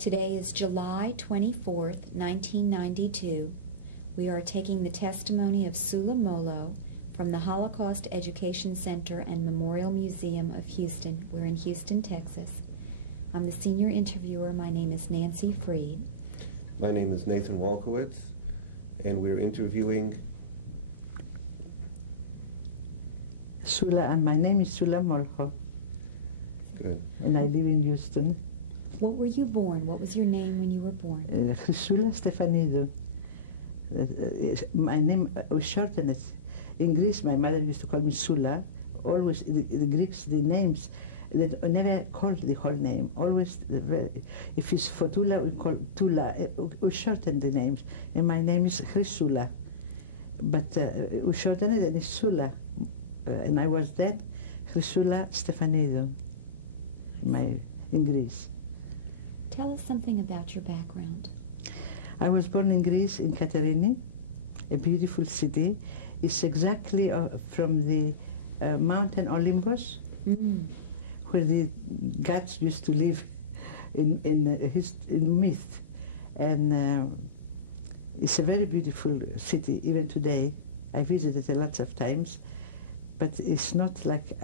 Today is July 24th, 1992. We are taking the testimony of Sula from the Holocaust Education Center and Memorial Museum of Houston. We're in Houston, Texas. I'm the senior interviewer. My name is Nancy Freed. My name is Nathan Walkowitz, and we're interviewing Sula, and my name is Sula Molho. Good. And I live in Houston. What were you born? What was your name when you were born? Sula Stefanidu. My name was shortened. In Greece, my mother used to call me Sula. Always, the Greeks, the names, they never called the whole name. Always, if it's for Tula, we call Tula. We shorten the names. And my name is Chrysula. But we shorten it and it's Sula. And I was then Chrysula Stefanidu in Greece. Tell us something about your background. I was born in Greece, in Katerini, a beautiful city. It's exactly from the mountain Olympus, where the gods used to live in myth. And it's a very beautiful city, even today. I visited it lots of times, but it's not like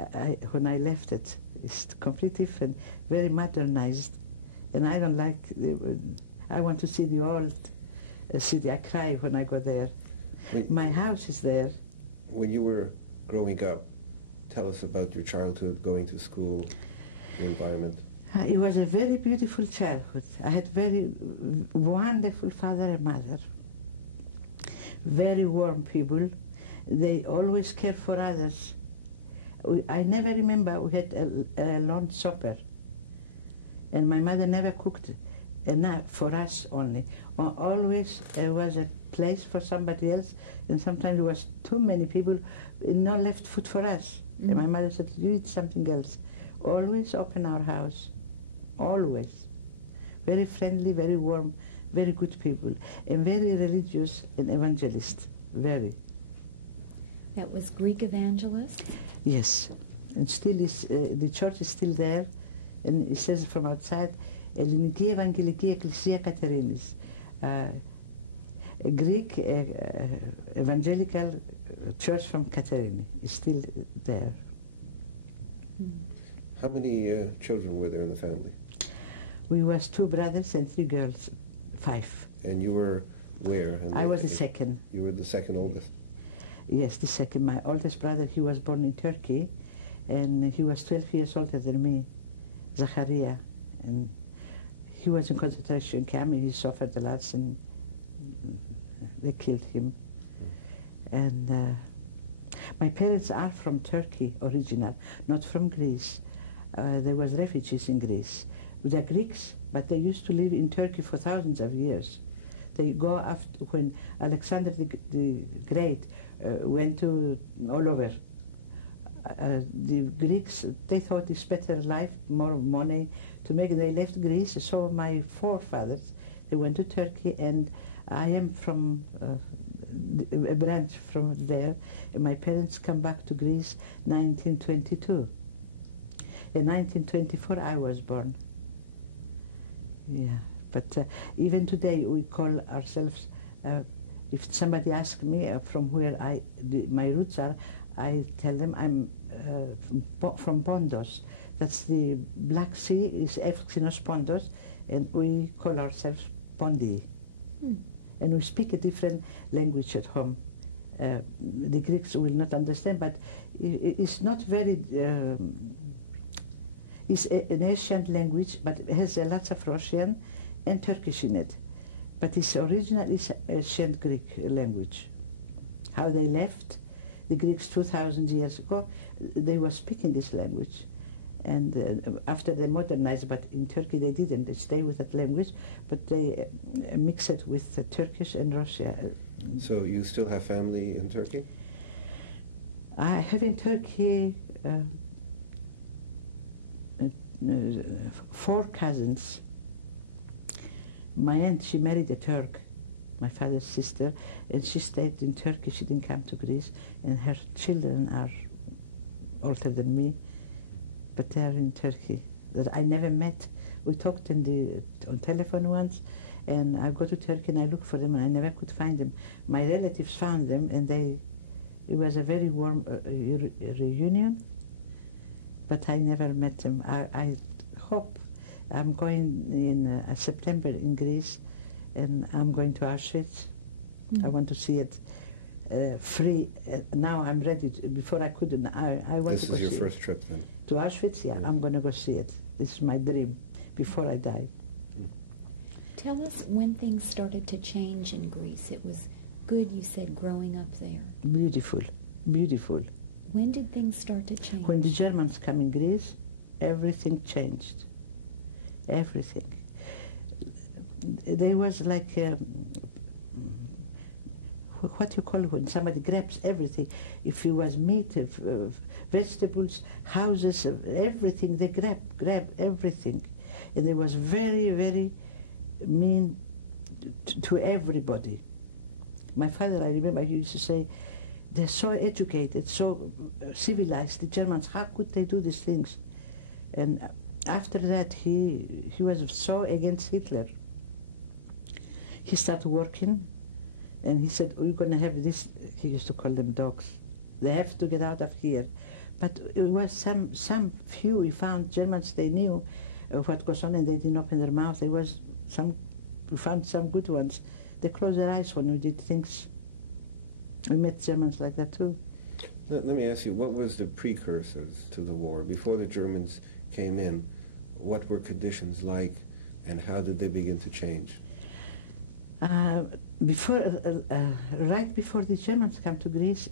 when I left it. It's completely different, very modernized. And I don't like, I want to see the old city. I cry when I go there. My house is there. When you were growing up, tell us about your childhood, going to school, the environment. It was a very beautiful childhood. I had very wonderful father and mother. Very warm people. They always cared for others. I never remember we had a long supper. And my mother never cooked enough for us only. Always there was a place for somebody else, and sometimes there was too many people, not left food for us. And my mother said, you eat something else. Always open our house, always. Very friendly, very warm, very good people, and very religious and evangelist, very. That was Greek evangelist? Yes, and still is, the church is still there, and it says from outside, Ελληνική Ευαγγελική Εκκλησία Κατερίνης. A Greek evangelical church from Katerini is still there. How many children were there in the family? We was 2 brothers and 3 girls, 5. And you were where? I was the second. You were the second oldest? Yes, the second. My oldest brother, he was born in Turkey, and he was 12 years older than me, Zachariah. And he was in concentration camp, and he suffered a lot, and they killed him. And my parents are from Turkey, original, not from Greece. There was refugees in Greece. They're Greeks, but they used to live in Turkey for thousands of years. They go after, when Alexander the Great went to all over. The Greeks, they thought it's better life, more money to make. They left Greece. So my forefathers, they went to Turkey, and I am from a branch from there. And my parents come back to Greece 1922. In 1924, I was born. Yeah, but even today we call ourselves. If somebody asks me from where my roots are, I tell them I'm from Pondos. That's the Black Sea, is Evxinos Pondos, and we call ourselves Pondi. And we speak a different language at home. The Greeks will not understand, but it's not very, it's an ancient language, but it has lots of Russian and Turkish in it. But its original is ancient Greek language. How they left, the Greeks 2,000 years ago, they were speaking this language. And after they modernized, but in Turkey they didn't. They stayed with that language, but they mixed it with Turkish and Russia. So you still have family in Turkey? I have in Turkey 4 cousins. My aunt, she married a Turk, my father's sister, and she stayed in Turkey. She didn't come to Greece, and her children are older than me, but they are in Turkey. That I never met We talked on telephone once, and I go to Turkey and I look for them and I never could find them. My relatives found them, and it was a very warm reunion, but I never met them. I hope I'm going in September in Greece, and I'm going to Auschwitz. I want to see it free. Now I'm ready. Before I couldn't. I want to go see it. This is your first trip then? To Auschwitz, yeah. I'm going to go see it. This is my dream before I die. Tell us when things started to change in Greece. It was good, you said, growing up there. Beautiful, beautiful. When did things start to change? When the Germans come in Greece, everything changed. Everything. There was like, what you call it when somebody grabs everything. If it was meat, vegetables, houses, everything, they grab everything. And it was very, very mean to everybody. My father, I remember, he used to say, they're so educated, so civilized, the Germans, how could they do these things? And after that, he was so against Hitler. He started working, and he said, we're going to have this, he used to call them dogs. They have to get out of here. But it was some few, we found Germans, they knew what goes on, and they didn't open their mouth. There was we found some good ones. They closed their eyes when we did things. We met Germans like that too. Let me ask you, what was the precursors to the war? Before the Germans came in, what were conditions like, and how did they begin to change? Right before the Germans came to Greece,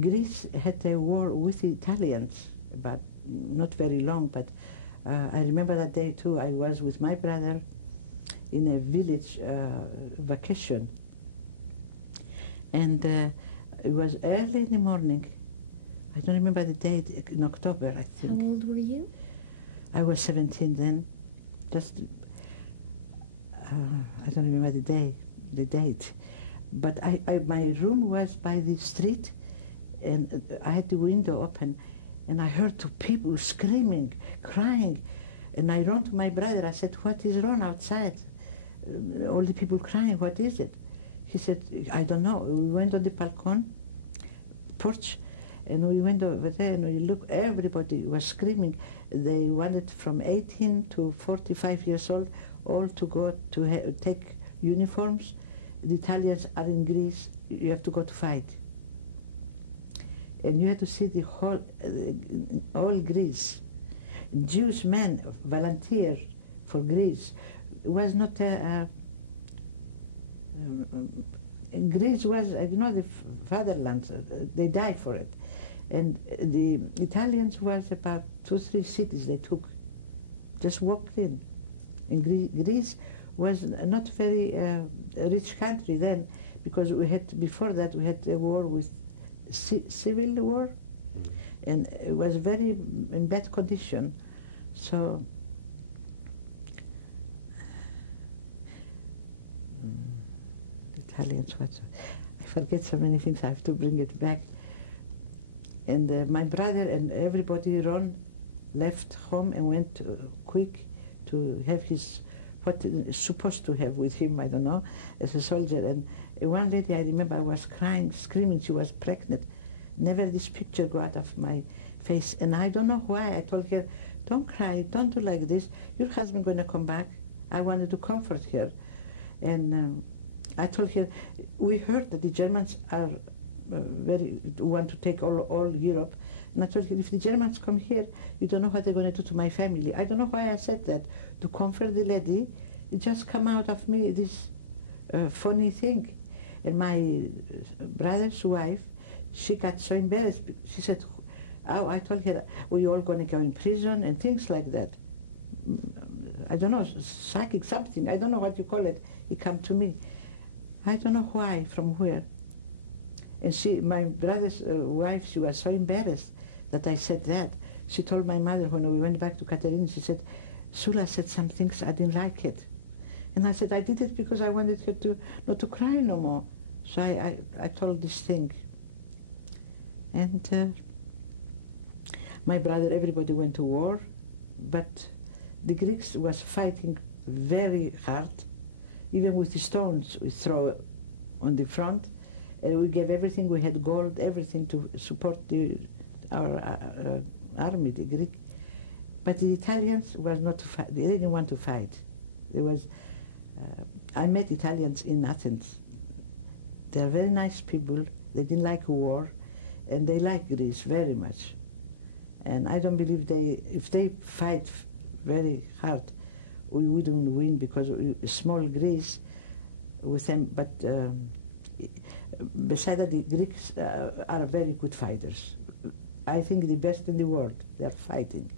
Greece had a war with the Italians, but not very long. But I remember that day too. I was with my brother in a village vacation, and it was early in the morning. I don't remember the date, in October, I think. How old were you? I was 17 then. Just, I don't remember the date. But my room was by the street, and I had the window open, and I heard two people screaming, crying, and I ran to my brother. I said, what is wrong outside? All the people crying, what is it? He said, I don't know. We went on the balcony, porch, and we went over there and we looked, everybody was screaming. They wanted from 18 to 45 years old all to go to take uniforms. The Italians are in Greece, you have to go to fight. And you have to see the whole, all Greece. Jewish men volunteer for Greece. It was not Greece was, the fatherland. They died for it. And the Italians was about 2-3 cities they took, just walked in. And Greece was not very rich country then, because we had, before that, we had a war with civil war, and it was very in bad condition. So Italians, I forget so many things. I have to bring it back. And my brother and everybody left home and went quick to have his, what is supposed to have with him, I don't know, as a soldier. And one lady, I remember, I was crying, screaming, she was pregnant. Never this picture go out of my face. And I don't know why. I told her, don't cry, don't do like this. Your husband going to come back. I wanted to comfort her. And I told her, we heard that the Germans are want to take all Europe. And I told her, if the Germans come here, you don't know what they're going to do to my family. I don't know why I said that. To comfort the lady, it just come out of me, this funny thing. And my brother's wife, she got so embarrassed. She said, oh, I told her, we're all going to go in prison and things like that. I don't know, psychic something, I don't know what you call it. It come to me. I don't know why, from where. And my brother's wife, she was so embarrassed that I said that. She told my mother when we went back to Katerina, she said, Sula said some things, I didn't like it. And I said, I did it because I wanted her to not to cry no more. So I told this thing. And my brother, everybody went to war, but The Greeks was fighting very hard, even with the stones we throw on the front, and we gave everything. We had gold, everything to support our army, the Greek. But the Italians was not to fight. They didn't want to fight. There was. I met Italians in Athens. They are very nice people. They didn't like war, and they like Greece very much. And I don't believe if they fight very hard, we wouldn't win, because small Greece with them. But besides that, the Greeks are very good fighters. I think the best in the world. They are fighting.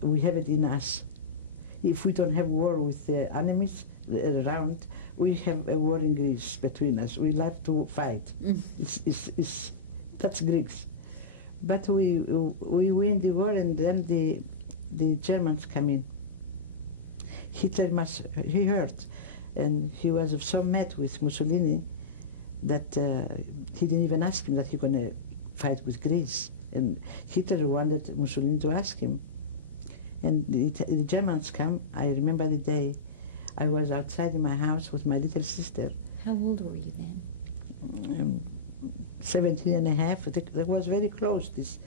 We have it in us. If we don't have war with the enemies around, we have a war in Greece between us. We like to fight. That's Greeks. But we win the war, and then the Germans come in. Hitler he heard, and he was so mad with Mussolini that he didn't even ask him that he's going to fight with Greece. And Hitler wanted Mussolini to ask him. And the Germans come. I remember the day I was outside in my house with my little sister. How old were you then? 17 and a half. That was very close, this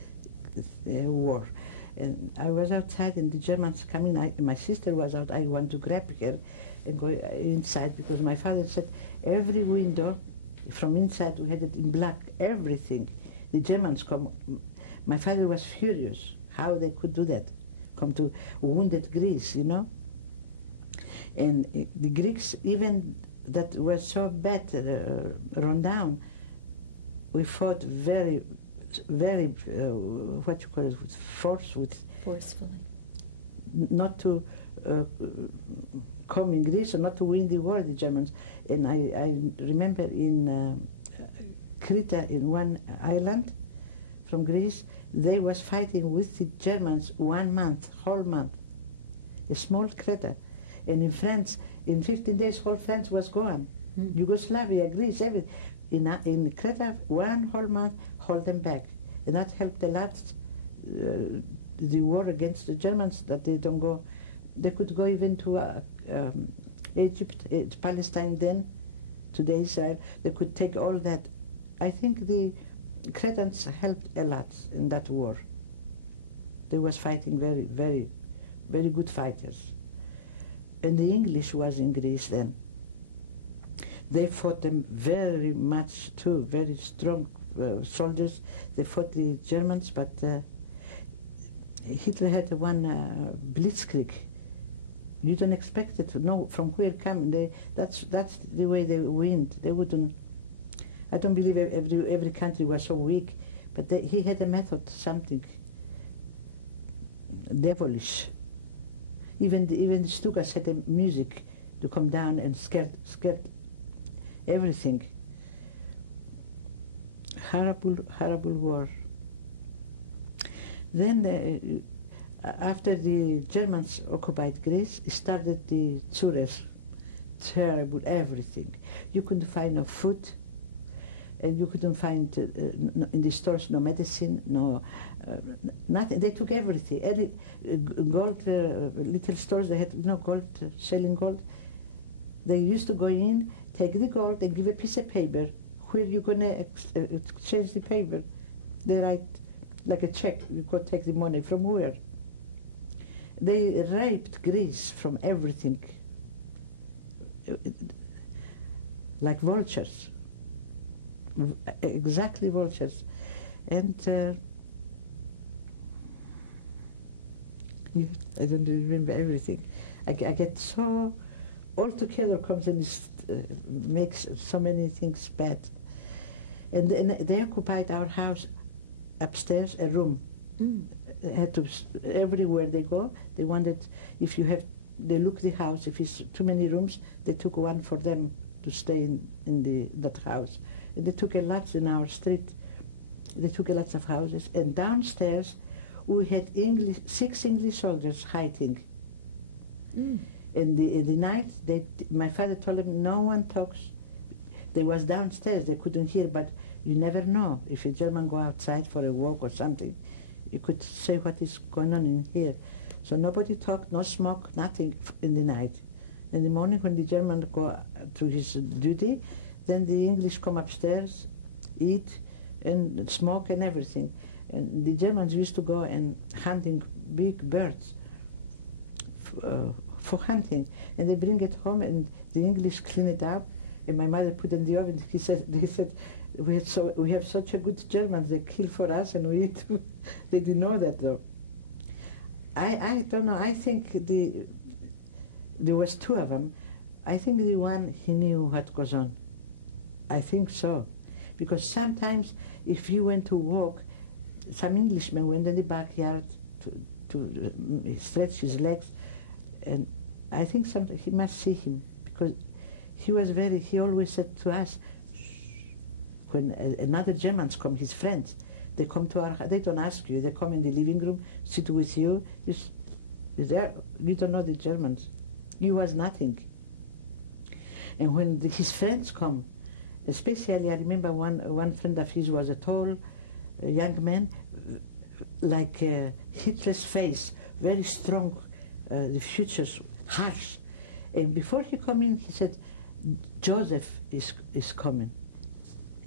war. And I was outside, and the Germans coming. My sister was out. I want to grab her and go inside, because my father said every window from inside we had it in black, everything. The Germans come. My father was furious how they could do that, come to wounded Greece, you know. And the Greeks, even that was so bad, run down, we fought very, very, what you call it, with forcefully. Not to come in Greece, or not to win the war, the Germans. And I remember in Crete, in one island from Greece, they was fighting with the Germans 1 month, whole month, a small Crete. And in France, in 15 days, whole France was gone. Yugoslavia, Greece, everything. In Crete, 1 whole month, hold them back. And that helped a lot, the war against the Germans, that they don't go. They could go even to Egypt, Palestine then, today Israel. They could take all that. I think the Cretans helped a lot in that war. They was fighting very, very, very good fighters. And the English was in Greece then. They fought them very much too, very strong soldiers. They fought the Germans, but Hitler had one blitzkrieg. You don't expect it to know from where it coming. That's the way they win. They wouldn't. I don't believe every country was so weak, but he had a method, something devilish. Even the Stukas had a music to come down and scared everything. Horrible war. Then after the Germans occupied Greece, started the Tsures. Terrible, everything. You couldn't find no food, and you couldn't find in the stores no medicine, no nothing. They took everything. Any gold, little stores, they had no gold, selling gold. They used to go in, take the gold, and give a piece of paper. Where you going to exchange the paper? They write like a check. You could take the money from where? They raped Greece from everything, like vultures. Exactly vultures. And I don't remember everything. I get so all together comes and makes so many things bad. And they occupied our house upstairs, a room. Had to, everywhere they go, they wanted, if you have, they look the house, if it's too many rooms, they took one for them to stay in that house. And they took a lot in our street. They took a lot of houses. And downstairs, we had 6 English soldiers hiding. In the night, my father told them, no one talks. They was downstairs, they couldn't hear, but you never know. If a German go outside for a walk or something, you could say what is going on in here. So nobody talked, no smoke, nothing in the night. In the morning when the German go to his duty, then the English come upstairs, eat and smoke and everything. And the Germans used to go and hunting big birds for hunting. And they bring it home and the English clean it up. And my mother put in the oven. They said, we have such a good Germans, they kill for us and we eat. They didn't know that though. I don't know, I think there was two of them. I think the one, he knew what goes on. I think so. Because sometimes if he went to walk, some Englishman went in the backyard to stretch his legs, and I think sometimes he must see him, because he always said to us, when another Germans come, his friends, they come to they don't ask you, they come in the living room, sit with you, you don't know the Germans. You was nothing. And when his friends come, especially I remember one friend of his was a tall young man, like Hitler's face, very strong, the features harsh. And before he come in, he said, Joseph is coming.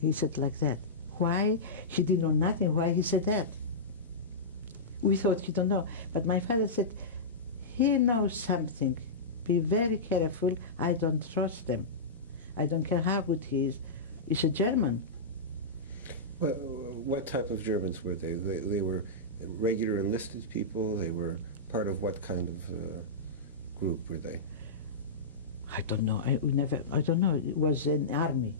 He said like that. Why? He didn't know nothing. Why he said that? We thought he don't know. But my father said, he knows something. Be very careful. I don't trust them. I don't care how good he is. He's a German. Well, what type of Germans were they? They were regular enlisted people? They were part of what kind of group were they? I don't know. I don't know. It was an army.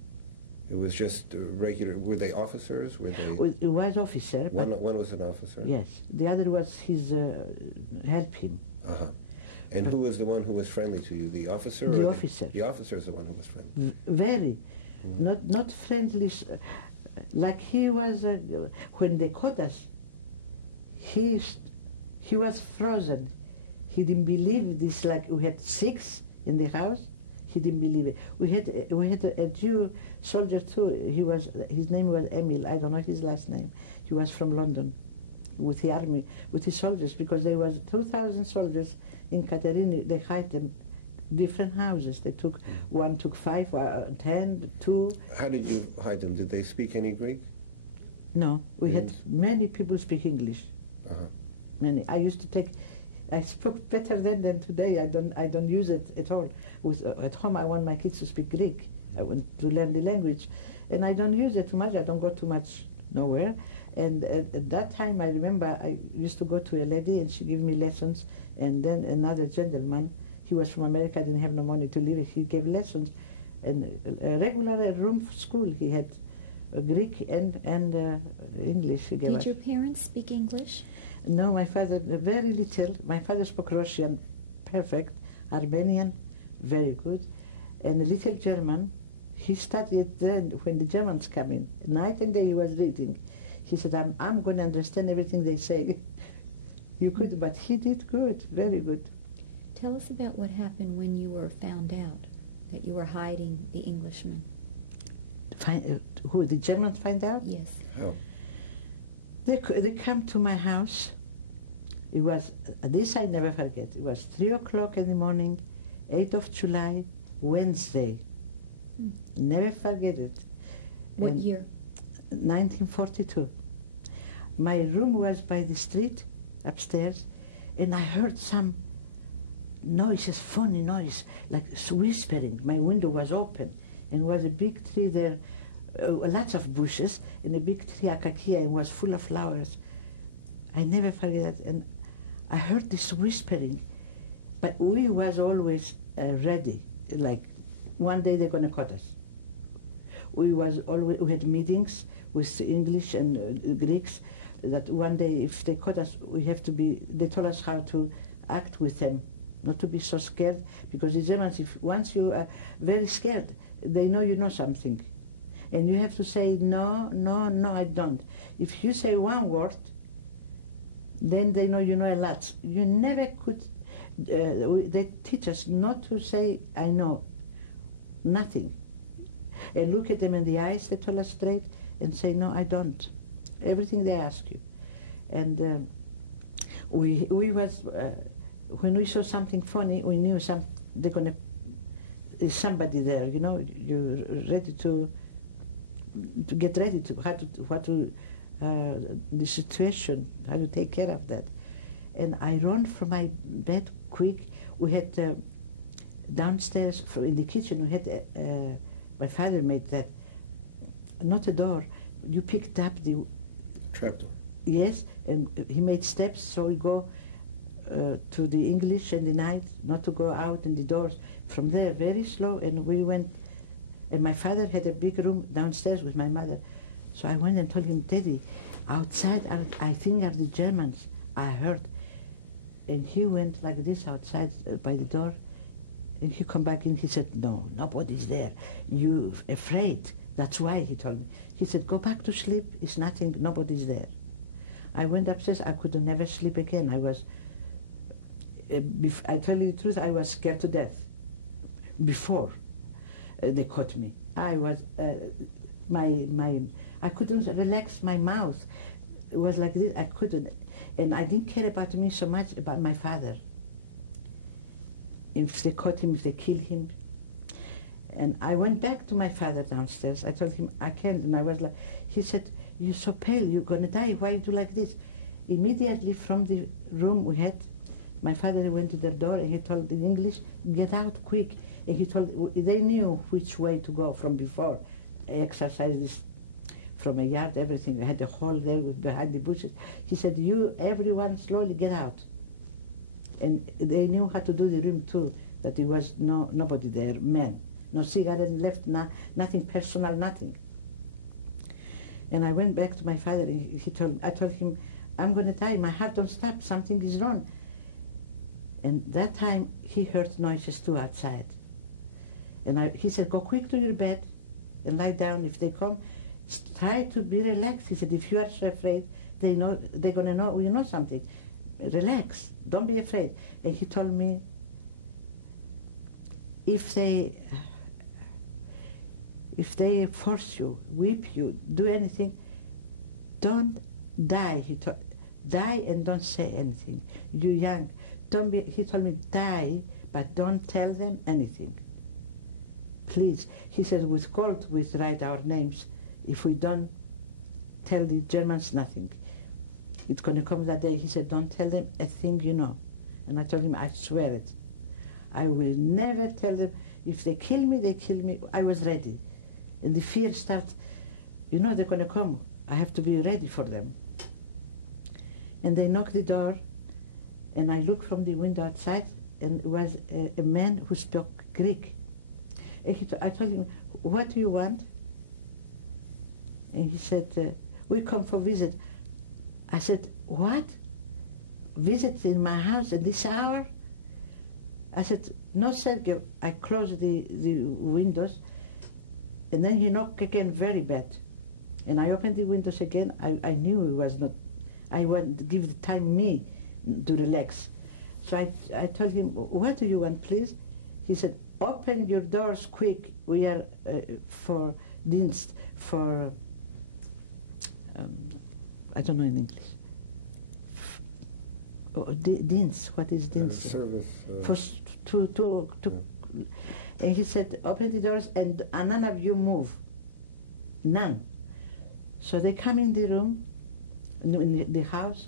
It was just regular. Were they officers? Were they? It was officer. One was an officer. Yes. The other was his help him. Uh-huh. And who was the one who was friendly to you? The officer? The officer. The officer is the one who was friendly. Very. Not friendly. Like he was. When they caught us, he was frozen. He didn't believe this. Like we had 6 in the house. He didn't believe it. We had a Jew soldier too. His name was Emil. I don't know his last name. He was from London, with the army, with the soldiers, because there was 2,000 soldiers in Katerini. They hid them different houses. They took one took 5, 10, 2. How did you hide them? Did they speak any Greek? No, we had many people speak English. Uh-huh. Many. I spoke better then than today. I don't use it at all. At home, I want my kids to speak Greek. I want to learn the language, and I don't use it too much. I don't go too much nowhere. And at that time, I remember I used to go to a lady, and she gave me lessons. And then another gentleman, he was from America, didn't have no money to live. He gave lessons, and a regular room for school. He had Greek and English. He gave Did us. your parents speak English? No, my father, very little. My father spoke Russian, perfect. Armenian, very good. And a little German. He studied then when the Germans come in. Night and day he was reading. He said, I'm going to understand everything they say. You could, but he did good, very good. Tell us about what happened when you were found out that you were hiding the Englishman. Who, the Germans find out? Yes. How? They come to my house. It was, this I never forget, it was 3 o'clock in the morning, 8th of July, Wednesday. Never forget it. What year? 1942. My room was by the street, upstairs, and I heard some noises, funny noise, like whispering. My window was open, and was a big tree there, lots of bushes, and a big tree, acacia, and was full of flowers. I never forget that, and I heard this whispering, but we was always ready, like one day they're going to cut us. We had meetings with the English and Greeks, that one day if they caught us, they told us how to act with them, not to be so scared, because the Germans, once you are very scared, they know you know something. And you have to say, no, no, no, I don't. If you say one word, then they know you know a lot. You never could, they teach us not to say, I know, nothing. And look at them in the eyes, they tell us straight, and say, no, I don't. Everything they ask you. And We was, when we saw something funny, we knew they're gonna, there's somebody there, you know, you're ready to get ready to, the situation, how to take care of that. And I ran from my bed quick. We had downstairs, in the kitchen, we had, my father made that, not a door, you picked up the... Trapdoor. Yes, and he made steps, so we go to the English in the night, not to go out in the doors. From there, very slow, and we went, and my father had a big room downstairs with my mother. So I went and told him, Daddy, outside, I think are the Germans, I heard. And he went like this outside by the door, and he come back in, he said, no, nobody's there. You afraid, that's why, he told me. He said, go back to sleep, it's nothing, nobody's there. I went upstairs, I could never sleep again. I was, I tell you the truth, I was scared to death before they caught me. I was, I couldn't relax my mouth. It was like this, I couldn't. And I didn't care about me so much, about my father. If they caught him, if they killed him. And I went back to my father downstairs. I told him, I can't. And I was like, he said, you're so pale, you're going to die. Why you do like this? Immediately from the room we had, my father went to the door and he told in English, get out quick. And he told, they knew which way to go from before. Exercises from a yard, everything. I had a hall there behind the bushes. He said, you, everyone, slowly get out. And they knew how to do the room too, that there was nobody there, men. No cigarette left, nothing personal, nothing. And I went back to my father and I told him, I'm going to die, my heart don't stop, something is wrong. And that time he heard noises too outside. And he said, go quick to your bed and lie down. If they come, try to be relaxed. He said, if you are so afraid, they're going to know, you know something. Relax, don't be afraid. And he told me, if they force you, whip you, do anything, don't die. He told, die and don't say anything. You're young. Don't be, he told me, die, but don't tell them anything. Please. He said, with gold we write our names. If we don't tell the Germans nothing, it's going to come that day. He said, don't tell them a thing you know. And I told him, I swear it. I will never tell them. If they kill me, they kill me. I was ready. And the fear starts, you know, they're going to come. I have to be ready for them. And they knocked the door, and I looked from the window outside, and it was a man who spoke Greek. And I told him, what do you want? And he said, we come for visit. I said, what? Visit in my house at this hour? I said, no, Sergey. I closed the windows, and then he knocked again very bad. And I opened the windows again. I knew it was not, I wanted to give the time me to relax. So I told him, what do you want, please? He said, open your doors quick. We are for dienst, for, I don't know in English. Dienst, what is dienst? Service. For and he said, open the doors and none of you move. None. So they come in the room, in the house,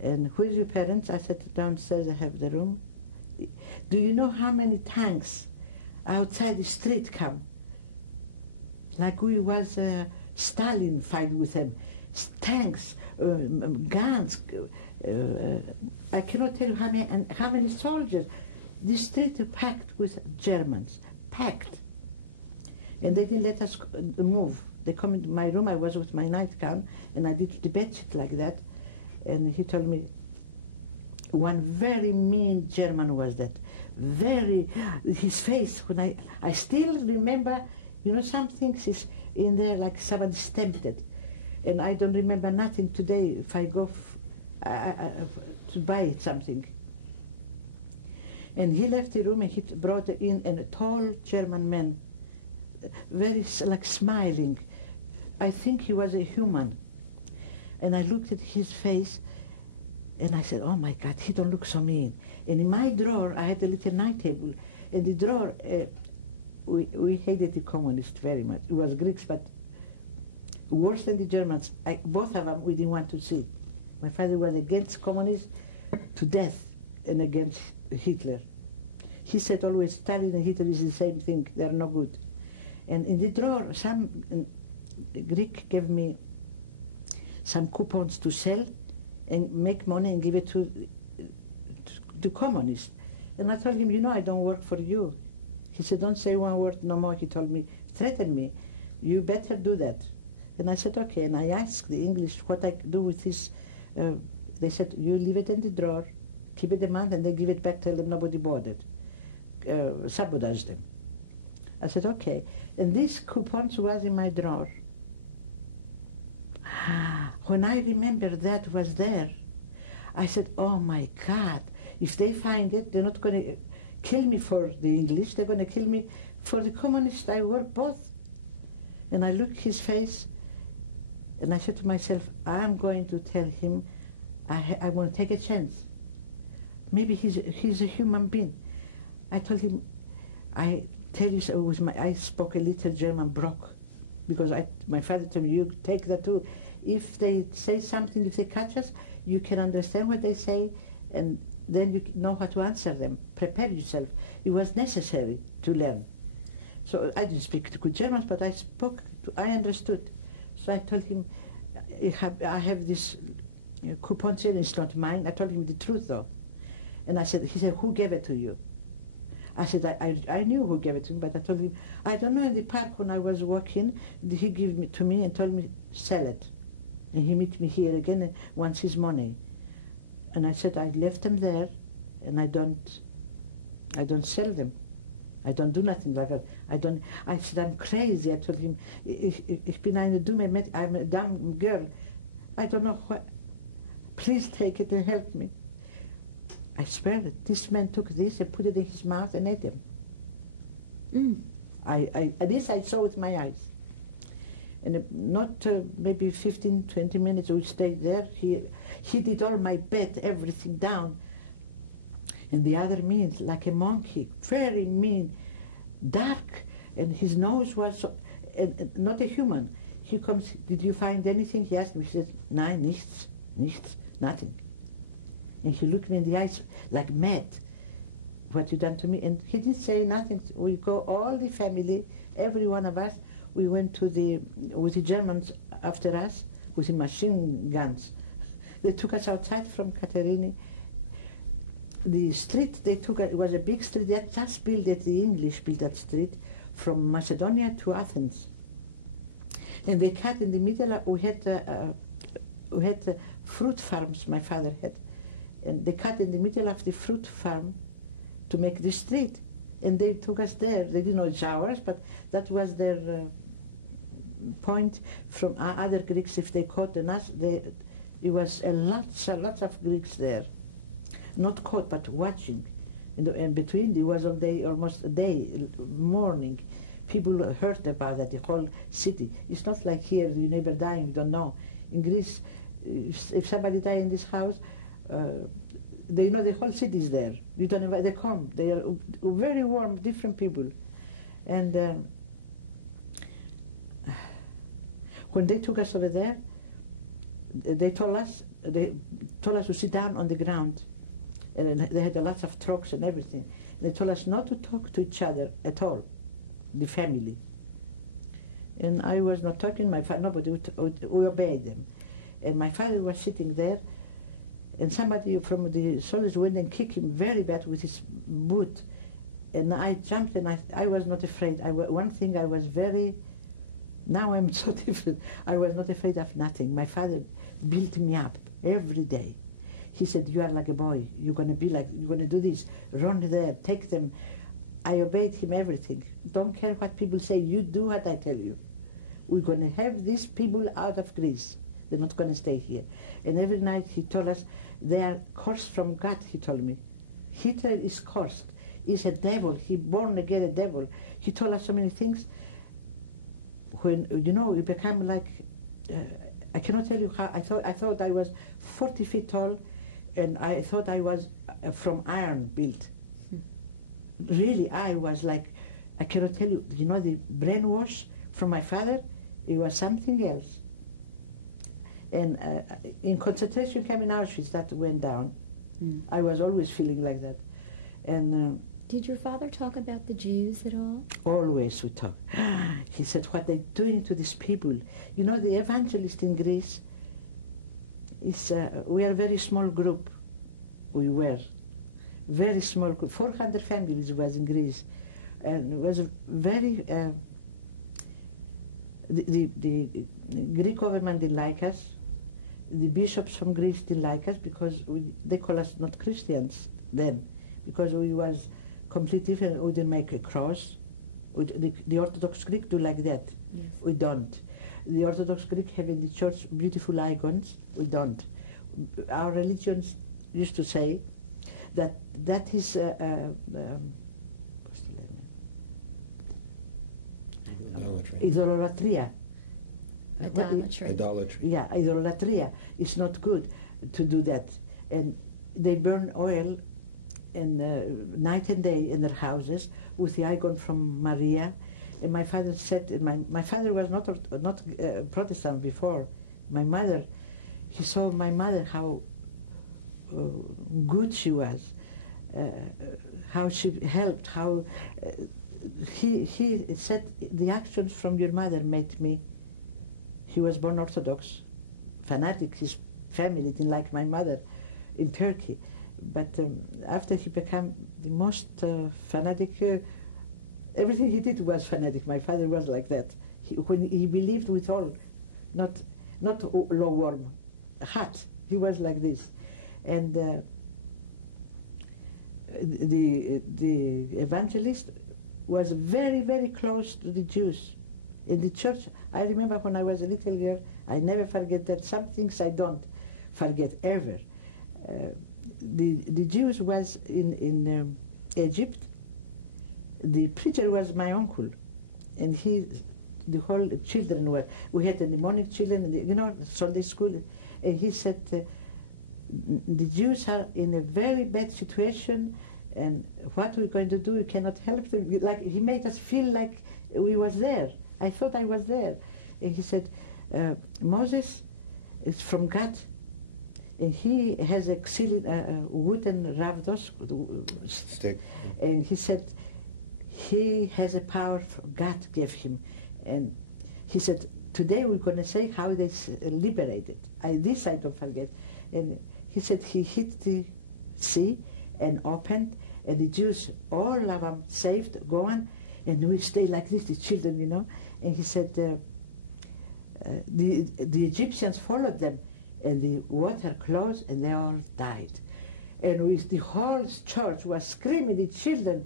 and who's your parents? I said, downstairs I have the room. Do you know how many tanks outside the street come? Like we was Stalin fight with them. Tanks, guns, I cannot tell you how many soldiers. The street is packed with Germans, packed. And they didn't let us move. They come into my room, I was with my nightgown, and I did the bedsheet like that. And he told me, one very mean German was that. Very, his face, when I still remember, you know, some things is in there like somebody stamped it. And I don't remember nothing today if I go to buy something. And he left the room and he brought in a tall German man, very like smiling. I think he was a human. And I looked at his face And I said, oh my God, he don't look so mean. And in my drawer, I had a little night table. In the drawer, we hated the communists very much. It was Greeks, but worse than the Germans. Both of them we didn't want to see. My father was against communists to death and against Hitler. He said always, Stalin and Hitler is the same thing. They're no good. And in the drawer, some Greek gave me some coupons to sell and make money and give it to communists. And I told him, you know, I don't work for you. He said, don't say one word no more. He told me, threaten me. You better do that. And I said, okay. And I asked the English what I do with this. They said, you leave it in the drawer, keep it a month, and then give it back, tell them nobody bought it. Sabotage them. I said, okay. And this coupons was in my drawer. When I remember that was there, I said, oh my God, if they find it, they're not going to kill me for the English, they're going to kill me for the communists. I work both. And I looked his face, and I said to myself, I'm going to tell him I want to take a chance. Maybe he's a human being. I told him, I tell you, so I spoke a little German broke, because my father told me, you take that too. If they say something, if they catch us, you can understand what they say, and then you know how to answer them. Prepare yourself. It was necessary to learn. So I didn't speak good German, but I understood. So I told him, I have this coupon here, it's not mine. I told him the truth though. And he said, who gave it to you? I said, I knew who gave it to me, but I told him, I don't know, in the park when I was walking, he gave it to me and told me, sell it. And he meet me here again and wants his money. And I said, I left them there, and I don't sell them. I don't do nothing like that. I said, I'm crazy. I told him, ich bin eine dumme I'm a dumb girl. I don't know what. Please take it and help me. I swear that this man took this and put it in his mouth and ate him. This I saw with my eyes. And not maybe 15, 20 minutes we stayed there. He did all my bed, everything down. And the other mean, like a monkey, very mean, dark, and his nose was not a human. He comes, did you find anything? He asked me, he said, nein, nichts, nothing. And he looked me in the eyes like mad, what you done to me. And he didn't say nothing. We go, all the family, every one of us, we went with the Germans after us, with the machine guns. They took us outside from Katerini. The street they took, it was a big street. They had just built it, the English built that street, from Macedonia to Athens. And they cut in the middle, we had fruit farms my father had. And they cut in the middle of the fruit farm to make the street. And they took us there. They didn't know it's ours, but that was their point from other Greeks. If they caught us, it was lots of Greeks there. Not caught, but watching. And between, it was almost a day, morning. People heard about that, the whole city. It's not like here, you never die, you don't know. In Greece, if somebody dies in this house, they know the whole city is there. You don't invite, they come. They are very warm, different people. And when they took us over there, they told us to sit down on the ground. And they had lots of trucks and everything. They told us not to talk to each other at all, the family. And I was not talking, nobody we obeyed them. And my father was sitting there, and somebody from the soldiers went and kicked him very bad with his boot. And I jumped, and I was not afraid. One thing I was very, now I'm so different. I was not afraid of nothing. My father built me up every day. He said, you are like a boy. You're going to be like, you're going to do this. Run there, take them. I obeyed him everything. Don't care what people say. You do what I tell you. We're going to have these people out of Greece. They're not going to stay here. And every night he told us, they are cursed from God, he told me. Hitler is cursed. He's a devil. He born again a devil. He told us so many things. When, you know, we become like, I cannot tell you how, I thought I was 40 feet tall, and I thought I was from iron built. Really, I was like, I cannot tell you, you know, the brainwash from my father, it was something else. And in concentration camp in Auschwitz, that went down. I was always feeling like that. And did your father talk about the Jews at all? always we talk. He said, what they're doing to these people. You know, the evangelist in Greece, is, we are a very small group. We were. Very small group. 400 families was in Greece. And it was a very... the Greek government didn't like us. The bishops from Greece didn't like us because they call us not Christians then, because we was completely different. We didn't make a cross. The Orthodox Greek do like that. Yes. We don't. The Orthodox Greek have in the church beautiful icons. We don't. Our religions used to say that that is idolatria. Idolatry. Idolatry. Yeah, idolatria. It's not good to do that. And they burn oil and night and day in their houses with the icon from Maria. And my father said, my father was not Protestant before. My mother, he saw my mother how good she was, how she helped, how he said the actions from your mother made me. He was born Orthodox, fanatic. His family didn't like my mother in Turkey, but after he became the most fanatic, everything he did was fanatic. My father was like that. When he believed with all, not low warm, hot. He was like this, and the evangelist was very, very close to the Jews. In the church, I remember when I was a little girl, I never forget that. Some things I don't forget ever. The Jews was in Egypt. The preacher was my uncle, and the whole children were. We had the morning children, and you know, Sunday school, and he said the Jews are in a very bad situation, and what we're going to do, we cannot help them. Like he made us feel like we was there. I thought I was there. And he said, Moses is from God, and he has a wooden ravdos stick. And he said, he has a power God gave him. And he said, today we're going to say how they liberated. This I don't forget. And he said he hit the sea and opened, and the Jews, all of them saved, go on, and we stay like this, the children, you know. And he said the Egyptians followed them, and the water closed, and they all died. And the whole church was screaming, the children.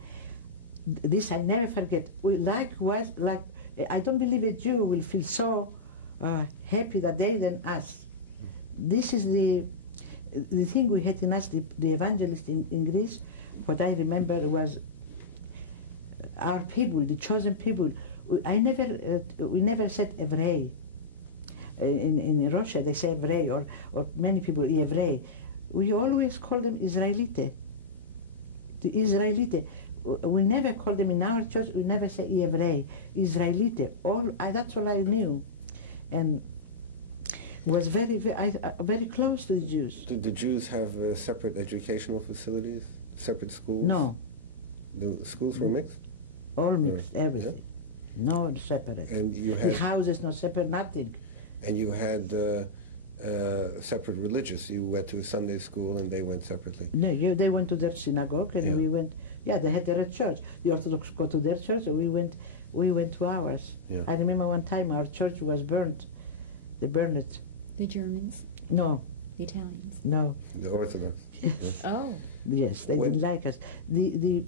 This I never forget. I don't believe a Jew will feel so happy that day than us. This is the thing we had in us, the evangelist in Greece. What I remember was our people, the chosen people. We never said Evrei. In Russia they say Evrei, or many people Evrei. We always call them Israelite. The Israelite. We never call them in our church. We never say Evrei, Israelite. That's all I knew, and was very, very close to the Jews. Did the Jews have separate educational facilities, separate schools? No. The schools were mixed? All mixed, everything. Yeah. No separate. And you had... The houses, no separate, nothing. And you had separate religious. You went to a Sunday school and they went separately. No, they went to their synagogue and we went, they had their church. The Orthodox go to their church and we went to ours. Yeah. I remember one time our church was burnt. They burned it. The Germans? No. The Italians? No. The Orthodox? Yes. Oh. Yes, they didn't like us. The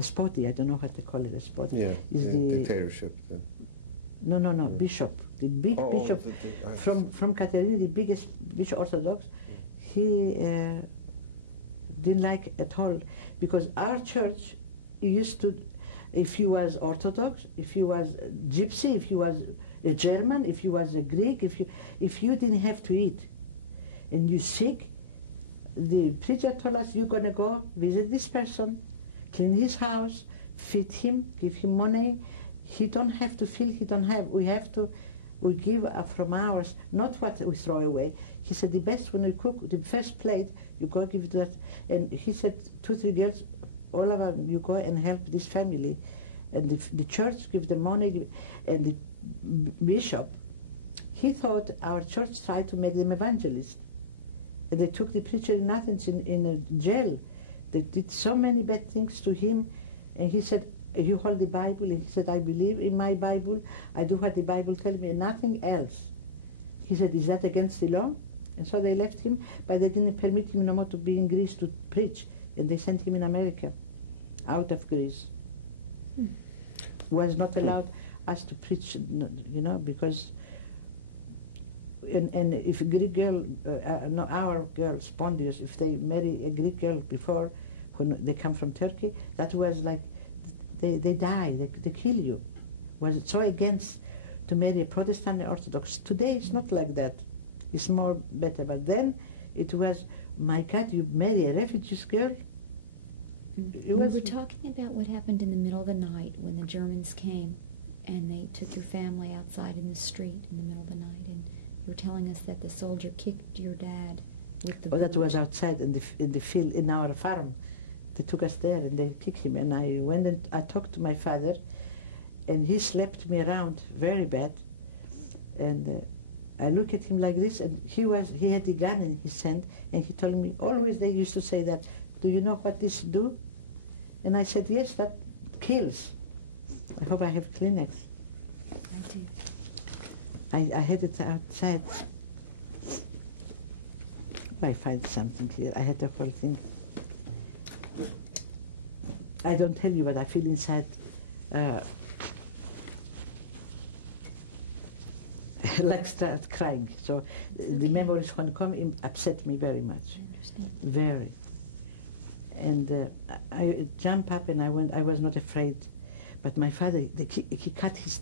spotty, I don't know what they call it, the spotty. Yeah, is the dictatorship. No, bishop. The big bishop from Katerina, the biggest bishop Orthodox, he didn't like at all, because our church used to, if you was Orthodox, if you was Gypsy, if you was a German, if you was a Greek, if you didn't have to eat. and you're sick, the preacher told us you're going to go visit this person, clean his house, feed him, give him money. He don't have to feel he don't have. We give from ours, not what we throw away. He said the best when we cook, the first plate, you go give that. And he said 2, 3 girls, all of them, you go and help this family. And the church give the money, and the bishop, he thought our church tried to make them evangelists. And they took the preacher in Athens in a jail. They did so many bad things to him. And he said, you hold the Bible? And he said, I believe in my Bible. I do what the Bible tells me and nothing else. He said, is that against the law? And so they left him, but they didn't permit him no more to be in Greece to preach. And they sent him in America, out of Greece. Was not allowed us to preach, you know, because, and if a Greek girl, no, our girls, Pondius, if they marry a Greek girl before, when they come from Turkey, that was like, they die, they kill you. Was it so against to marry a Protestant and Orthodox? Today it's not like that. It's more better. But then it was, my God, you marry a refugee girl? We were talking about what happened in the middle of the night when the Germans came and they took your family outside in the street in the middle of the night, and you were telling us that the soldier kicked your dad with the boot. That was outside in the field, in our farm. They took us there and they kicked him, and I went and I talked to my father, and he slapped me around very bad, and I look at him like this, and he had a gun in his hand, and he told me, always they used to say that, do you know what this do? And I said, yes, that kills. I hope I have Kleenex. I do. I had it outside. I find something here. I had the whole thing. I don't tell you what I feel inside. Like start crying. So the memories when come upset me very much. I understand. Very. And I jumped up and I went. I was not afraid, but my father, he cut his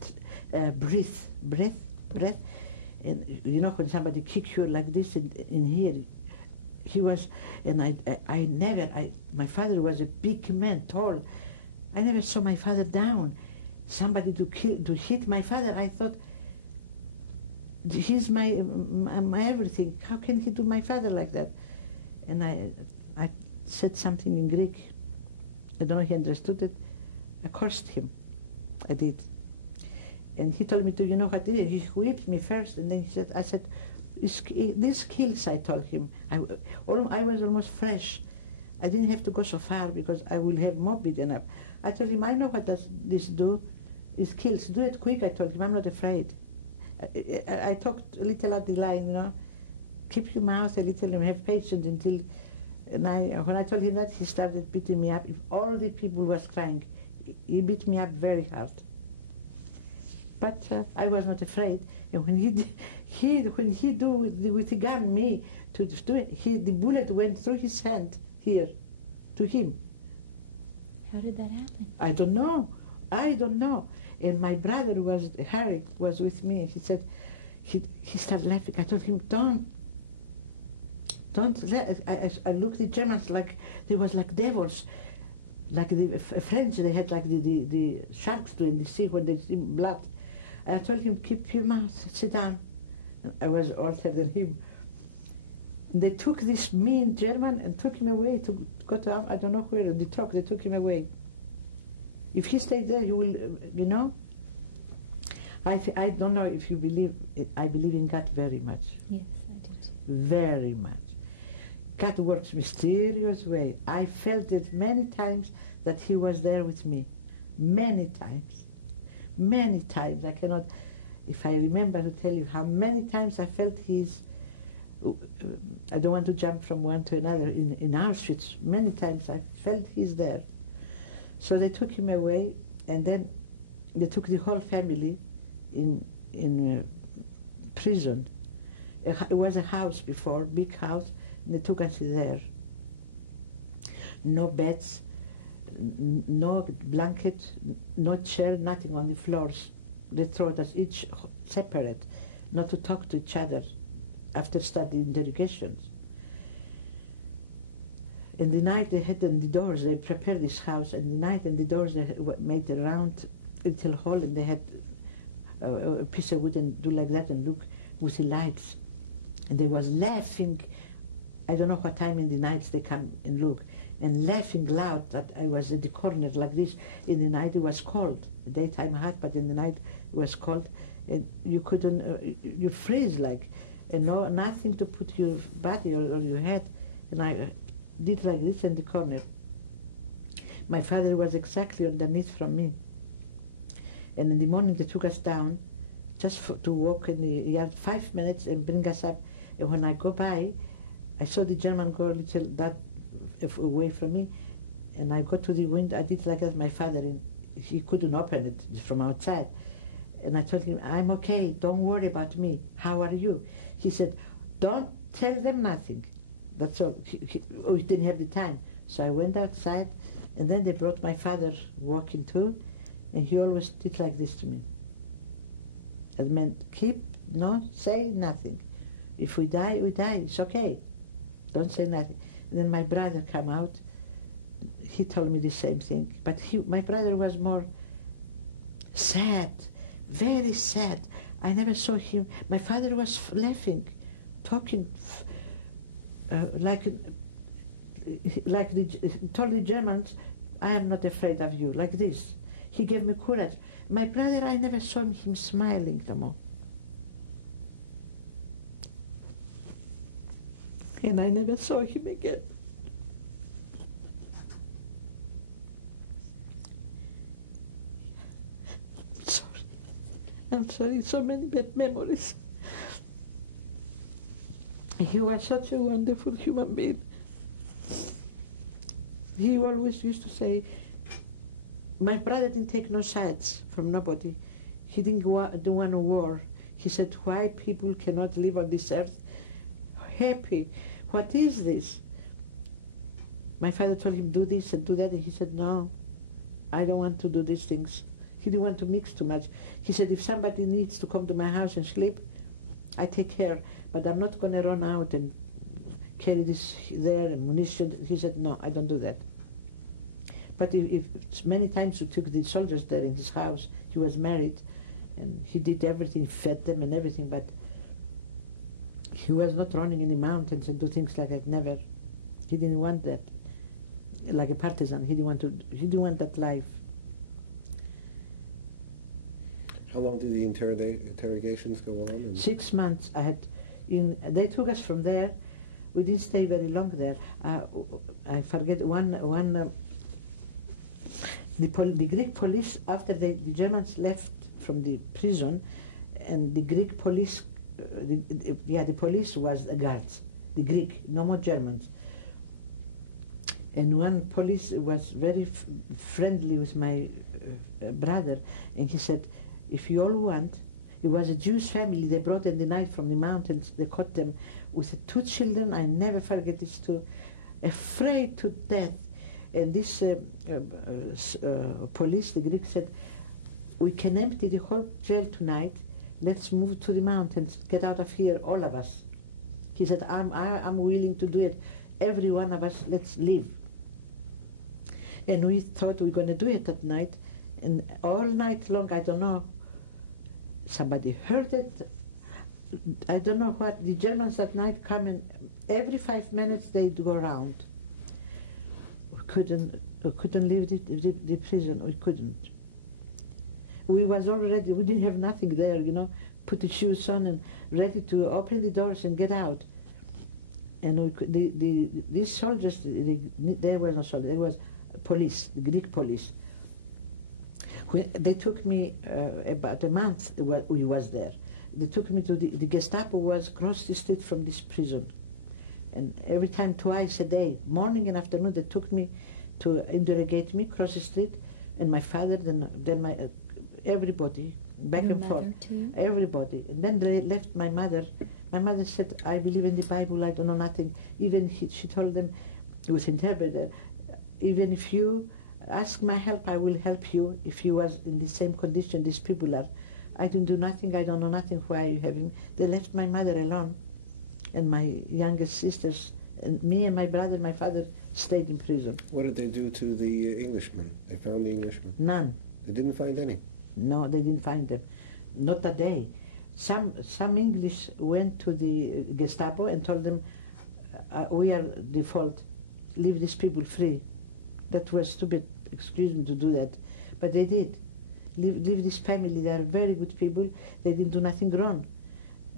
breath, and you know when somebody kicks you like this in here, he was, and I never, my father was a big man, tall. I never saw my father down. Somebody to hit my father. I thought, he's my everything. How can he do my father like that? And I said something in Greek. I don't know if he understood it. I cursed him. I did. And he told me, do you know what it is? He whipped me first, and then he said, I said, this kills, I told him. I was almost fresh. I didn't have to go so far because I will have more beaten up. I told him, I know what does this do. It kills. Do it quick, I told him. I'm not afraid. I talked a little out the line, you know. Keep your mouth a little and have patience until... And when I told him that, he started beating me up. If all the people was crying, he beat me up very hard. But I was not afraid. And when he do with the gun me to do it, the bullet went through his hand here to him. How did that happen? I don't know. And my brother Harry was with me. He said, he started laughing. I told him, don't let. I looked at the Germans like they was like devils, like the French. They had like the sharks do in the sea when they see blood. I told him, keep your mouth, sit down. I was older than him. They took this mean German and took him away to go to, I don't know where, in the truck. They took him away. If he stayed there, he will, you know. I don't know if you believe, I believe in God very much. Yes, I do too. Very much. God works mysterious way. I felt it many times that he was there with me. Many times. Many times. I cannot, if I remember to tell you how many times I felt he's, I don't want to jump from one to another. In Auschwitz, many times I felt he's there. So they took him away, and then they took the whole family in prison. It was a house before, big house, and they took us there. No beds, no blanket, no chair, nothing on the floors. They threw us each separate, not to talk to each other. after studying interrogations. In the night they had on the doors, they prepared this house, and the night and the doors they made a round little hole, and they had a piece of wood and do like that and look with the lights. And they was laughing, I don't know what time in the nights they come and look, and laughing loud that I was at the corner like this. In the night it was cold, the daytime hot, but in the night it was cold, and you couldn't, you freeze like, and nothing to put your body or your head, and I did like this in the corner. My father was exactly underneath from me, and in the morning they took us down just to walk in the yard 5 minutes and bring us up, and when I go by, I saw the German go a little that away from me, and I got to the window. I did like that, my father, and he couldn't open it from outside. And I told him, I'm okay, don't worry about me. How are you? He said, don't tell them nothing. That's all. He didn't have the time. So I went outside, and then they brought my father walking too, and he always did like this to me. It meant, say nothing. If we die, we die. It's okay. Don't say nothing. And then my brother came out. He told me the same thing. But my brother was more sad, very sad. I never saw him. My father was laughing, talking told the Germans, I am not afraid of you, like this. He gave me courage. My brother, I never saw him smiling no more. And I never saw him again. I'm sorry, so many bad memories. He was such a wonderful human being. He always used to say, my brother didn't take no sides from nobody. He didn't do want a war. He said, why people cannot live on this earth happy? What is this? My father told him, do this and do that, and he said, no, I don't want to do these things. He didn't want to mix too much. He said, if somebody needs to come to my house and sleep, I take care, but I'm not going to run out and carry this there and munition. He said, no, I don't do that. But if many times he took the soldiers there in his house, he was married, and he did everything, fed them and everything, but he was not running in the mountains and do things like that, never. He didn't want that, like a partisan. He didn't want that life. How long did the interrogations go on? 6 months. They took us from there. We didn't stay very long there. I forget the Greek police, after the Germans left from the prison, and the Greek police, the police was the guards, the Greek, no more Germans. And one police was very friendly with my brother, and he said, if you all want, it was a Jewish family, they brought in the night from the mountains, they caught them with 2 children, I never forget these two, afraid to death. And this police, the Greek, said, we can empty the whole jail tonight, let's move to the mountains, get out of here, all of us. He said, I'm willing to do it, every one of us, let's leave. And we thought we were going to do it that night, and all night long, I don't know, somebody heard it, I don't know what, the Germans that night come and every 5 minutes they'd go around. We couldn't leave the prison, we couldn't. We was all ready, we didn't have nothing there, put the shoes on and ready to open the doors and get out. And these soldiers, they were not soldiers, they was police, the Greek police. They took me about a month, we was there. They took me to the Gestapo was across the street from this prison. And every time, twice a day, morning and afternoon, they took me to interrogate me across the street, and my father, then my everybody, back Your and forth. mother too? Everybody. And then they left my mother. My mother said, I believe in the Bible, I don't know nothing. Even she told them, with interpreter, even if you ask my help, I will help you if you was in the same condition these people are. I didn't do nothing, I don't know nothing, why are you having... They left my mother alone. and my youngest sisters, and me and my brother, my father, stayed in prison. What did they do to the Englishmen? They found the Englishmen? None. They didn't find any? No, they didn't find them. Not a day. Some English went to the Gestapo and told them, we are default, leave these people free. That was stupid, excuse me, to do that. But they did. Leave this family, they are very good people, they didn't do nothing wrong.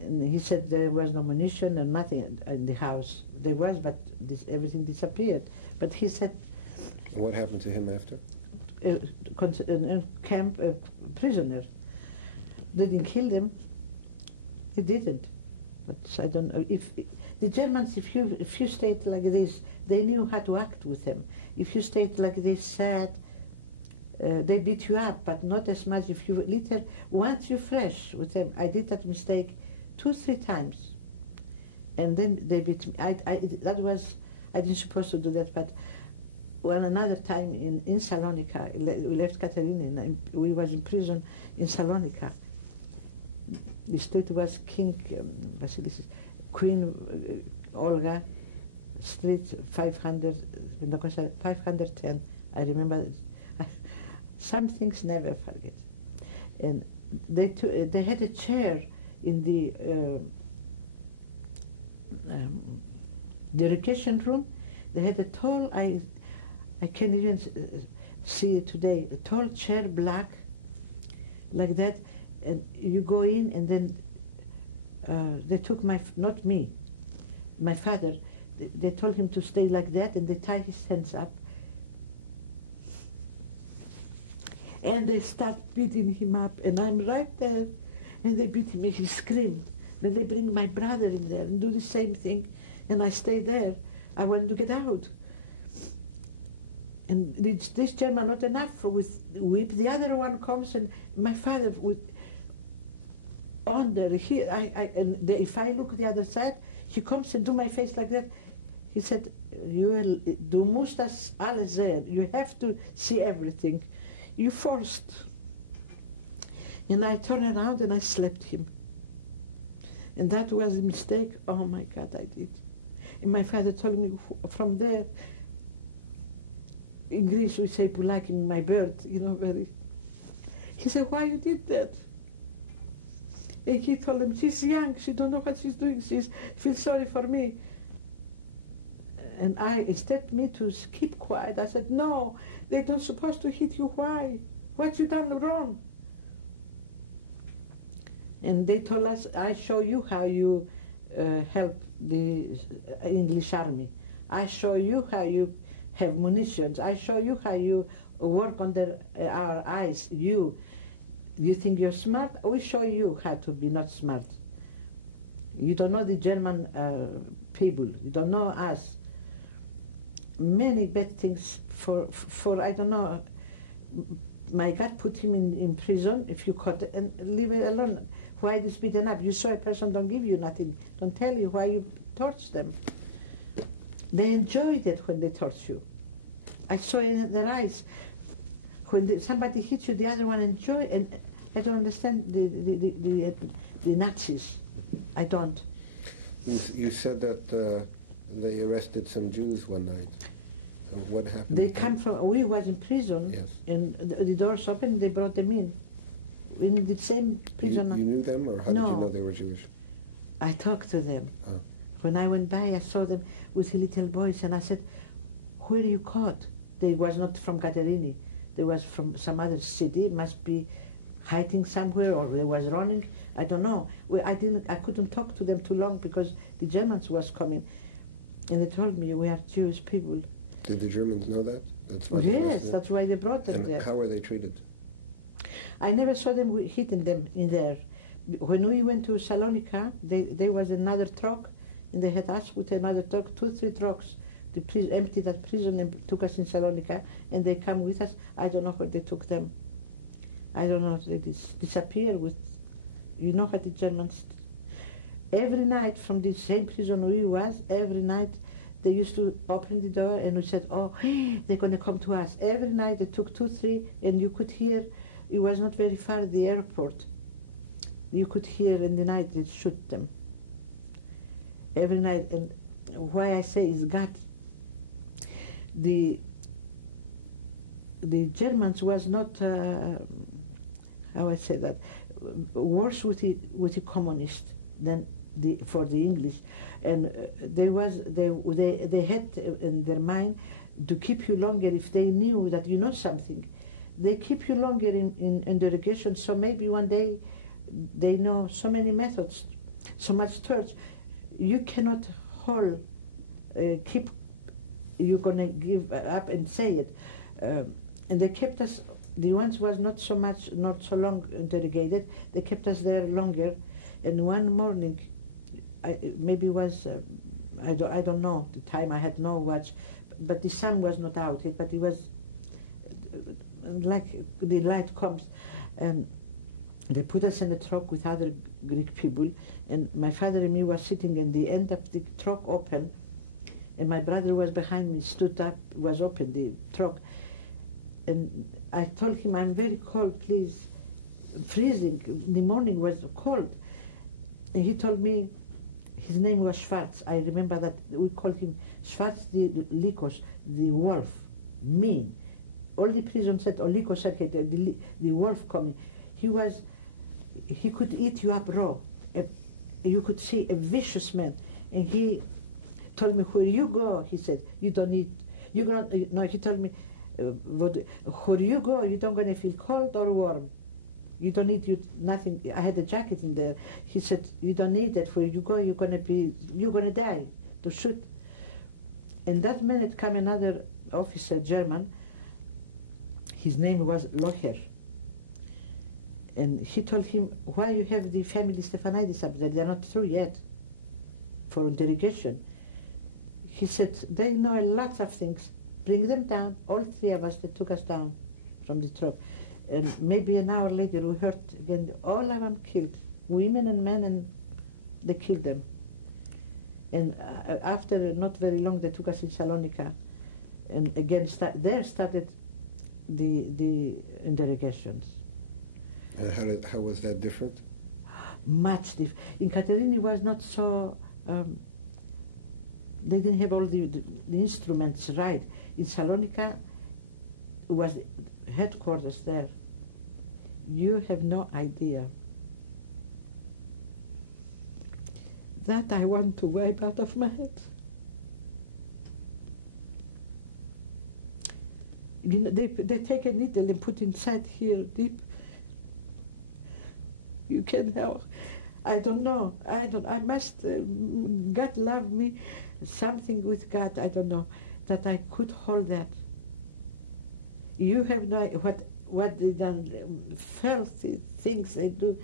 And he said there was no munition and nothing in the house. There was, but everything disappeared. But he said... What happened to him after? Camp prisoner. They didn't kill them. They didn't. But I don't know if the Germans, if you stayed like this, they knew how to act with them. If you stayed like this sad, they beat you up, but not as much if you little. Once you're fresh with them, I did that mistake 2-3 times, and then they beat me. I didn't supposed to do that, but well, another time in Salonika, we left Katerina, and we was in prison in Salonika. The street was King Vasilis, Queen Olga, street 510. I remember some things never forget. And they had a chair in the education room. They had a tall, I can't even see it today, a tall chair, black, like that, and you go in, and then they took not me, my father, they told him to stay like that, and they tied his hands up, and they start beating him up, and I'm right there, and they beat him, and he screamed. Then they bring my brother in there and do the same thing, and I stay there. I want to get out. And this German, not enough with whip, the other one comes, and my father with under here, if I look the other side, he comes and do my face like that. He said, "Du musst das alles sehen. You have to see everything. You forced." And I turned around and I slapped him. And that was a mistake. Oh my God, I did. And my father told me from there, in Greece we say pulaki, my bird, very. He said, "Why you did that?" And he told him, "She's young, she don't know what she's doing, she feels sorry for me." And instead me to keep quiet, I said, "No, they're not supposed to hit you, why? What you done wrong?" And they told us, "I show you how you help the English army. I show you how you have munitions. I show you how you work under our eyes. You think you're smart? We show you how to be not smart. You don't know the German people. You don't know us. Many bad things for I don't know. My God put him in prison if you caught it, and leave it alone. Why this beaten up? You saw a person, don't give you nothing, don't tell you why you torch them. They enjoyed it when they torch you. I saw in their eyes. When somebody hits you, the other one enjoy, and I don't understand the Nazis. I don't. You said that they arrested some Jews one night. What happened? They come from, we was in prison, yes. And the doors opened, they brought them in the same prison. You knew them, or how did you know they were Jewish? I talked to them. Oh. When I went by, I saw them with the little boys, and I said, "Where are you caught?" They was not from Katerini. They was from some other city, must be hiding somewhere, or they was running. I don't know. I couldn't talk to them too long because the Germans was coming, and they told me, "We are Jewish people." Did the Germans know that? Yes, that's why they brought them and there. How were they treated? I never saw them hitting them in there. When we went to Salonika, there was another truck, and they had us with another truck, 2-3 trucks. They emptied that prison and took us in Salonika, and they come with us. I don't know where they took them. I don't know if they disappear with, you know what the Germans. Every night from the same prison we was, every night they used to open the door, and we said, "Oh, they're going to come to us." Every night they took 2-3, and you could hear, it was not very far, the airport. You could hear in the night they shoot them. every night. And why I say is God. The Germans was not, how I say that, worse with the communist than for the English, and they had in their mind to keep you longer if they knew that you know something. They keep you longer in interrogation, so maybe one day they know so many methods, so much torture. You cannot keep, you're going to give up and say it. And they kept us, the ones was not so long interrogated, they kept us there longer. And one morning, maybe was, I don't know the time, I had no watch, but the sun was not out yet, but it was like the light comes, and they put us in a truck with other Greek people, and my father and me was sitting in the end of the truck open, and my brother was behind me, stood up, was open, the truck, and I told him, I'm very cold, please, freezing, the morning was cold, and he told me, his name was Schwarz. I remember that we called him Schwarz the Likos, the wolf, mean. All the prison said, Likos, the wolf coming. He could eat you up raw. You could see a vicious man. And he told me, where you go, he said, you don't eat. No, he told me, where you go, you don't going to feel cold or warm. You don't need nothing. I had a jacket in there. He said, you don't need that. Where you go, you're going to die, to shoot. And that minute came another officer, German. His name was Locher. And he told him, why you have the family Stefanidis up there? They're not through yet for interrogation. He said, they know a lot of things. Bring them down. All three of us, they took us down from the truck. And maybe an hour later we heard again, all of them killed, women and men, and they killed them. And after not very long they took us in Salonika, and again there started the interrogations. And how was that different? Much different. In Katerini was not so, they didn't have all the instruments right. In Salonika was headquarters there. You have no idea. That I want to wipe out of my head. You know, they take a needle and put inside here deep. You can help. I don't know. I must, God loved me, something with God, I don't know, that I could hold that. You have no idea what they done, filthy things they do,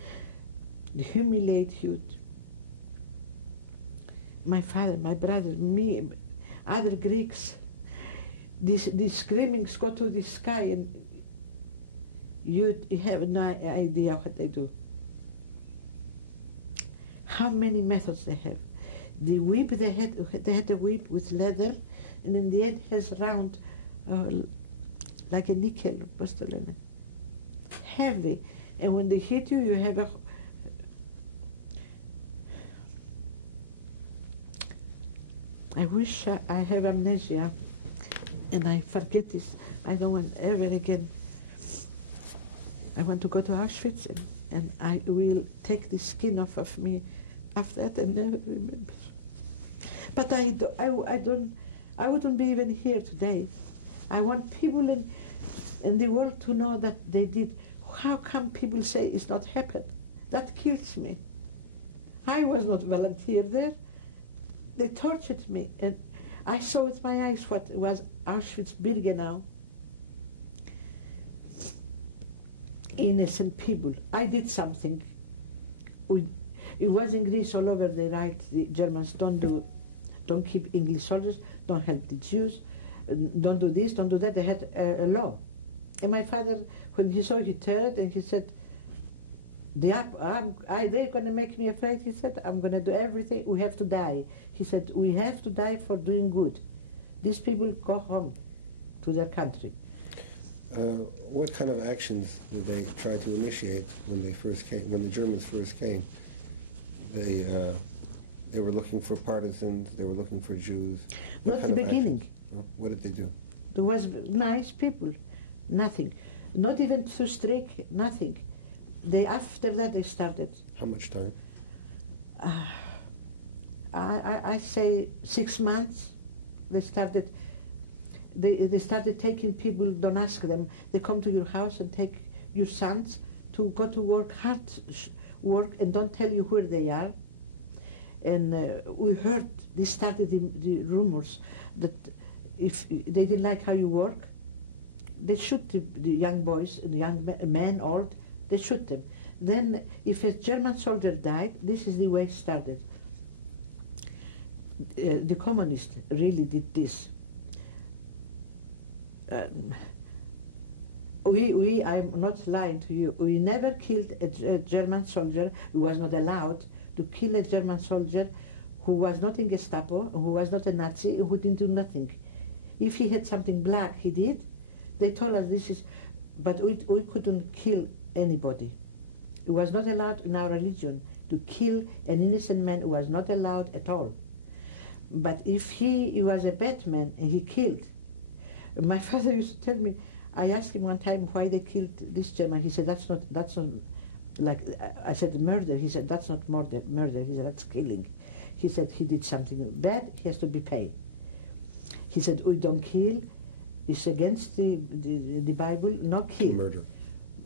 humiliate you. My father, my brother, me, other Greeks, these screamings go to the sky, and you have no idea what they do. How many methods they have. The whip they had a whip with leather, and in the end has round, like a nickel postolene, heavy, and when they hit you, you have a. I wish I have amnesia, and I forget this. I don't want ever again. I want to go to Auschwitz, and I will take the skin off of me after that and never remember. But I wouldn't be even here today. I want people in the world to know that they did. How come people say it's not happened? That kills me. I was not volunteer there. They tortured me, and I saw with my eyes what was Auschwitz-Birkenau. Innocent people. I did something. It was in Greece all over. They write, the Germans don't keep English soldiers, don't help the Jews, don't do this, don't do that. They had a law. And my father, when he saw, he turned and he said, they're going to make me afraid. He said, I'm going to do everything. We have to die. He said, we have to die for doing good. These people go home to their country. What kind of actions did they try to initiate when they first came? When the Germans first came, they They were looking for partisans, they were looking for Jews. Not the beginning. What did they do? There was nice people, nothing. Not even too strict, nothing. After that they started. How much time? I say 6 months. They started. They started taking people. Don't ask them. They come to your house and take your sons to go to work, hard work, and don't tell you where they are. And we heard. They started the rumors that if they didn't like how you work, they shoot the young boys, the young men, old. They shoot them. Then, if a German soldier died, this is the way it started. The communists really did this. I'm not lying to you, we never killed a German soldier who was not allowed to kill a German soldier who was not in Gestapo, who was not a Nazi, who didn't do nothing. If he had something black, he did. They told us this is, but we couldn't kill anybody. It was not allowed in our religion to kill an innocent man who was not allowed at all. But if he was a bad man and he killed, my father used to tell me, I asked him one time why they killed this German. He said, that's not like, I said, murder. He said, that's not murder. He said, that's killing. He said, he did something bad, he has to be paid. He said, we don't kill. It's against the Bible, no kill. Murder.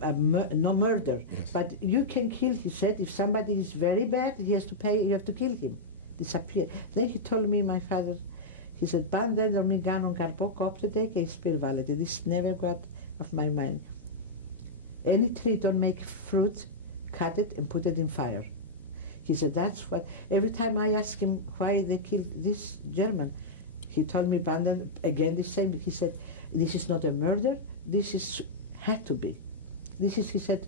No murder. Yes. But you can kill, he said, if somebody is very bad, he has to pay, you have to kill him. Disappear. Then he told me, my father, he said, πάντα δεν μην κάνουν καρπό, κόπτεται και εισπυρβάλλεται. This never got off my mind. Any tree don't make fruit, cut it and put it in fire. He said, that's what, every time I asked him why they killed this German, he told me, Bandan, again the same, he said, this is not a murder, this is, had to be. This is, he said,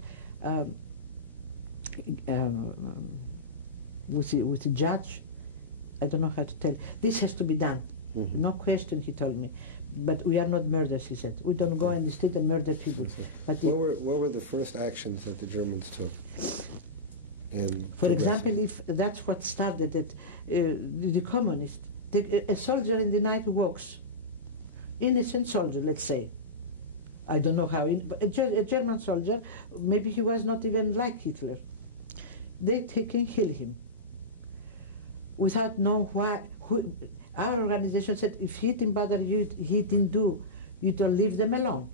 with the judge, I don't know how to tell, this has to be done. Mm-hmm. No question, he told me. But we are not murderers, he said. We don't go in the street and murder people. But what were the first actions that the Germans took? For example, if that's what started it, the communists, a soldier in the night walks, innocent soldier, let's say. I don't know how, but a German soldier, maybe he was not even like Hitler. They take and kill him without knowing why. Our organization said, if he didn't bother you, he didn't do, you don't leave them alone.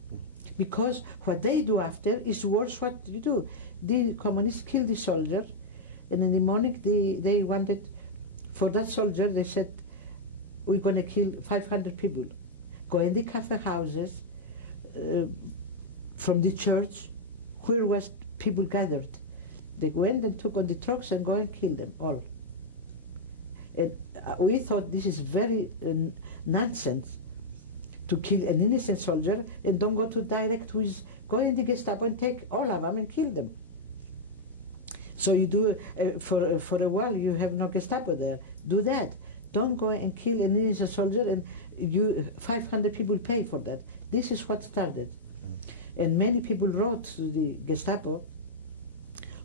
Because what they do after is worse what you do. The communists killed the soldier, and in the morning they wanted, for that soldier, they said, we're going to kill 500 people. Go in the cafe houses, from the church, where was people gathered. They went and took on the trucks and go and kill them all. And we thought this is very nonsense to kill an innocent soldier and don't go to direct who is going to Gestapo and take all of them and kill them. So you do, for a while you have no Gestapo there. Do that. Don't go and kill an innocent soldier and 500 people pay for that. This is what started. And many people wrote to the Gestapo,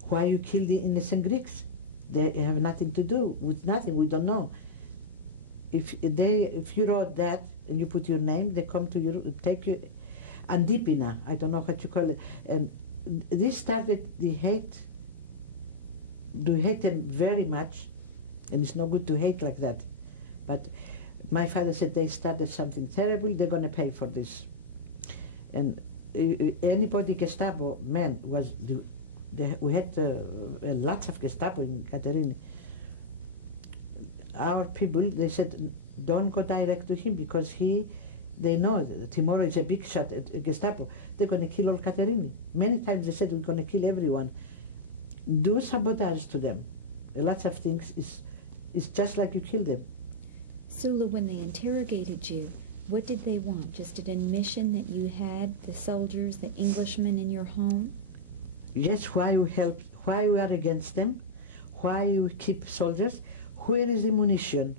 why you kill the innocent Greeks? They have nothing to do with nothing, we don't know. If you wrote that and you put your name, they come to you, take you, Andipina, I don't know what you call it. And this started the hate. We hate them very much, and it's no good to hate like that. But my father said they started something terrible, they're going to pay for this. And anybody Gestapo man was, we had lots of Gestapo in Katerini. Our people, they said, don't go direct to him because they know that tomorrow is a big shot at Gestapo. They're going to kill all Katerini. Many times they said, we're going to kill everyone. Do sabotage to them. Lots of things is just like you kill them. Sula, when they interrogated you, what did they want? Just an admission that you had the soldiers, the Englishmen in your home? Yes, why you help, why you are against them, why you keep soldiers, where is the munition,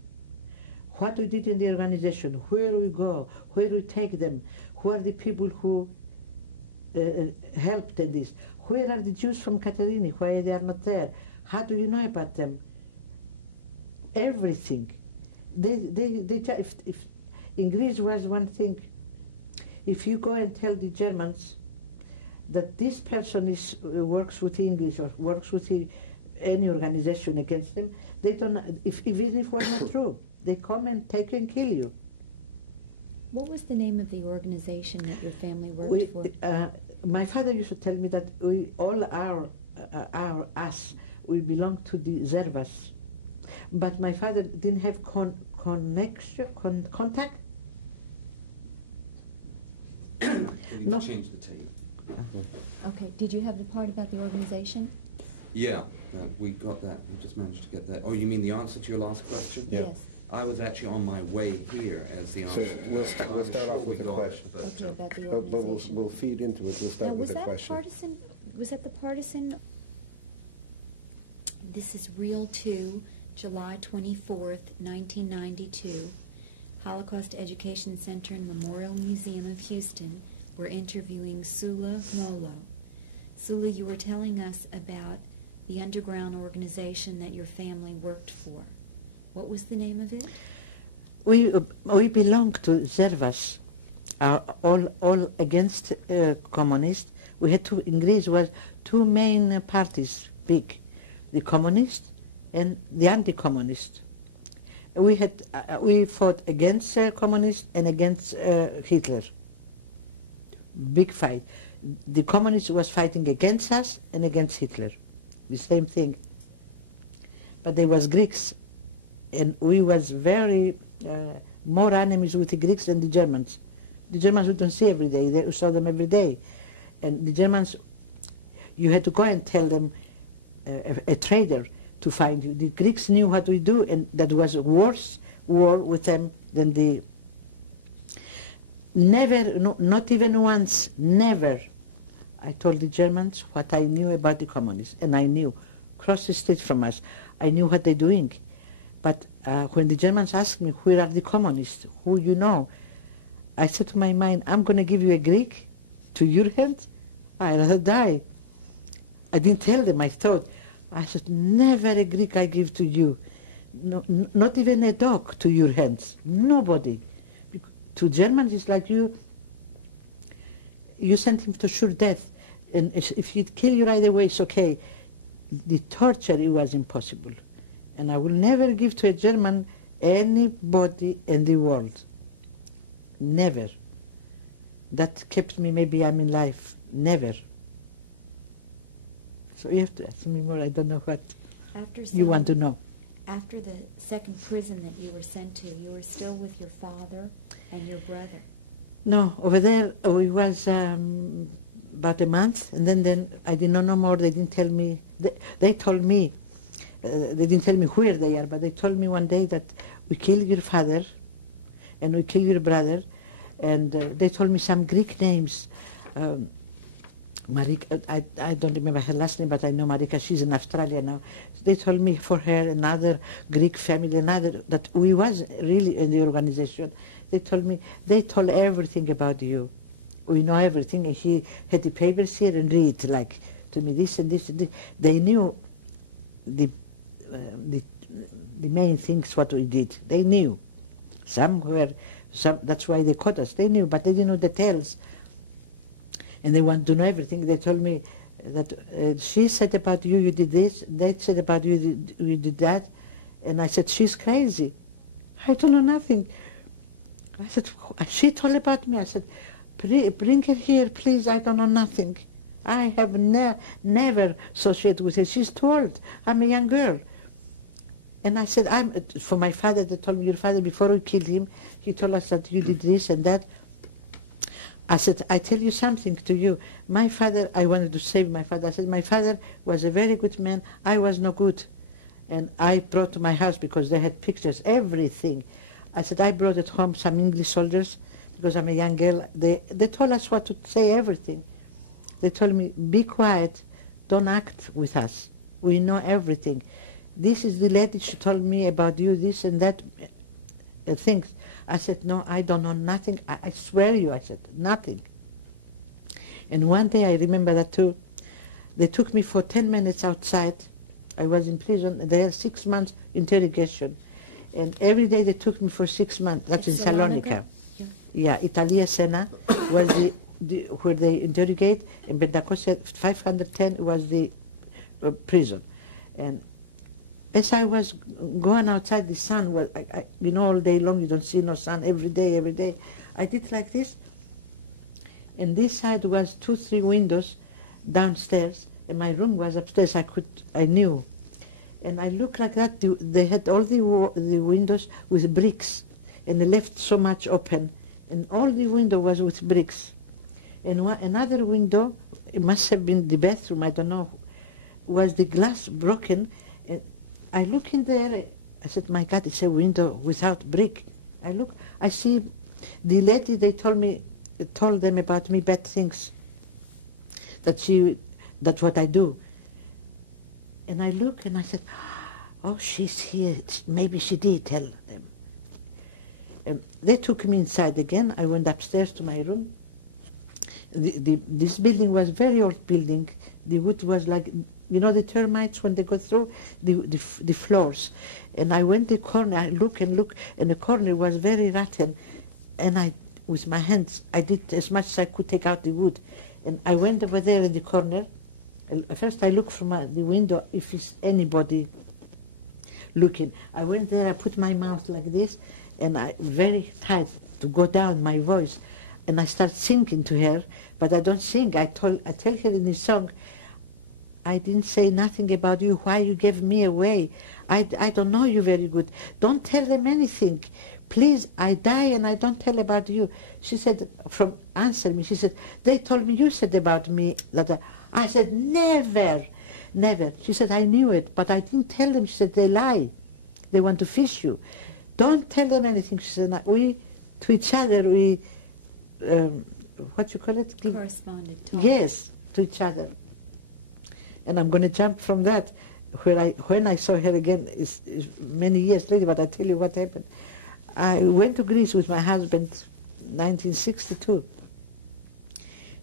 what we did in the organization, where we go, where we take them, who are the people who helped in this, where are the Jews from Katerini, why they are not there, how do you know about them? everything. If in Greece was one thing, if you go and tell the Germans that this person works with English or works with any organization against them, they don't. Even if it was not true, they come and take and kill you. What was the name of the organization that your family worked for? My father used to tell me that we belong to the Zervas, but my father didn't have contact. No. Change the tape. Okay. Did you have the part about the organization? Yeah, we got that. We just managed to get that. Oh, you mean the answer to your last question? Yeah. Yes. I was actually on my way here as the answer. So we'll start off with a question. Okay, about the But organization. we'll feed into it. We'll start with a question. Was that the partisan? This is Reel 2, July 24th, 1992. Holocaust Education Center and Memorial Museum of Houston. We're interviewing Sula Molo. Sula, you were telling us about the underground organization that your family worked for. What was the name of it? We belong to Zervas, all against communists. We had in Greece was two main parties, big, the communist and the anti-communist. We fought against communists and against Hitler. Big fight. The communists was fighting against us and against Hitler, the same thing. But there was Greeks, and we was very more enemies with the Greeks than the Germans. The Germans we don't see every day. We saw them every day, and the Germans, you had to go and tell them a trader to find you. The Greeks knew what we do, and that was a worse war with them than the. Never, no, not even once, never. I told the Germans what I knew about the communists, and I knew, across the street from us, I knew what they're doing. But when the Germans asked me, where are the communists, who you know, I said to my mind, I'm going to give you a Greek to your hands, I'd rather die. I didn't tell them, I thought. I said, never a Greek I give to you. No, not even a dog to your hands, nobody. To Germans, it's like you sent him to sure death. And if he'd kill you right away, it's okay. The torture, it was impossible. And I will never give to a German anybody in the world. Never. That kept me, maybe I'm in life. Never. So you have to ask me more. I don't know what you want to know. After the second prison that you were sent to, you were still with your father and your brother? No, over there we was about a month, and then I did not know more. They didn't tell me. They told me, they didn't tell me where they are, but they told me one day that we killed your father and we killed your brother, and they told me some Greek names. Marika, I don't remember her last name, but I know Marika, she's in Australia now. They told me for her another Greek family, another, that we was really in the organization. They told everything about you. We know everything, and he had the papers here and read, like, to me this and this and this. They knew the main things, what we did. They knew. That's why they caught us. They knew, but they didn't know details. And they want to know everything. They told me that she said about you, you did this. They said about you, you did that. And I said, she's crazy. I don't know nothing. I said, she told about me. I said, bring her here, please. I don't know nothing. I have never associated with her. She's too old. I'm a young girl. And I said, for my father, they told me, your father, before we killed him, he told us that you did this and that. I said, I tell you something to you. My father, I wanted to save my father. I said, my father was a very good man. I was no good. And I brought to my house, because they had pictures, everything. I said, I brought at home some English soldiers, because I'm a young girl. They told us what to say, everything. They told me, be quiet, don't act with us. We know everything. This is the lady, she told me about you, this and that things. I said, no, I don't know nothing. I swear you, I said, nothing. And one day, I remember that too, they took me for 10 minutes outside. I was in prison. They had 6 months interrogation. And every day they took me for 6 months. That's in Salonika. Yeah, Italia Sena was where they interrogate, and 510 was the prison. And as I was going outside, the sun was, all day long you don't see no sun, every day. I did like this, and this side was 2-3 windows downstairs, and my room was upstairs. I knew, and I looked like that. They had all the windows with bricks, and they left so much open, and all the window was with bricks. And another window, it must have been the bathroom, I don't know, was the glass broken. And I look in there, I said, my God, it's a window without brick. I see the lady, they told them about me bad things, that's what I do. And I look and I said, oh, she's here, maybe she did tell them. They took me inside again. I went upstairs to my room. This building was very old building. The wood was like, the termites when they go through the floors. And I went the corner, I look, and the corner was very rotten. And I, with my hands, I did as much as I could take out the wood. And I went over there in the corner. First I looked from the window if it's anybody looking. I went there, I put my mouth like this, and I very tight to go down my voice. And I start singing to her, but I don't sing. I tell her in the song, I didn't say nothing about you, why you gave me away. I don't know you very good. Don't tell them anything. Please, I die and I don't tell about you. She said, answer me, she said, they told me you said about me that I said, never. She said, I knew it, but I didn't tell them. She said, they lie. They want to fish you. Don't tell them anything. She said, to each other, what you call it? Corresponded. Talk. Yes, to each other. And I'm going to jump from that, when I saw her again, is many years later, but I'll tell you what happened. I went to Greece with my husband, 1962.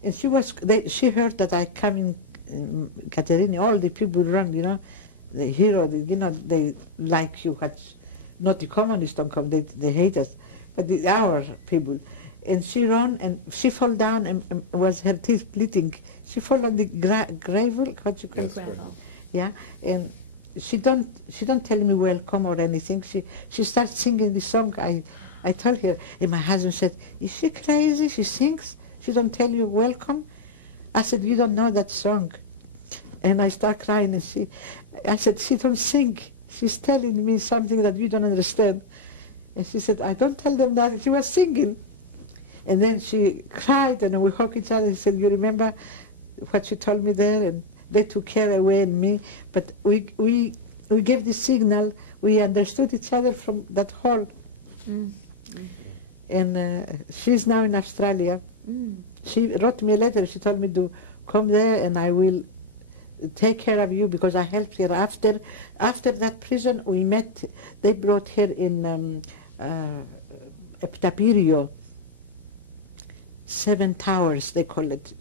And she heard that I come in Katerini, all the people run, the hero, they like you. Not the communists don't come, they hate us, but our people. And she ran and she fell down and was her teeth bleeding. She fell on the gravel, what you call it? Gravel. Yeah, and she don't tell me welcome or anything. She starts singing the song. I told her, and my husband said, is she crazy? She sings. She don't tell you welcome. I said, you don't know that song. And I start crying, and I said, she don't sing. She's telling me something that you don't understand. And she said, I don't tell them that. She was singing. And then she cried, and we hugged each other. She said, you remember what she told me there? And they took her away and me. But we gave the signal. We understood each other from that hall. Mm. And she's now in Australia. Mm. She wrote me a letter. She told me to come there, and I will take care of you, because I helped her. After that prison, we met. They brought her in Eptapirio. 7 Towers, they call it.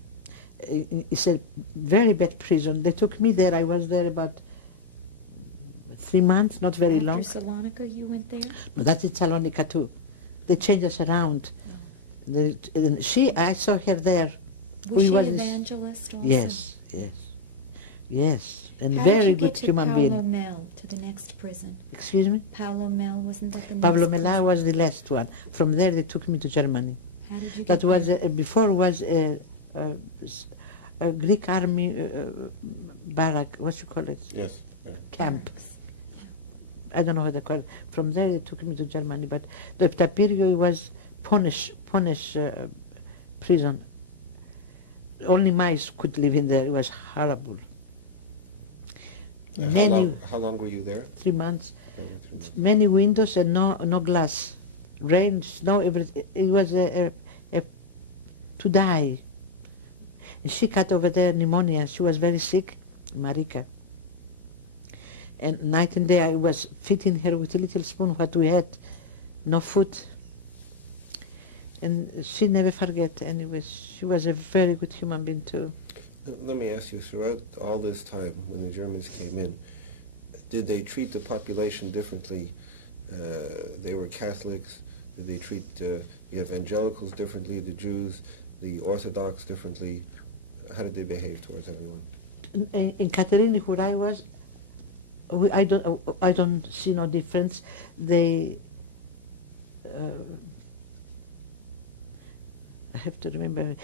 It's a very bad prison. They took me there. I was there about 3 months, not very long. After Salonika, you went there? No, that's in Salonika too. They changed us around. Oh. I saw her there. Was she an evangelist also? Yes. And How very did you good get to human being. Paulo Mel, to the next prison? Excuse me? Paulo Mel, wasn't that the next Pablo prison? Mela was the last one. From there they took me to Germany. How did you get That was there? before was a Greek army barrack. What you call it? Yes. Camp. I don't know what they call it. From there they took me to Germany, but the Eptapirio was Polish prison. Only mice could live in there. It was horrible. How long were you there? 3 months. 3 months. Many windows and no glass. Rain, snow, everything. It was to die. And she got over there pneumonia. She was very sick, Marika. And night and day I was feeding her with a little spoon what we had, no food. And she never forget. Anyway, she was a very good human being too. Let me ask you, throughout all this time when the Germans came in, did they treat the population differently they were Catholics? Did they treat the evangelicals differently, the Jews, the Orthodox differently? How did they behave towards everyone? In Katerini, where I was, I don't see no difference. They, I have to remember,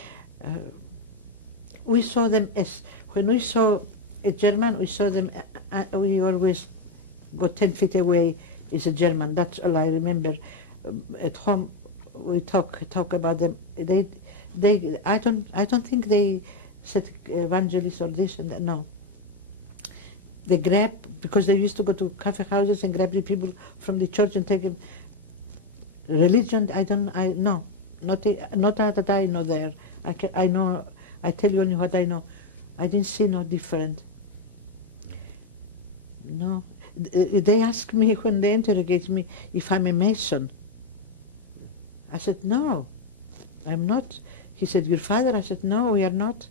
we saw them as, when we saw a German, we saw them, we always go 10 feet away, is a German. That's all I remember. At home, we talk about them. I don't think they said evangelists or this and that. No. They grab, because they used to go to cafe houses and grab the people from the church and take them. Religion, no, not that I know there. I tell you only what I know. I didn't see no different. No. They asked me when they interrogated me if I'm a Mason. I said, no, I'm not. He said, your father? I said, no, we are not.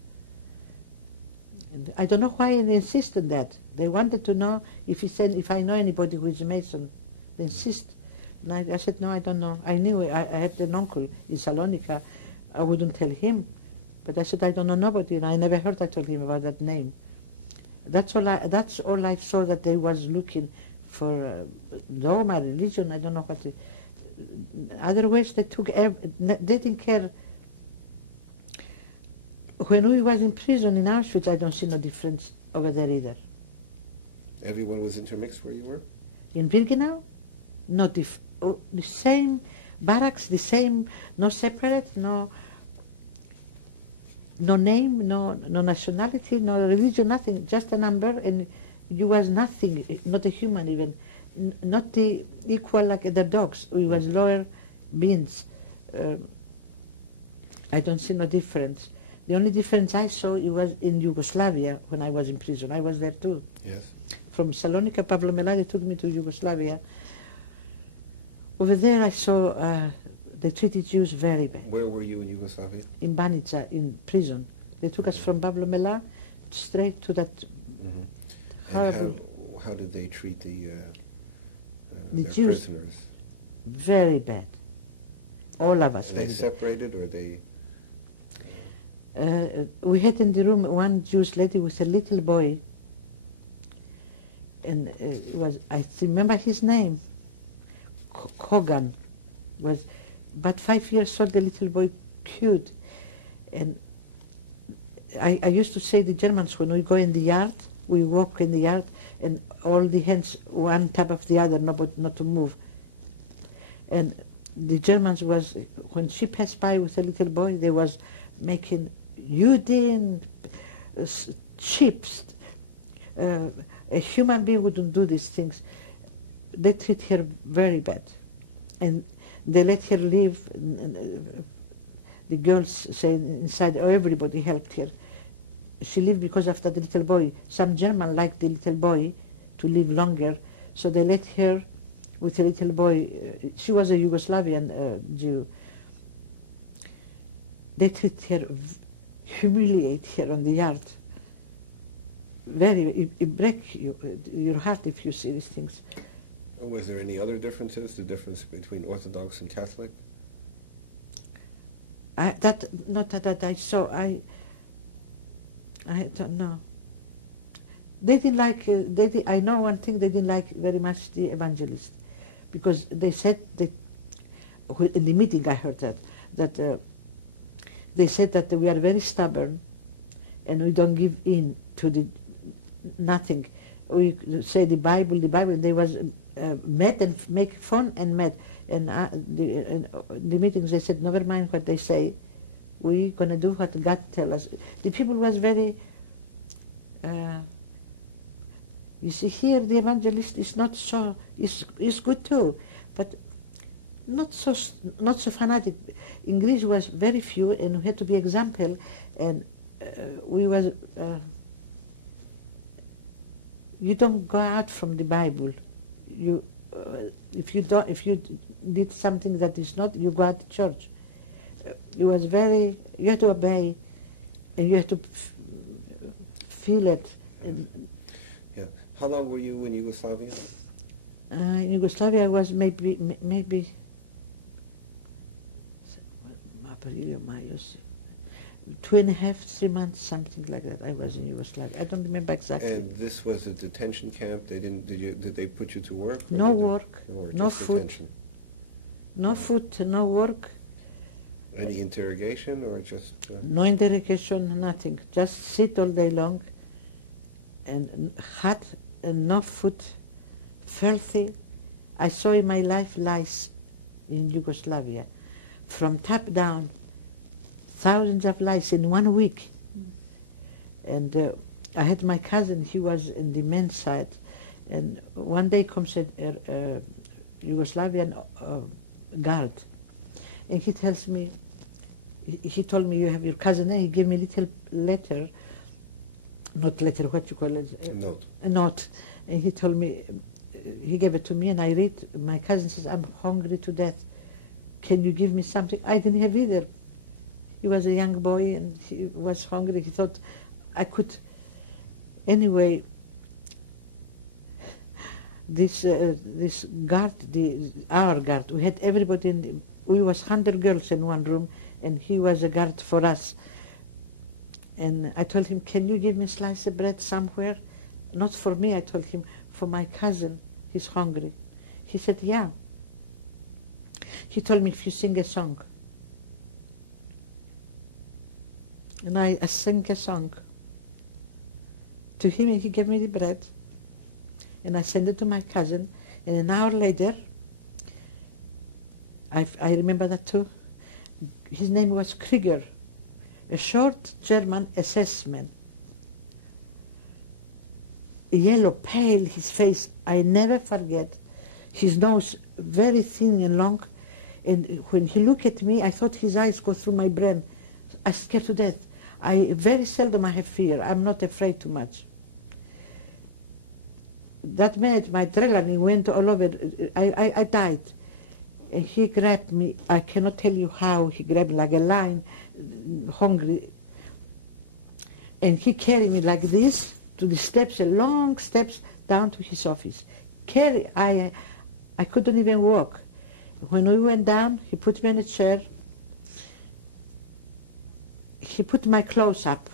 And I don't know why they insisted that. They wanted to know if I know anybody who is a Mason. They insist. And I said, no, I don't know. I knew I had an uncle in Salonika. I wouldn't tell him. But I said, I don't know nobody. And I never heard I told him about that name. That's all I saw, that they was looking for, no, my religion, I don't know what. Otherwise, they didn't care. When we was in prison in Auschwitz, I don't see no difference over there either. Everyone was intermixed where you were? In Birkenau? No the same barracks, the same, no separate, no name, no nationality, no religion, nothing, just a number, and you was nothing, not a human even, not the equal like the dogs. We was lower beings. I don't see no difference. The only difference I saw, it was in Yugoslavia when I was in prison. I was there too. Yes. From Salonika, Pavlomela, they took me to Yugoslavia. Over there I saw they treated Jews very bad. Where were you in Yugoslavia? In Banica, in prison. They took us from Pavlomela straight to that horrible... And how did they treat the their Jews? Prisoners? Very bad. All of us. Are they separated, or they... we had in the room one Jewish lady with a little boy, and it was, I remember his name, Kogan, was but 5 years old, the little boy, cute. And I used to say, the Germans, when we go in the yard, we walk in the yard, and all the hands one top of the other, not to move. And the Germans was, when she passed by with a little boy, they was making Juden, chips. A human being wouldn't do these things. They treat her very bad. And they let her live. The girls say inside, oh, everybody helped her. She lived because of that little boy. Some German liked the little boy to live longer, so they let her with a little boy. She was a Yugoslavian Jew. They treat her, humiliate her on the yard. It breaks your heart if you see these things. Was there any other differences, the difference between Orthodox and Catholic? Not that I saw. I don't know. They didn't like, I know one thing, they didn't like very much the evangelists, because they said that, in the meeting I heard that they said that we are very stubborn and we don't give in to nothing. We say the Bible, they was mad and make fun and mad. And the meetings they said, never mind what they say, we're going to do what God tells us. The people was very, you see here the evangelist is not so, is good too, but not so fanatic. In Greece was very few, and we had to be example, and we was, you don't go out from the Bible. You, if you did something that is not, you go out to church. It was very, you have to obey, and you have to feel it. Yeah. How long were you in Yugoslavia? In Yugoslavia I was maybe 2.5, 3 months, something like that. I was in Yugoslavia. I don't remember exactly. And this was a detention camp. Did they put you to work? No work, no food, detention? no food, no work. Any interrogation or just? No interrogation, nothing. Just sit all day long, and hot, and no food, filthy. I saw in my life lice in Yugoslavia, from top down, thousands of lice in 1 week. And I had my cousin, he was in the men's side, and one day comes a Yugoslavian guard, and he tells me, he told me, you have your cousin, and he gave me a little letter, not letter, what you call it? A note. A note. And he told me, he gave it to me, and I read, my cousin says, I'm hungry to death. Can you give me something? I didn't have either. He was a young boy, and he was hungry. He thought I could. Anyway, this guard, our guard, we had everybody we was 100 girls in one room, and he was a guard for us. And I told him, can you give me a slice of bread somewhere? Not for me, I told him, for my cousin, he's hungry. He said, yeah. He told me, if you sing a song. And I sang a song to him, and he gave me the bread. And I sent it to my cousin, and an hour later, I remember that too, his name was Krieger, a short German SS man. Yellow, pale, his face, I never forget. His nose very thin and long, and when he looked at me, I thought his eyes go through my brain. I scared to death. Very seldom I have fear. I'm not afraid too much. That minute, my adrenaline went all over. I died. And he grabbed me. I cannot tell you how. He grabbed me like a lion, hungry. And he carried me like this to the steps, long steps down to his office. I couldn't even walk. When we went down, he put me in a chair. He put my clothes up,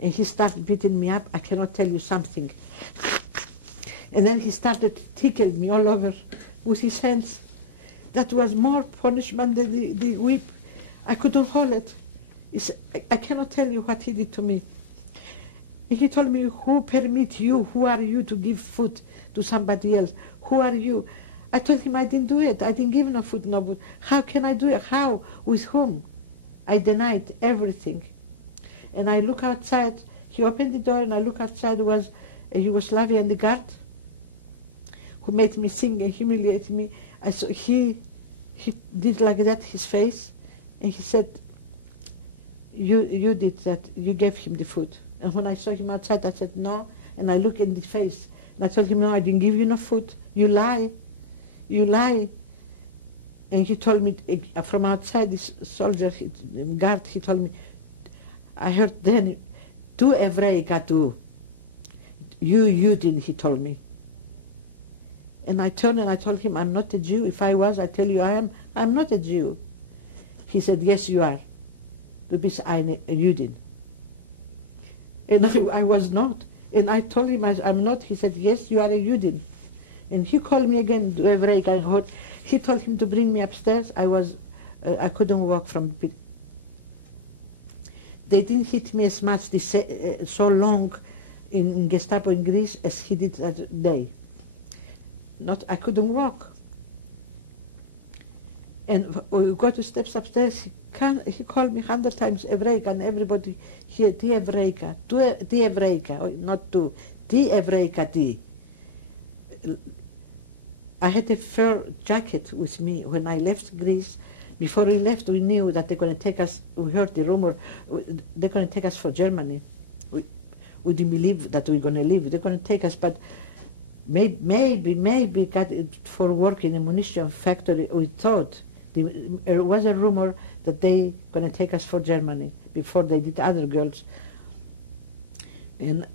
and he started beating me up. I cannot tell you something. And then he started tickling me all over with his hands. That was more punishment than the whip. I couldn't hold it. I cannot tell you what he did to me. And he told me, who permit you, who are you to give food to somebody else? Who are you? I told him I didn't do it. I didn't give no food, no food. How can I do it? How? With whom? I denied everything. And I look outside. He opened the door, and I look outside. There was a Yugoslavian guard who made me sing and humiliate me. I saw he did like that, his face, and he said, you did that. You gave him the food. And when I saw him outside, I said, no. And I looked in the face. And I told him, no, I didn't give you no food. You lie. You lie. And he told me, from outside, this soldier, guard, he told me, I heard then, tu evreika tu. You did, he told me. And I turned and I told him, I'm not a Jew. If I was, I tell you I am. I'm not a Jew. He said, yes, you are. Du bist eine Jüdin. And I was not. And I told him I'm not. He said, yes, you are a Jüdin. And he called me again, he told him to bring me upstairs. I couldn't walk from the pit. They didn't hit me as much, so long in Gestapo in Greece as he did that day. I couldn't walk. And we got the steps upstairs. He called me 100 times Evreika, and everybody here, Ti Evreika, Ti Evreika, not tu, Ti Evreika, Ti. I had a fur jacket with me when I left Greece. Before we left, we knew that they're going to take us, we heard the rumor, they're going to take us for Germany. We didn't believe that we were going to leave. They're going to take us, but maybe got it for work in a munition factory. We thought there was a rumor that they going to take us for Germany before they did other girls. And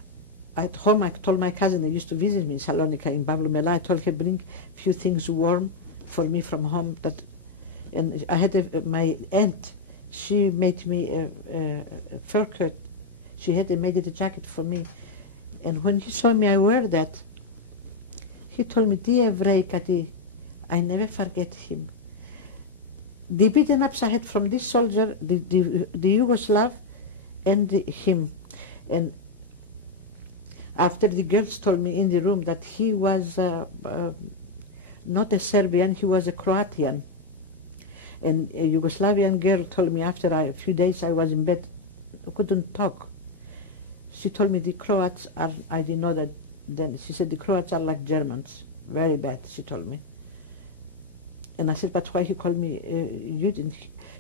at home, I told my cousin, who used to visit me in Salonika, in Pavlumela, I told her, bring a few things warm for me from home. And I had my aunt, she made me a fur coat. She had made it a jacket for me. And when he saw me, I wear that. He told me, "Dear Evreikati," I never forget him. The beaten ups I had from this soldier, the Yugoslav, and him. And after the girls told me in the room that he was not a Serbian, he was a Croatian. And a Yugoslavian girl told me after a few days I was in bed, I couldn't talk. She told me the Croats are, I didn't know that then. She said the Croats are like Germans, very bad, she told me. And I said, but why he called me you didn't?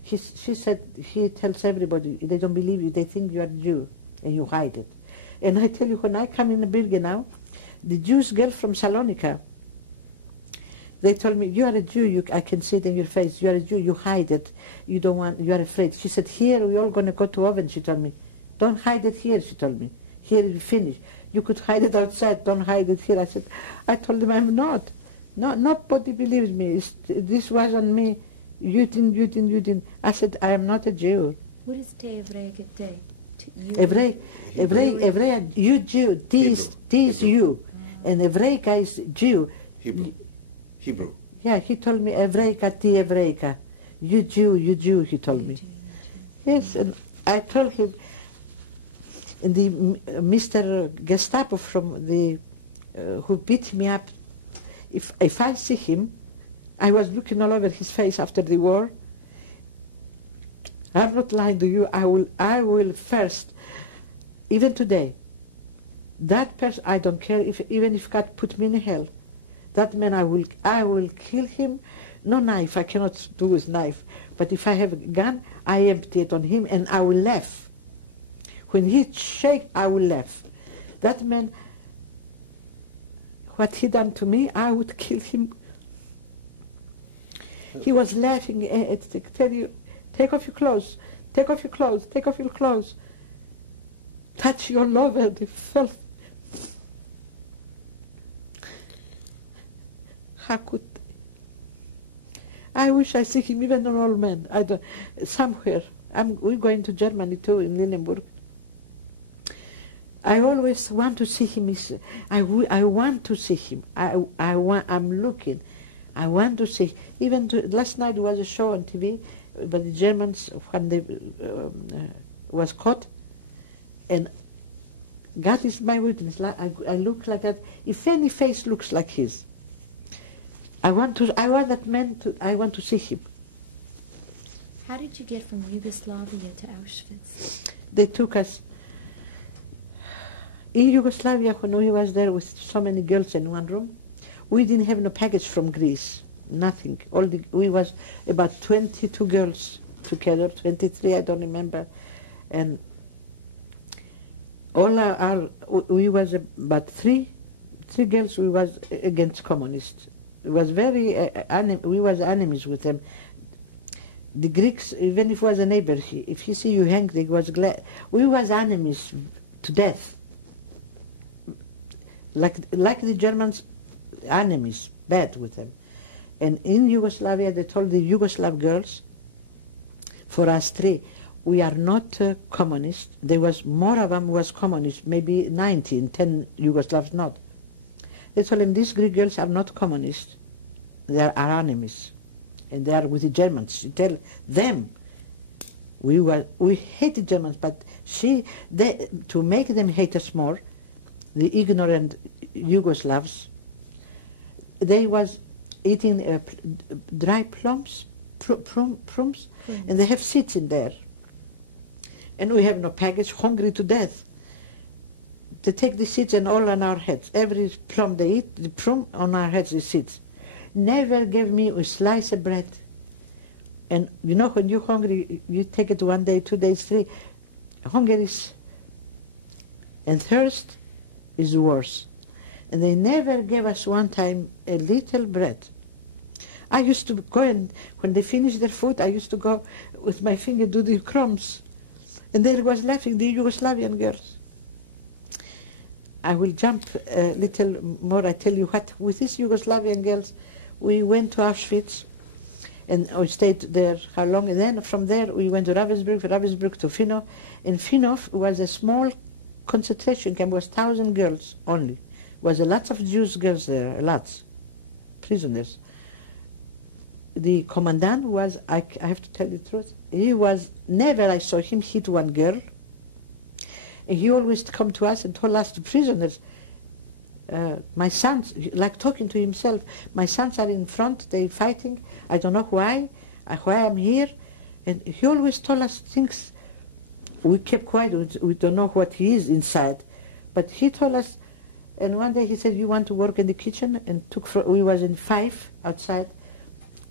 She said, he tells everybody, they don't believe you, they think you are Jew, and you hide it. And I tell you, when I come in Birkenau, the Jewish girl from Salonika, they told me, you are a Jew, I can see it in your face, you are a Jew, you hide it, you don't want, you are afraid. She said, here we're all going to go to oven, she told me. Don't hide it here, she told me. Here we finish. You could hide it outside, don't hide it here. I told them, I'm not. No, nobody believes me. This wasn't me. You didn't. I said, I am not a Jew. What is te Evreika te? Evreika, you Jew, this you. And Evreika is Jew. Hebrew. Yeah, he told me, Evreika, ti Evreika. You Jew, he told me. Yes, and I told him, the Mr. Gestapo from the, who beat me up, if I see him, I was looking all over his face after the war. I'm not lying to you. I will first, even today, that person, I don't care even if God put me in hell, that man I will kill him. No knife, I cannot do with knife. But if I have a gun, I empty it on him and I will laugh. When he shake, I will laugh. That man, what he done to me, I would kill him. He was laughing at tell you, take off your clothes, take off your clothes, take off your clothes. Touch your lover, the filth. How could I wish I see him, even an old man. I don't, somewhere. We're going to Germany too, in Lüneburg. I always want to see him. I want to see him. I'm looking. I want to see. Even last night there was a show on TV, but the Germans, when they was caught, and God is my witness. I look like that. If any face looks like his, I want that man to. I want to see him. How did you get from Yugoslavia to Auschwitz? They took us. In Yugoslavia, when we was there with so many girls in one room, we didn't have no package from Greece, nothing. We was about 22 girls together, 23, I don't remember, and we was about three girls. We was against communists. It was very we was enemies with them. The Greeks, even if it was a neighbor, if he see you hang, they was glad. We was enemies to death. Like the Germans, enemies, bad with them. And in Yugoslavia, they told the Yugoslav girls, for us three, we are not communist. There was more of them was communist, maybe 10 Yugoslavs not. They told them, these Greek girls are not communist. They are our enemies. And they are with the Germans. She tell them, we hate the Germans, but to make them hate us more, the ignorant Yugoslavs, they was eating dry plums, and they have seeds in there. And we have no package, hungry to death. They take the seeds and all on our heads. Every plum they eat, the plum on our heads is seeds. Never gave me a slice of bread. And you know, when you're hungry, you take it 1 day, 2 days, 3. Hunger is, and thirst is worse. And they never gave us one time a little bread. I used to go and, when they finished their food, I used to go with my finger do the crumbs. And there was laughing, the Yugoslavian girls. I will jump a little more. I tell you what, with these Yugoslavian girls, we went to Auschwitz, and we stayed there how long, and then from there we went to Ravensbrück to Finov, and Finov was a small concentration camp, was 1,000 girls only. Was a lot of Jewish girls there, lots, prisoners. The commandant was, I have to tell you the truth, he was, never I saw him hit one girl. And he always come to us and told us, the prisoners, my sons, like talking to himself, my sons are in front, they fighting, I don't know why I'm here. And he always told us things. We kept quiet, we don't know what he is inside. But he told us, and one day he said, you want to work in the kitchen? And we was in 5 outside,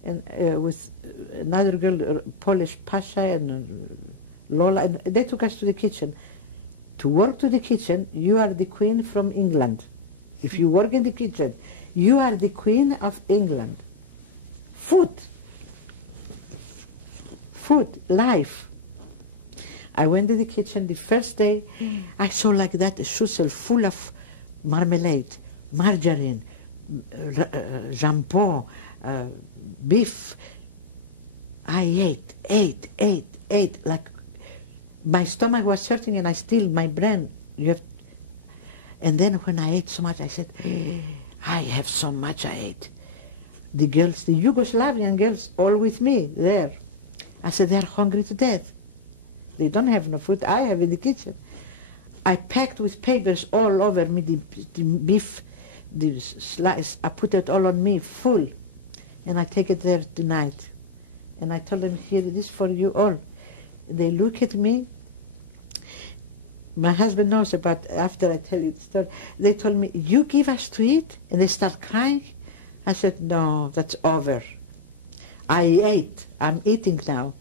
and with another girl, Polish Pasha and Lola, and they took us to the kitchen. To work to the kitchen, you are the queen from England. If you work in the kitchen, you are the queen of England. Food, life. I went to the kitchen the first day, I saw like that a schüssel full of marmalade, margarine, jambon, beef. I ate, like my stomach was hurting and I still, my brain, and then when I ate so much, I said, I have so much I ate. The girls, the Yugoslavian girls, all with me there. I said, they're hungry to death. They don't have no food, I have in the kitchen. I packed with papers all over me the beef, the slice, I put it all on me, full. And I take it there tonight. And I told them, here it is for you all. They look at me. My husband knows about, after I tell you the story, they told me, you give us to eat? And they start crying. I said, no, that's over. I ate, I'm eating now.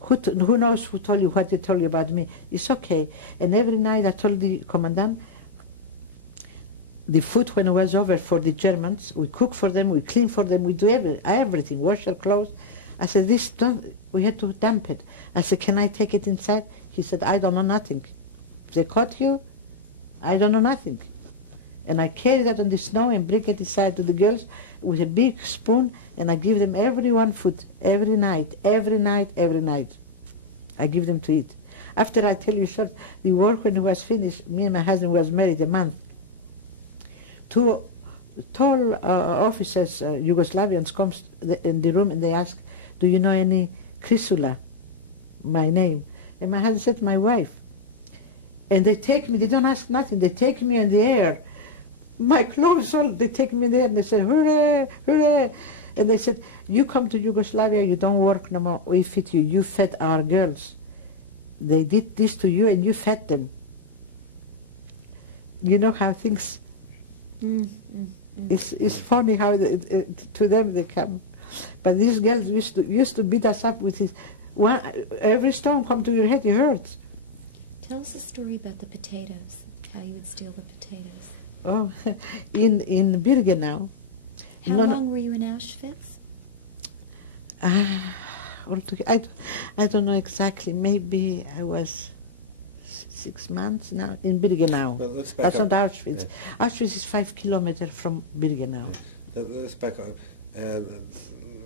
Who knows who told you what they told you about me? It's okay. And every night I told the commandant, the food when it was over for the Germans, we cook for them, we clean for them, we do everything, wash their clothes. I said, we had to dump it. I said, can I take it inside? He said, I don't know nothing. If they caught you, I don't know nothing. And I carry that on the snow and bring it inside to the girls with a big spoon, and I give them everyone food, every night. I give them to eat. After I tell you short, the war when it was finished, me and my husband was married a month. 2 tall officers, Yugoslavians, come in the room and they ask, do you know any Crisula, my name? And my husband said, my wife. And they take me, they don't ask nothing, they take me in the air. My clothes all, they take me in the air and they say, hooray, hooray. And they said, you come to Yugoslavia, you don't work no more, we feed you. You fed our girls. They did this to you and you fed them. You know how things, It's funny how to them they come. But these girls used to beat us up with every stone come to your head, it hurts. Tell us a story about the potatoes, how you would steal the potatoes. Oh, in Birkenau. How long were you in Auschwitz? I don't know exactly. Maybe I was 6 months now in Birkenau. Well, let's back That's up. not Auschwitz. Yeah. Auschwitz is 5 kilometers from Birkenau. Yeah. Let's back up.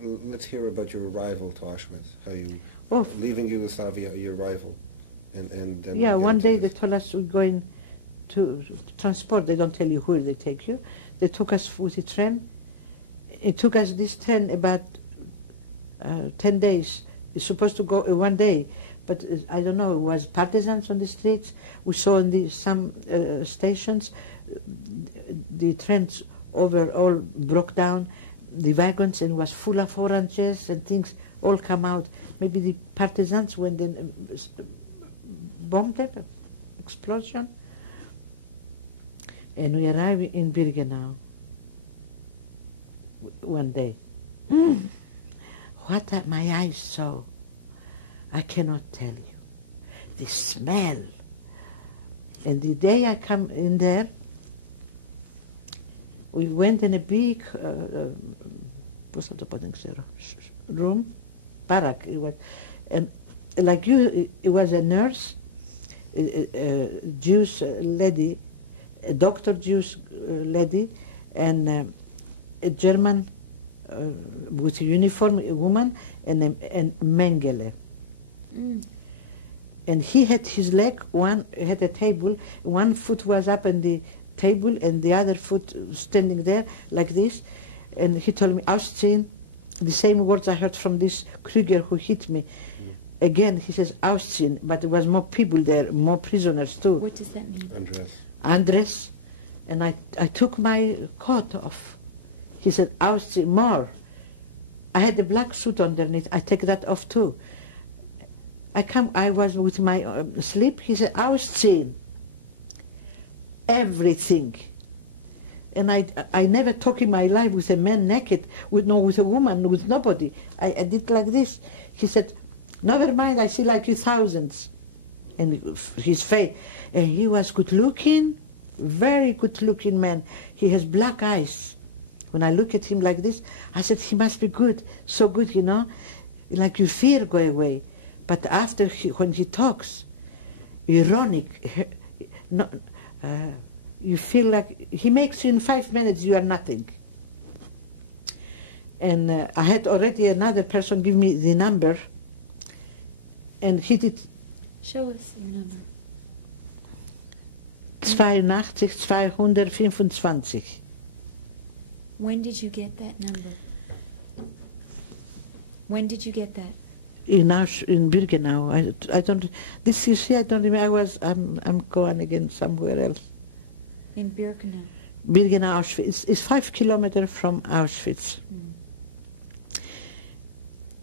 Let's hear about your arrival to Auschwitz. How you leaving Yugoslavia, your arrival, and then yeah. One day they this. told us we're going to transport. They don't tell you where they take you. They took us with a train. It took us this train about 10 days. It's supposed to go one day, but I don't know. It was partisans on the streets. We saw in some stations the trains all broke down. The wagons and was full of oranges and things all come out. Maybe the partisans when they bombed it, explosion. And we arrived in Birkenau one day. What my eyes saw, I cannot tell you. The smell. And the day I come in there, we went in a big room, barrack. It was, and like you, it was a nurse, a Jewish lady, a doctor Jewish lady, and a German with a uniform, a woman, and Mengele. Mm. And he had his leg, one had a table, one foot was up on the table and the other foot standing there like this. And he told me, Ausziehen, the same words I heard from this Krieger who hit me. Again, he says, Ausziehen, but there was more people there, more prisoners too. What does that mean? Undress. And I took my coat off. He said, Ausziehen, more. I had a black suit underneath. I take that off too. I was with my sleep. He said, Ausziehen. Everything. And I never talk in my life with a man naked, with a woman, with nobody. I did like this. He said, never mind, I see like you thousands. And his face. And he was good looking, very good looking man. He has black eyes. When I look at him like this, I said, he must be good, so good, you know. Like your fear go away. But after, when he talks, ironic, you feel like he makes you in 5 minutes you are nothing. And I had already another person give me the number, and he did. Show us your number. 82 225. When did you get that number? When did you get that? In Birkenau. I don't. This you see, I don't remember. I'm going again somewhere else. In Birkenau. Birkenau, Auschwitz. It's 5 kilometers from Auschwitz. Mm.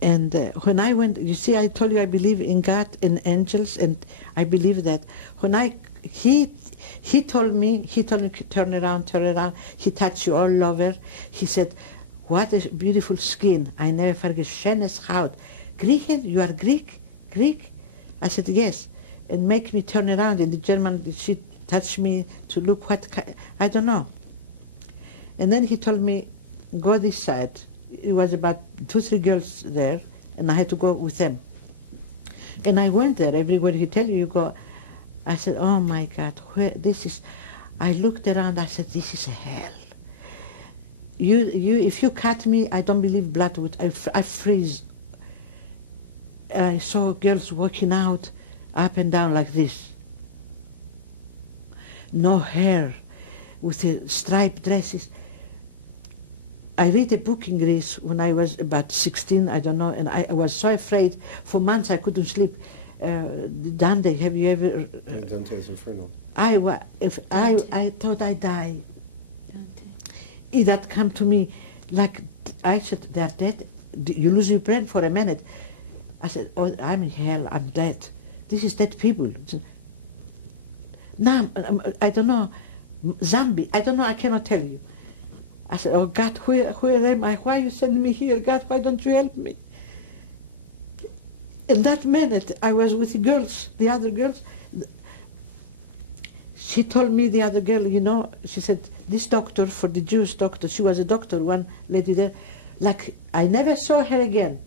And when I went, you see, I told you I believe in God and angels, and I believe that. When he told me, turn around. He touched you all over. He said, what a beautiful skin. I never forget, schönes Haut. Griechen, you are Greek? Greek? I said, yes. And make me turn around. In the German, she touched me to look I don't know. And then he told me, go this side. It was about 2-3 girls there, and I had to go with them. And I went there. Everywhere he tell you go. I said, oh my God, where this is. I looked around. I said, this is hell. If you cut me, I don't believe blood would. I freeze. I saw girls walking out, up and down like this. No hair, with the striped dresses. I read a book in Greece when I was about 16, I don't know, and I was so afraid. For months I couldn't sleep. Dante, have you ever... Dante's Inferno. I thought I'd die. Dante. That come to me, like, I said, they're dead. You lose your brain for a minute. I said, oh, I'm in hell, I'm dead. This is dead people. Now, I don't know, zombie, I don't know, I cannot tell you. I said, oh God, where am I? Why you send me here? God, why don't you help me? In that minute, I was with the girls, the other girls. She told me, the other girl, you know, she said, this doctor, for the Jewish doctor, she was a doctor, one lady there, like, I never saw her again.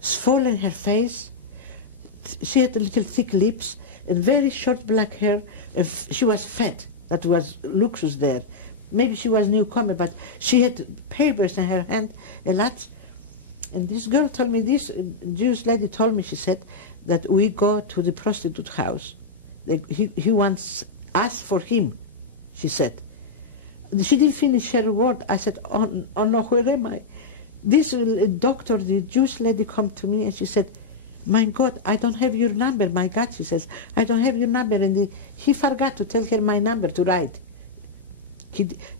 Swollen her face, she had little thick lips, and very short black hair. She was fat, that was luxus there. Maybe she was newcomer, but she had papers in her hand, a lot. And this girl told me, this Jewish lady told me, she said, that we go to the prostitute house. He wants us for him, she said. She didn't finish her word. I said, oh no, where am I? This doctor, the Jewish lady, come to me and she said, my God, I don't have your number. My God, she says, I don't have your number. And he forgot to tell her my number to write.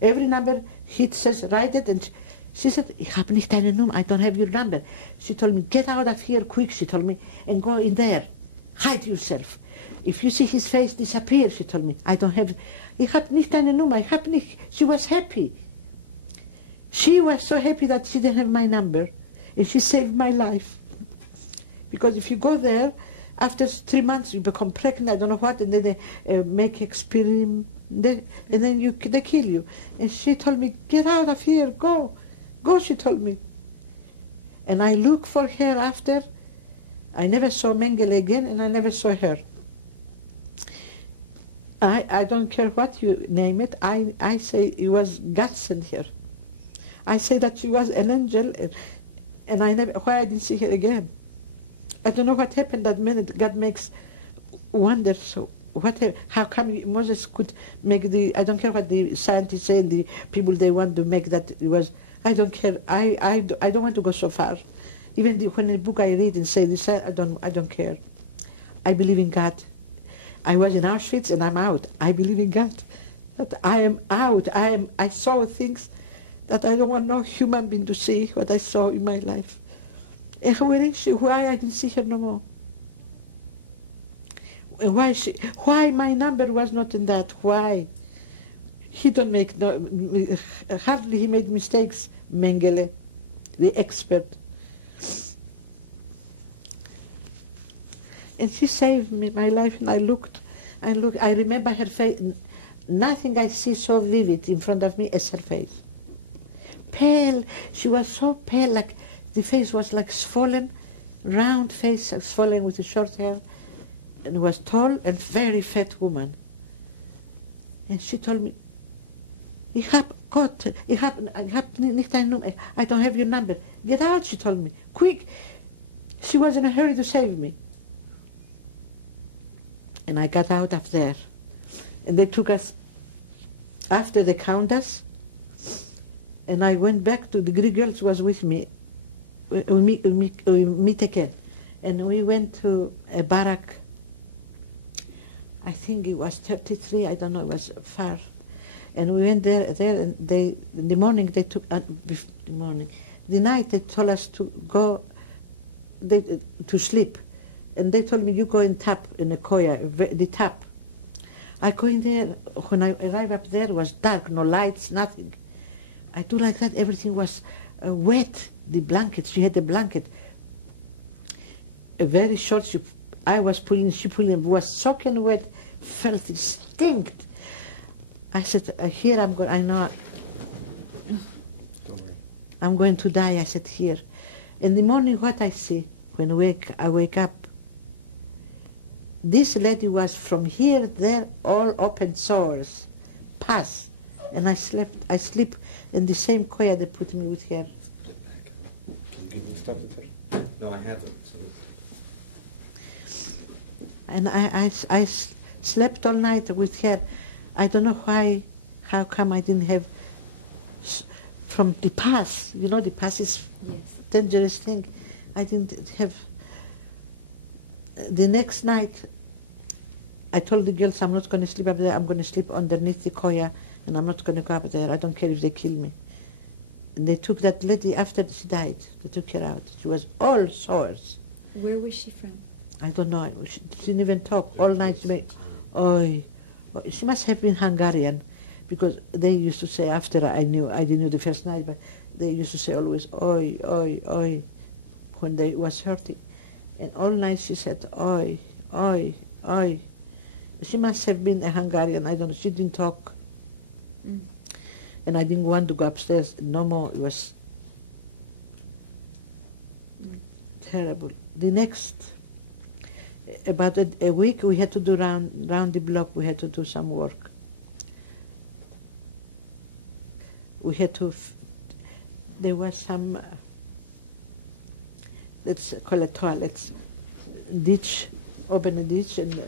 Every number, he says, write it. And she said, ich habe nicht deine Nummer. I don't have your number. She told me, get out of here quick, she told me, and go in there. Hide yourself. If you see his face, disappear, she told me. I don't have, ich habe nicht deine Nummer. Ich habe nicht. She was happy. She was so happy that she didn't have my number. And she saved my life. Because if you go there, after 3 months you become pregnant, I don't know what, and then they make experiment, and then they kill you. And she told me, get out of here, go. Go, she told me. And I looked for her after. I never saw Mengele again, and I never saw her. I don't care what you name it. I say it was God sent her. I say that she was an angel, and I never. Why I didn't see her again? I don't know what happened that minute. God makes wonders. So how come Moses could make the? I don't care what the scientists say. The people they want to make that it was. I don't care. I don't want to go so far. Even when the book I read and say this, I don't care. I believe in God. I was in Auschwitz and I'm out. I believe in God. That I am out. I saw things that I don't want no human being to see what I saw in my life. And where is she? Why I didn't see her no more? And why my number was not in that? Why? He don't make hardly he made mistakes, Mengele, the expert. And she saved me my life, and I looked, I remember her face. Nothing I see so vivid in front of me as her face. Pale, she was so pale, like the face was like swollen, round face, swollen with the short hair, and was tall and very fat woman. And she told me, I don't have your number. Get out, she told me, quick. She was in a hurry to save me. And I got out of there. And they took us, after they counted us, and I went back to the Greek girls was with me. We meet again. And we went to a barrack. I think it was 33, I don't know, it was far. And we went there and they, in the morning they took, the night they told us to go, to sleep. And they told me, you go and tap in the koya, the tap. I go in there, when I arrived up there, it was dark, no lights, nothing. I do like that, everything was wet, the blanket, she had a blanket. A very short, I was pulling, she pulling, was soaking wet, filthy, stinked. I said, here I'm going, I know, Don't worry. I'm going to die, I said, here. In the morning, what I see, when I wake up, this lady was from here, there, all open sores, pus. And I sleep in the same koya they put me with her. Can you stop the touch? No, I haven't. So. And I slept all night with her. I don't know why, how come I didn't have, from the pus, you know the pus is dangerous thing. I didn't have. The next night, I told the girls I'm not going to sleep up there, I'm going to sleep underneath the koya, and I'm not going to go up there, I don't care if they kill me. And they took that lady after she died, they took her out. She was all sores. Where was she from? I don't know, she didn't even talk. All night she made, oi. She must have been Hungarian, because they used to say, after I didn't know the first night, but they used to say always, oi, oi, oi, when they was hurting. And all night she said, oi, oi, oi. She must have been a Hungarian, I don't know, she didn't talk. Mm. And I didn't want to go upstairs no more, it was terrible. The next, about a week, we had to do round the block, we had to do some work. We had to, there was some, let's call it toilets, ditch, open a ditch, and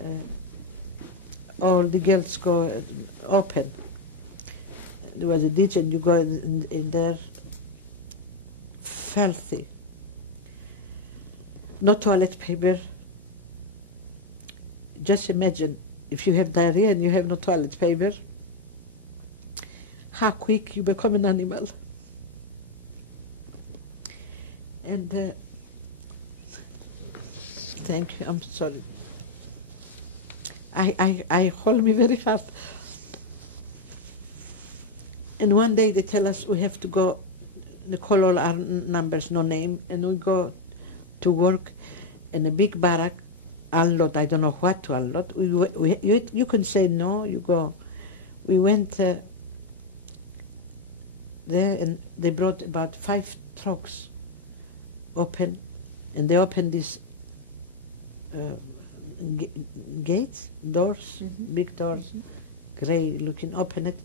all the girls go open. There was a ditch and you go in there, filthy. No toilet paper. Just imagine, if you have diarrhea and you have no toilet paper, how quick you become an animal. And thank you, I'm sorry. I hold me very hard. And one day they tell us we have to go, they call all our numbers, no name, and we go to work in a big barrack, unload, I don't know what to unload. You can say no, you go. We went there and they brought about 5 trucks open, and they opened this gates, doors, big doors, grey looking, open it.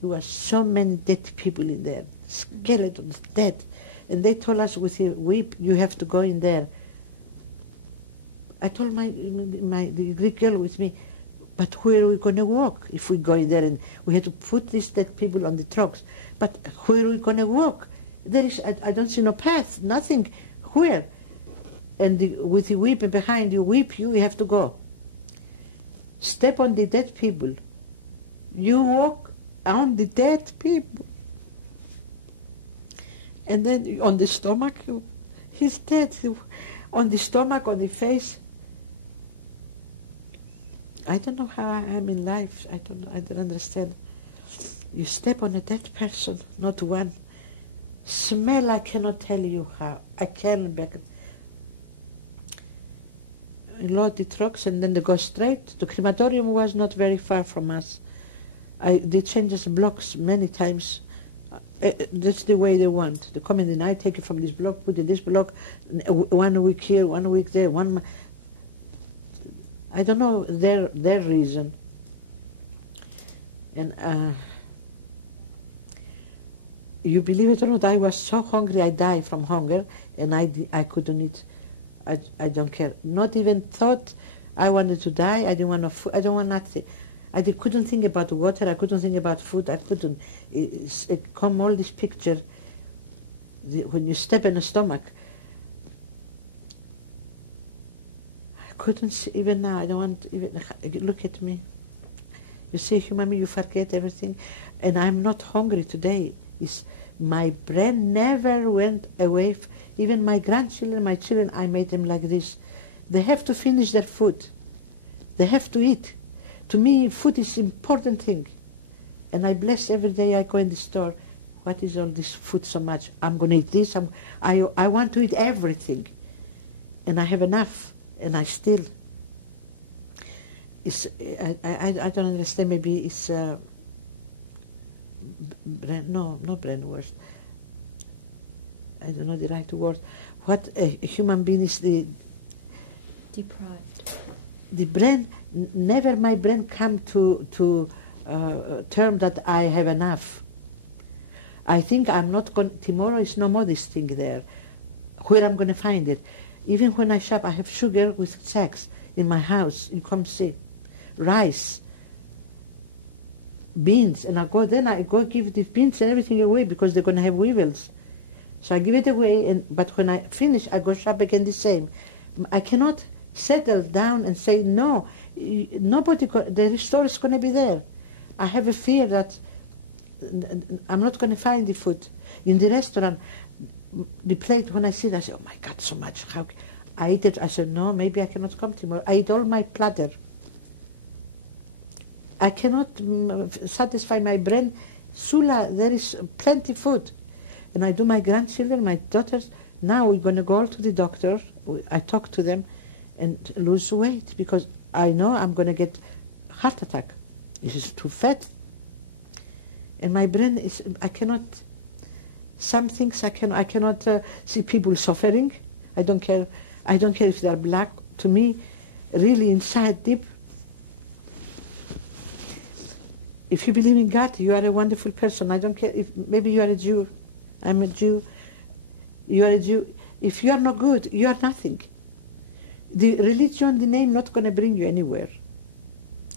There were so many dead people in there, skeletons, dead. And they told us with a whip, you have to go in there. I told the Greek girl with me, but where are we going to walk if we go in there? And we had to put these dead people on the trucks. But where are we going to walk? There is, I don't see no path, nothing. Where? And with the whip behind you, whip you have to go. Step on the dead people. You walk on the dead people. And then on the stomach, he's dead. On the stomach, on the face. I don't know how I am in life. I don't understand. You step on a dead person, not one. Smell, I cannot tell you how. I can't back. Load the trucks and then they go straight. The crematorium was not very far from us. They change us blocks many times. That's the way they want. They come in the night, take it from this block, put it in this block, 1 week here, 1 week there, I don't know their reason. And you believe it or not, I was so hungry, I died from hunger, and I couldn't eat. I don't care. Not even thought I wanted to die. I didn't want no food. I don't want nothing. Couldn't think about water. I couldn't think about food. I couldn't. It come all this picture. When you step in the stomach, I couldn't see, even now. I don't want even look at me. You see, human being, you forget everything, and I'm not hungry today. My brain never went away. Even my grandchildren, my children, I made them like this. They have to finish their food. They have to eat. To me, food is an important thing. And I bless every day I go in the store. What is all this food so much? I'm going to eat this. I want to eat everything. And I have enough. And I still... I don't understand. Maybe it's... not brainwash. I don't know the right word. What a human being is the... Deprived. The brain, never my brain come to term that I have enough. I think I'm not going, tomorrow is no more this thing there. Where I'm going to find it. Even when I shop, I have sugar with sacks in my house. You come see. Rice. Beans. And I go give the beans and everything away because they're going to have weevils. So I give it away, but when I finish, I go shop again the same. I cannot settle down and say, no, nobody, the store is going to be there. I have a fear that I'm not going to find the food. In the restaurant, the plate, when I see it, I say, oh my God, so much. How? I eat it. I said, no, maybe I cannot come tomorrow. I eat all my platter. I cannot satisfy my brain. Sula, there is plenty food. And I do my grandchildren, my daughters. Now we're going to go all to the doctor. I talk to them and lose weight because I know I'm going to get heart attack. This is too fat. And my brain is, I cannot, some things I cannot see people suffering. I don't care if they're black. To me, really inside deep, if you believe in God, you are a wonderful person. I don't care if maybe you are a Jew. I'm a Jew. You are a Jew. If you are not good, you are nothing. The religion, the name, not going to bring you anywhere.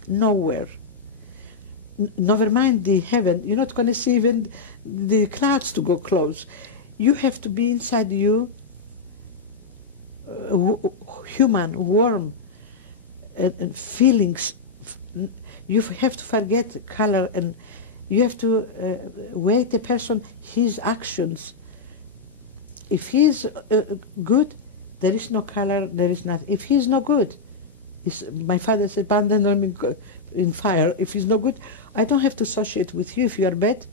Nowhere. Never mind the heaven. You're not going to see even the clouds to go close. You have to be inside you, human, warm, and feelings. You have to forget color, and you have to weight a person, his actions. If he's good, there is no color, there is nothing. If he's not good, my father said, abandon him in fire. If he's not good, I don't have to associate with you. If you are bad,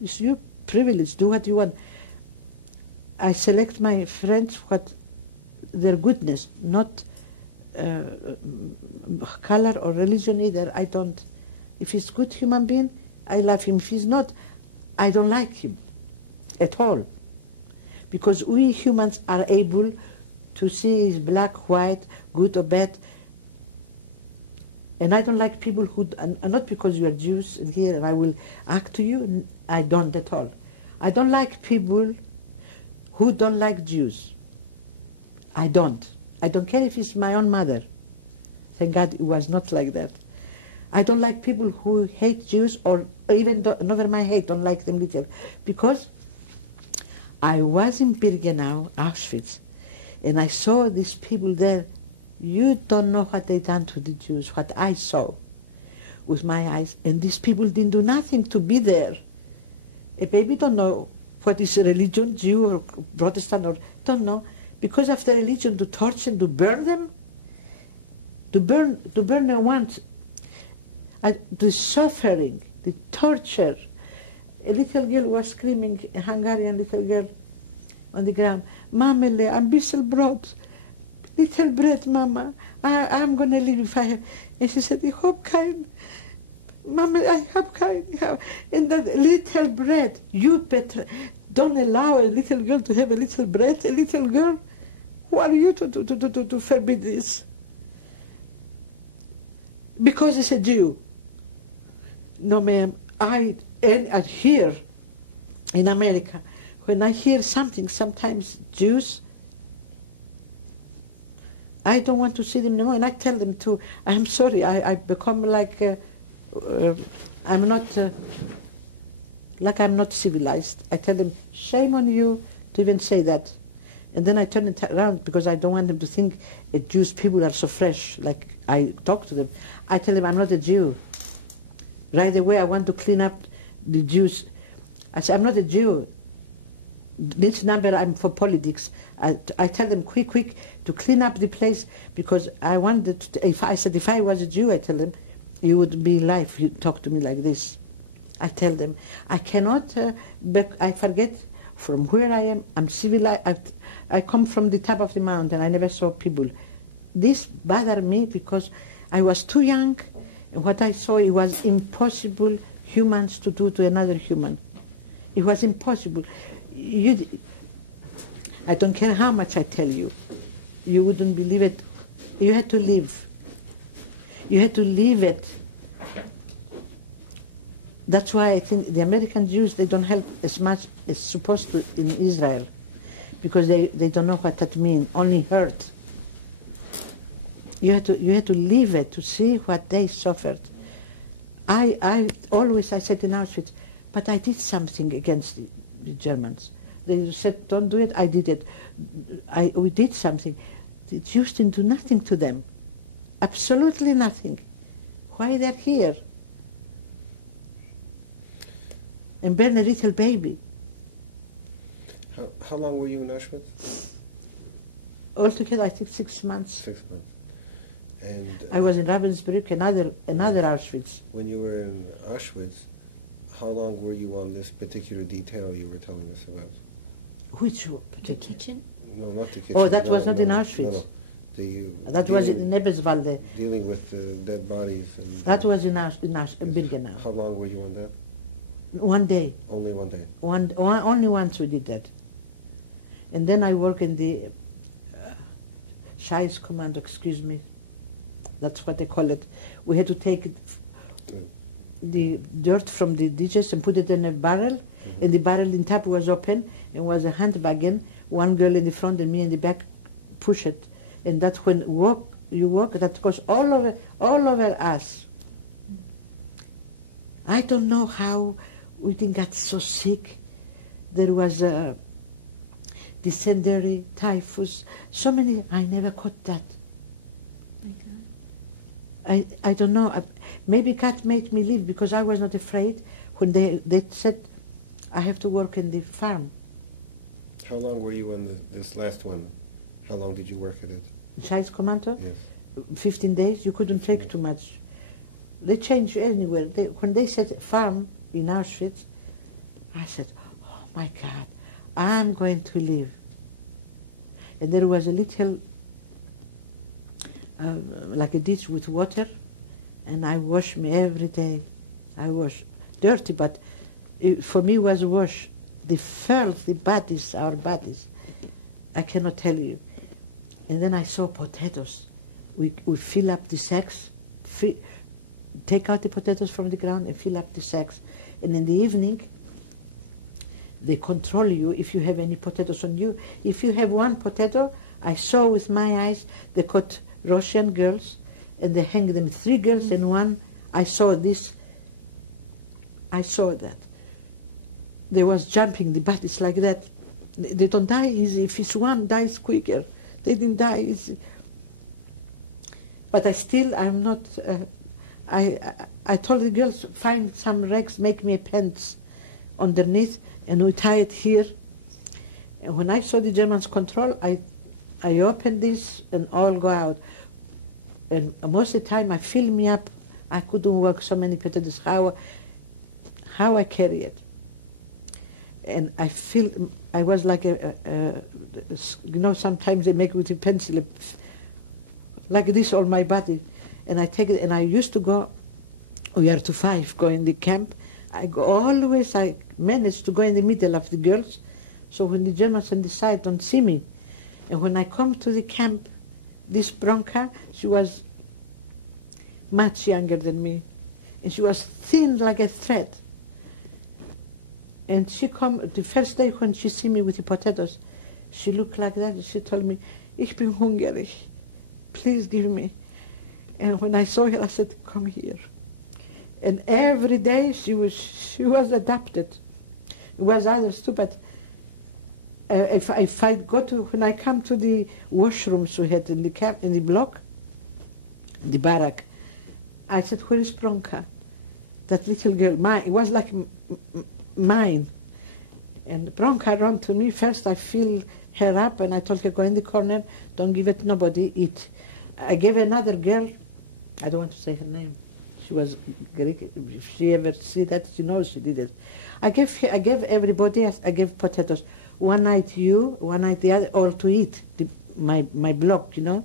it's your privilege, do what you want. I select my friends what their goodness, not color or religion either. I don't. If he's a good human being, I love him. If he's not, I don't like him at all. Because we humans are able to see is black, white, good or bad. And I don't like people who, and not because you are Jews and here and I will act to you, I don't at all. I don't like people who don't like Jews. I don't. I don't care if it's my own mother. Thank God it was not like that. I don't like people who hate Jews or even over my hate, don't like them little. Because I was in Birkenau, Auschwitz, and I saw these people there. You don't know what they done to the Jews, what I saw with my eyes. And these people didn't do nothing to be there. A baby don't know what is a religion, Jew or Protestant, or don't know. Because of the religion, to torture, to burn them, to burn them once, the suffering, the torture. A little girl was screaming, a Hungarian little girl on the ground, Mamele, ein bisschen Brot. Little bread, Mama. I'm going to leave if I have. And she said, I hope kind. Mama, I have kind. And that little bread, you better don't allow a little girl to have a little bread, a little girl. Who are you to forbid this? Because it's a Jew. No, ma'am. I hear in America, when I hear something, sometimes Jews, I don't want to see them anymore, and I tell them to, I'm sorry, I become like, I'm not civilized. I tell them, shame on you to even say that. And then I turn it around because I don't want them to think Jewish people are so fresh, like I talk to them. I tell them I'm not a Jew. Right away I want to clean up the Jews. I say, I'm not a Jew. This number, I'm for politics. I tell them quick to clean up the place because I wanted to, if I was a Jew, I tell them, you would be alive, you talk to me like this. I tell them, I cannot, I forget from where I am, I'm civilized, I come from the top of the mountain, I never saw people. This bothered me because I was too young, and what I saw, it was impossible humans to do to another human. It was impossible. I don't care how much I tell you. You wouldn't believe it. You had to live. You had to live it. That's why I think the American Jews, they don't help as much as supposed to in Israel, because they don't know what that means, only hurt. You had to live it to see what they suffered. I said in Auschwitz, but I did something against the Germans. They said, don't do it, I did it. We did something. The Jews didn't do nothing to them. Absolutely nothing. Why they're here? And burn a little baby. How long were you in Auschwitz? Altogether, I think 6 months. 6 months. And I was in Ravensbrück, another Auschwitz. When you were in Auschwitz, how long were you on this particular detail you were telling us about? Which? The kitchen? No, not the kitchen. Oh, that was not in Auschwitz. No. That was in Nebenswalde. Dealing with dead bodies. And that was in Birkenau. How long were you on that? 1 day. Only 1 day? Only once we did that. And then I work in the Scheiß Commando, excuse me. That's what they call it. We had to take the dirt from the ditches and put it in a barrel, and the barrel in top was open, and was a handbag in. One girl in the front and me in the back push it. And that's when you walk, that goes all over us. I don't know how we didn't get so sick. There was dysentery, typhus, so many. I never caught that. My God. I don't know. Maybe God made me live because I was not afraid when they said I have to work in the farm. How long were you on this last one? How long did you work at it? Scheiß Kommando? Yes. 15 days. You couldn't take too much. They changed anywhere. When they said farm in Auschwitz, I said, oh my God, I'm going to live. And there was a little, like a ditch with water, and I wash me every day. I wash. Dirty, but for me was wash. The filthy bodies, our bodies. I cannot tell you. And then I saw potatoes. We fill up the sacks, take out the potatoes from the ground and fill up the sacks. And in the evening, they control you if you have any potatoes on you. If you have one potato, I saw with my eyes, they caught Russian girls and they hang them, 3 girls and one. I saw this. I saw that. They was jumping the bodies like that. They don't die easy. If it's one, dies quicker. They didn't die easy. But I'm not. I told the girls, find some rags, make me a pants underneath, and we tie it here. And when I saw the Germans control, I opened this and all go out. And most of the time I fill me up. I couldn't work so many potatoes. How I carry it. And I was like sometimes they make with a pencil, like this all my body. And I take it, and I used to go, we are to 5, go in the camp. I go always, I managed to go in the middle of the girls, so when the Germans on the side don't see me. And when I come to the camp, this Bronca, she was much younger than me. And she was thin like a thread. And she come, the first day when she see me with the potatoes, she looked like that, and she told me, "Ich bin hungrig, please give me." And when I saw her, I said, "Come here." And every day she was adapted. It was others too, but if I go to, when I come to the washrooms we had in the camp, in the block, the barrack, I said, "Where is Bronca?" That little girl, it was like mine. And Bronca ran to me. First I fill her up and I told her, "Go in the corner, don't give it nobody, eat." I gave another girl, I don't want to say her name, she was Greek, if she ever see that, she knows she did it. I gave everybody, I gave potatoes. One night you, one night the other, all to eat, my block, you know.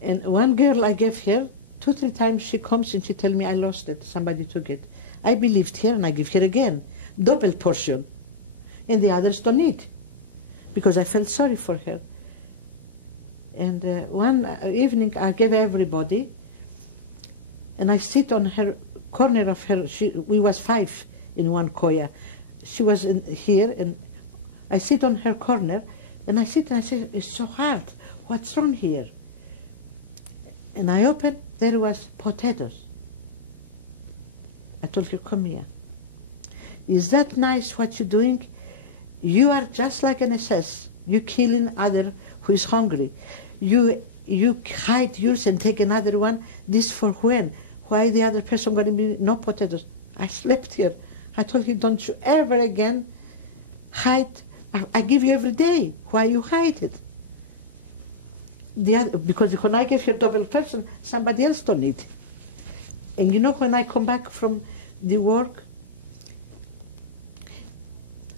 And one girl I gave her, 2-3 times she comes and she tell me, "I lost it, somebody took it." I believed her and I give her again, double portion. And the others don't eat, because I felt sorry for her. And one evening I gave everybody, and I sit on her corner of her, we was 5 in one koya. She was here, and I sit on her corner, and I sit and I say, "It's so hard, what's wrong here?" And I opened, there was potatoes. I told her, "Come here. Is that nice what you're doing? You are just like an SS. You killing other who is hungry. You hide yours and take another one. This for when? Why the other person going to be no potatoes?" I slept here. I told him, "Don't you ever again hide. I give you every day. Why you hide it?" Because when I give you double person, somebody else don't eat. And you know, when I come back from the work,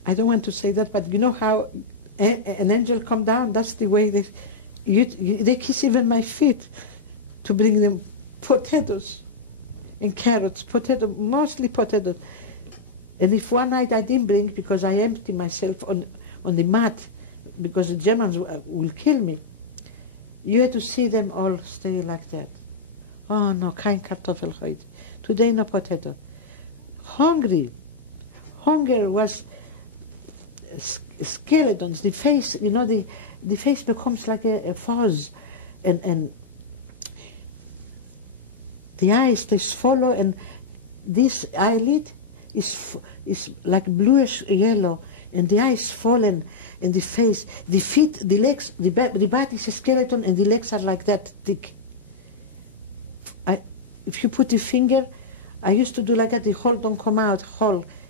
I don't want to say that, but you know how an angel come down? That's the way they kiss even my feet to bring them potatoes and carrots, mostly potatoes. And if one night I didn't bring, because I empty myself on the mat, because the Germans will kill me, you had to see them all stay like that. "Oh no, kein Kartoffel heute. Today no potato." Hungry. Hunger was skeletons. The face, you know, the face becomes like a fuzz, and the eyes they swallow, and this eyelid is like bluish yellow, and the eyes fallen, and the face, the feet, the legs, the body is a skeleton, and the legs are like that thick. If you put the finger, I used to do like that, the hole don't come out,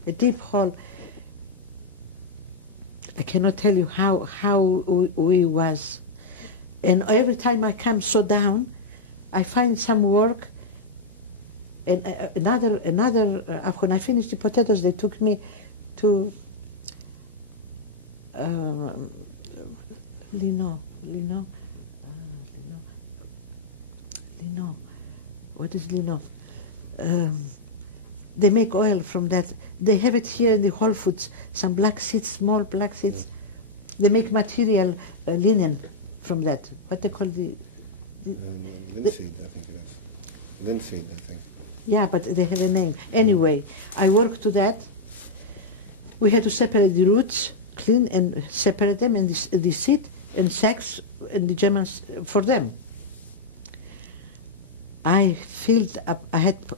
a deep hole. I cannot tell you how we was. And every time I come so down, I find some work. And when I finished the potatoes, they took me to Lino. What is Lino? They make oil from that. They have it here in the Whole Foods, some black seeds, small black seeds. They make material, linen from that. What they call Linseed, I think it is. Linseed, I think. Yeah, but they have a name. Anyway, I worked to that. We had to separate the roots, clean and separate them, and the seed and sacks, and the Germans for them. I filled up,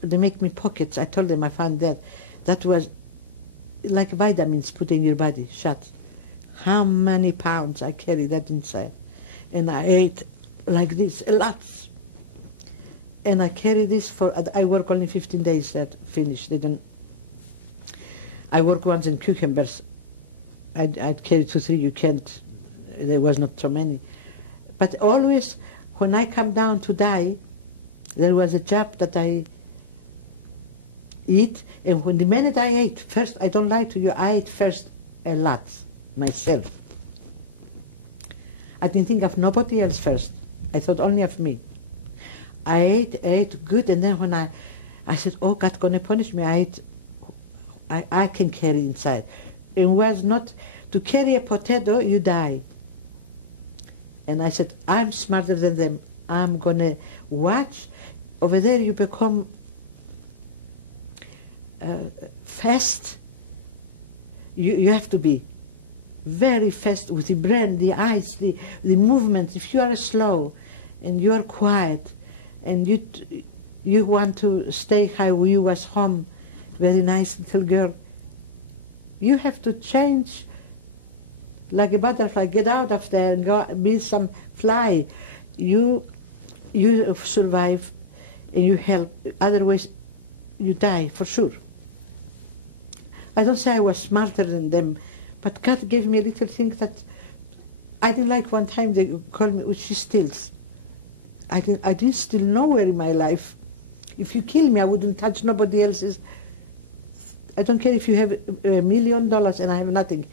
they make me pockets. I told them I found that. That was like vitamins put in your body, shots. How many pounds I carried that inside. And I ate like this, a lot. And I carry this I work only 15 days, that finished. I work once in cucumbers. I'd carry 2, 3, you can't, there was not so many. But always, when I come down to die, there was a job that I eat, and when the minute I ate, first, I don't lie to you, I ate first a lot, myself. I didn't think of nobody else first. I thought only of me. I ate good, and then when I said, oh, God's going to punish me, I can carry inside. It was not, to carry a potato, you die. And I said, I'm smarter than them. I'm going to watch. Over there you become fast. You have to be very fast with the brain, the eyes, the movement. If you are slow and you are quiet and you want to stay how you was home, very nice little girl, you have to change like a butterfly, get out of there and go be some fly. You survive and you help, otherwise you die for sure. I don't say I was smarter than them, but God gave me a little thing that I didn't like. One time they called me, she steals. I didn't steal nowhere in my life. If you kill me, I wouldn't touch nobody else's. I don't care if you have $1 million and I have nothing.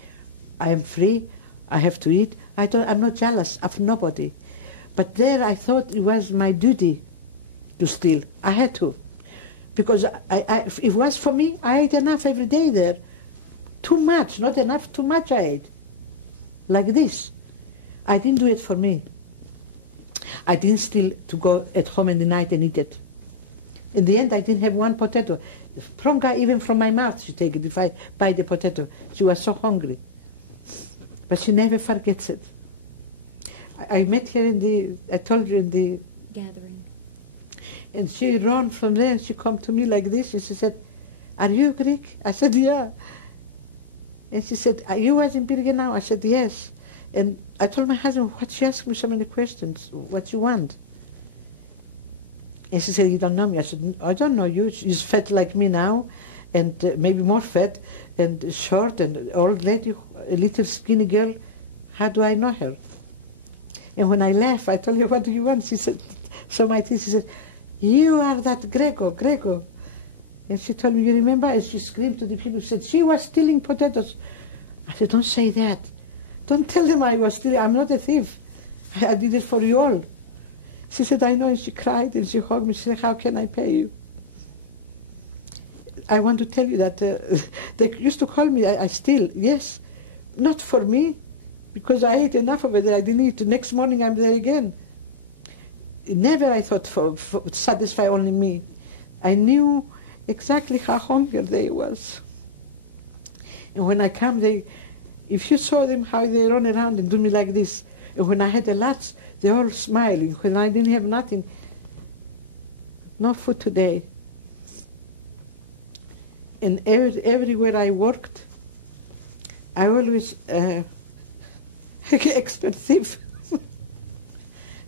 I am free, I have to eat. I'm not jealous of nobody. But there I thought it was my duty to steal. I had to. Because if it was for me, I ate enough every day there. Too much, not enough, too much I ate. Like this. I didn't do it for me. I didn't steal to go at home in the night and eat it. In the end, I didn't have one potato. Pronga, even from my mouth, she take it if I buy the potato. She was so hungry. But she never forgets it. I met her I told you in the gathering. And she ran from there and she come to me like this and she said, are you Greek? I said, yeah. And she said, are you was in Birkenau? I said, yes. And I told my husband, what, she asked me so many questions, what you want? And she said, you don't know me. I said, I don't know you. She's fat like me now, and maybe more fat, and short, and old lady, a little skinny girl. How do I know her? And when I left, I told her, what do you want? She said, so my teacher said, you are that Greco. And she told me, you remember? And she screamed to the people, she said, she was stealing potatoes. I said, don't say that. Don't tell them I was stealing. I'm not a thief. I did it for you all. She said, I know, and she cried, and she hugged me. She said, how can I pay you? I want to tell you that they used to call me, I steal. Yes, not for me, because I ate enough of it. I didn't eat. The next morning I'm there again. Never I thought for satisfy only me. I knew exactly how hungry they was. And when I come, if you saw them, how they run around and do me like this. And when I had a lot, they all smiling. When I didn't have nothing, no food today. And everywhere I worked, I always expert thief.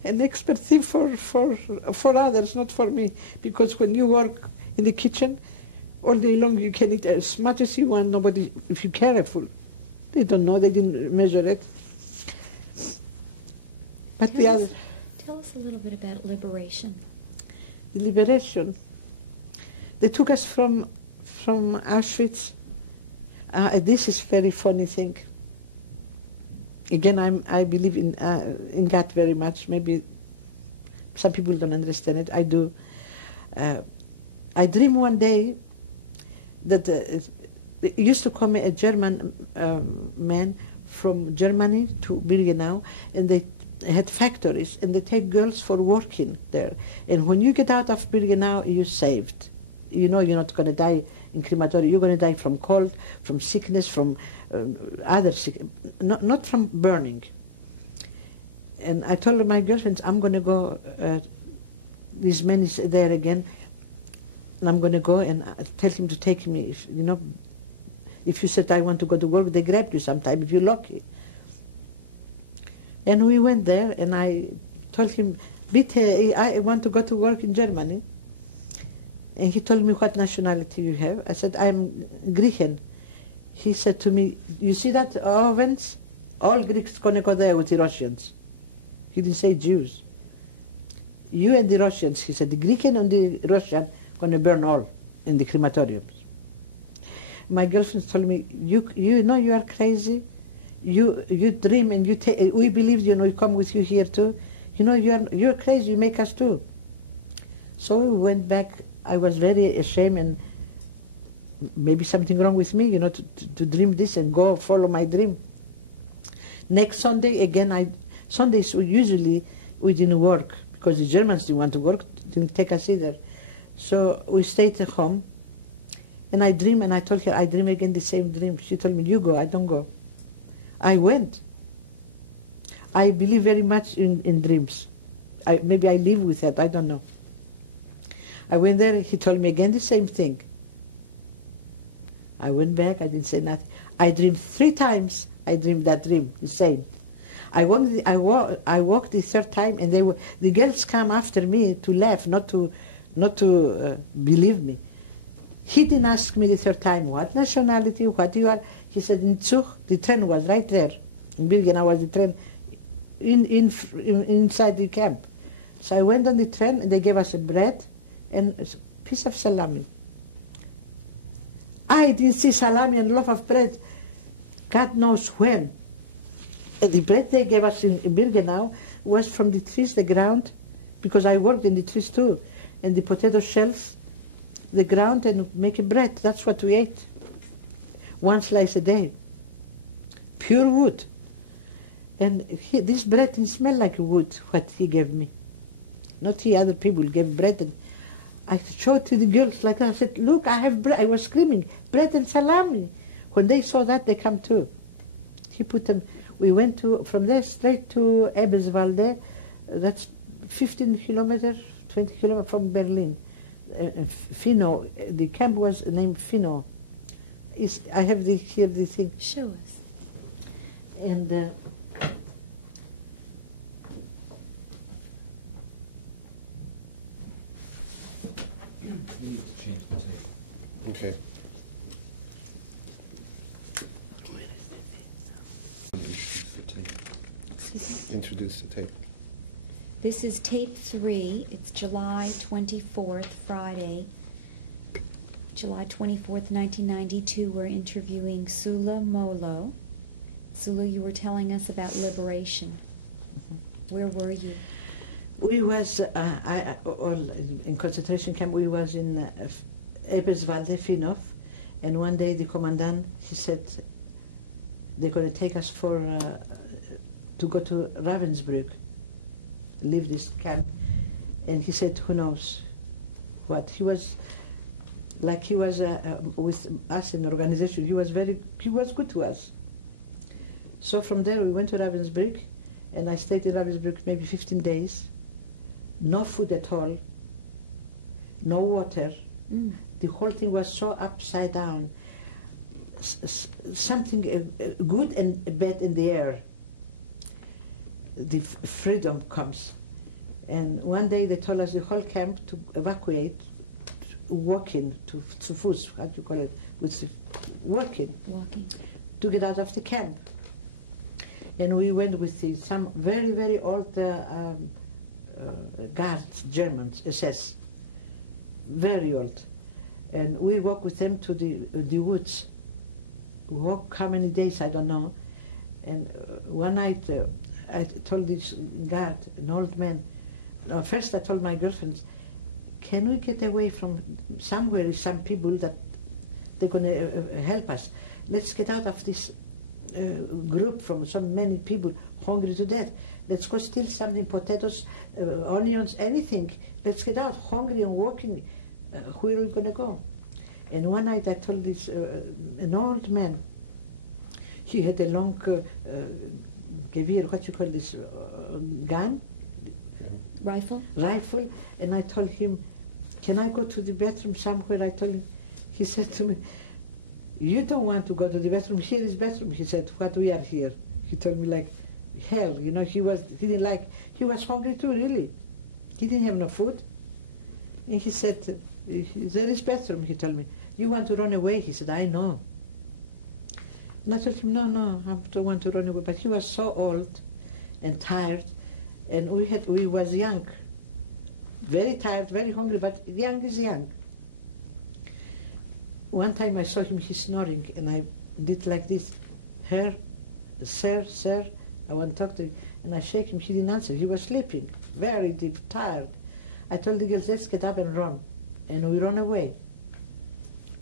An expert thief for others, not for me. Because when you work in the kitchen, all day long you can eat as much as you want. Nobody, if you're careful, they don't know, they didn't measure it. But Tell us a little bit about liberation. The liberation. They took us from Auschwitz. This is very funny thing. Again, I believe in God very much. Maybe some people don't understand it. I do. I dream one day that used to come a German man from Germany to Birkenau, and they had factories, and they take girls for working there. And when you get out of Birkenau, you're saved. You know you're not going to die in crematory. You're going to die from cold, from sickness, from other sickness, not from burning. And I told my girlfriends, I'm going to go, this man is there again, and I'm going to go and tell him to take me. If you said I want to go to work, they grab you sometime if you're lucky. And we went there, and I told him, Bitte, I want to go to work in Germany. And he told me, what nationality you have? I said, I'm Greek. He said to me, you see that ovens? All Greeks going to go there with the Russians. He didn't say Jews. You and the Russians, he said, the Greek and the Russian going to burn all in the crematoriums. My girlfriend told me, you know you are crazy. You dream and we believe we come with you here too. You're crazy, you make us too. So we went back. I was very ashamed, and maybe something wrong with me, to dream this and go follow my dream. Next Sunday, again, Sundays usually we didn't work because the Germans didn't want to work, didn't take us either. So we stayed at home, and I dream, and I told her, I dream again the same dream. She told me, you go, I don't go. I went. I believe very much in dreams. Maybe I live with that, I don't know. I went there, he told me again the same thing. I went back, I didn't say nothing. I dreamed 3 times, I dreamed that dream, the same. I walked the 3rd time, and the girls come after me to laugh, not to believe me. He didn't ask me the 3rd time, what nationality, what you are. He said, in Zug, the train was right there. In Birkenau was the train inside the camp. So I went on the train, and they gave us a bread and a piece of salami. I didn't see salami and loaf of bread, God knows when. And the bread they gave us in Birkenau was from the trees, the ground, because I worked in the trees too, and the potato shells, the ground, and make a bread. That's what we ate. 1 slice a day. Pure wood. And this bread didn't smell like wood, what he gave me. Not he, other people gave bread. And I showed to the girls like that. I said, look, I have bread. I was screaming, bread and salami. When they saw that, they come too. He put them. We went from there straight to Eberswalde. That's 15 kilometers, 20 kilometers from Berlin. Fino, the camp was named Fino. I have here the thing. Show us. And You need to change the tape. Okay. Introduce the tape. This is tape 3. It's July 24th, Friday. July 24th, 1992. We're interviewing Sula Molo. Sula, you were telling us about liberation. Mm-hmm. Where were you? We was in concentration camp. We was in Eberswalde, Finov, and one day the commandant, he said, they're going to take us to go to Ravensbrück, leave this camp. And he said, who knows what? He was with us in the organization. He was good to us. So from there we went to Ravensbrück, and I stayed in Ravensbrück maybe 15 days. No food at all, no water. The whole thing was so upside down. Something good and bad in the air. The freedom comes. And one day they told us the whole camp to evacuate, walking to Fuß, how do you call it? Walking. To get out of the camp. And we went with some very, very old guards, Germans, SS, very old. And we walked with them to the woods. We walked how many days, I don't know. And one night I told this guard, an old man, first I told my girlfriends, can we get away from somewhere, some people that they're going to help us. Let's get out of this group from so many people hungry to death. let's go steal something, potatoes, onions, anything. Let's get out, hungry and walking. Where are we going to go? And one night I told this, an old man, he had a long gewehr, what you call this, gun? Rifle? Rifle. And I told him, can I go to the bathroom somewhere? I told him, he said to me, you don't want to go to the bathroom, here is bathroom. He said, what, we are here. He told me like, hell, you know, he was hungry too, really. He didn't have no food. And he said, there is bathroom, he told me. You want to run away? He said, I know. And I told him, no, I don't want to run away. But he was so old and tired, and we was young. Very tired, very hungry, but young is young. One time I saw him, he's snoring, and I did like this. Sir, I want to talk to you. And I shake him, he didn't answer. He was sleeping, very deep, tired. I told the girls, let's get up and run. And we ran away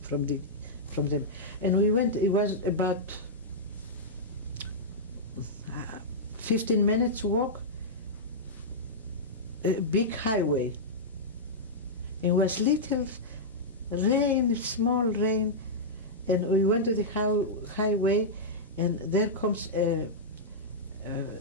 from them. And we went, it was about 15 minutes walk, a big highway. It was little rain, small rain, and we went to the highway, and there comes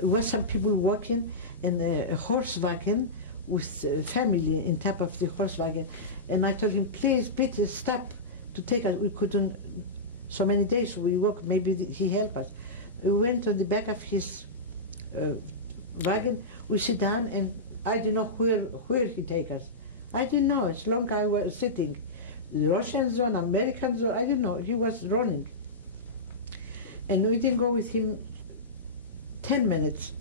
was some people walking, and a horse wagon with a family in top of the horse wagon. And I told him, please, Peter, stop to take us. We couldn't, so many days we walked, maybe he helped us. We went on the back of his wagon, we sit down, and I didn't know where he take us. I didn't know, as long as I was sitting. The Russian zone, American zone, I didn't know, he was running. And we didn't go with him 10 minutes.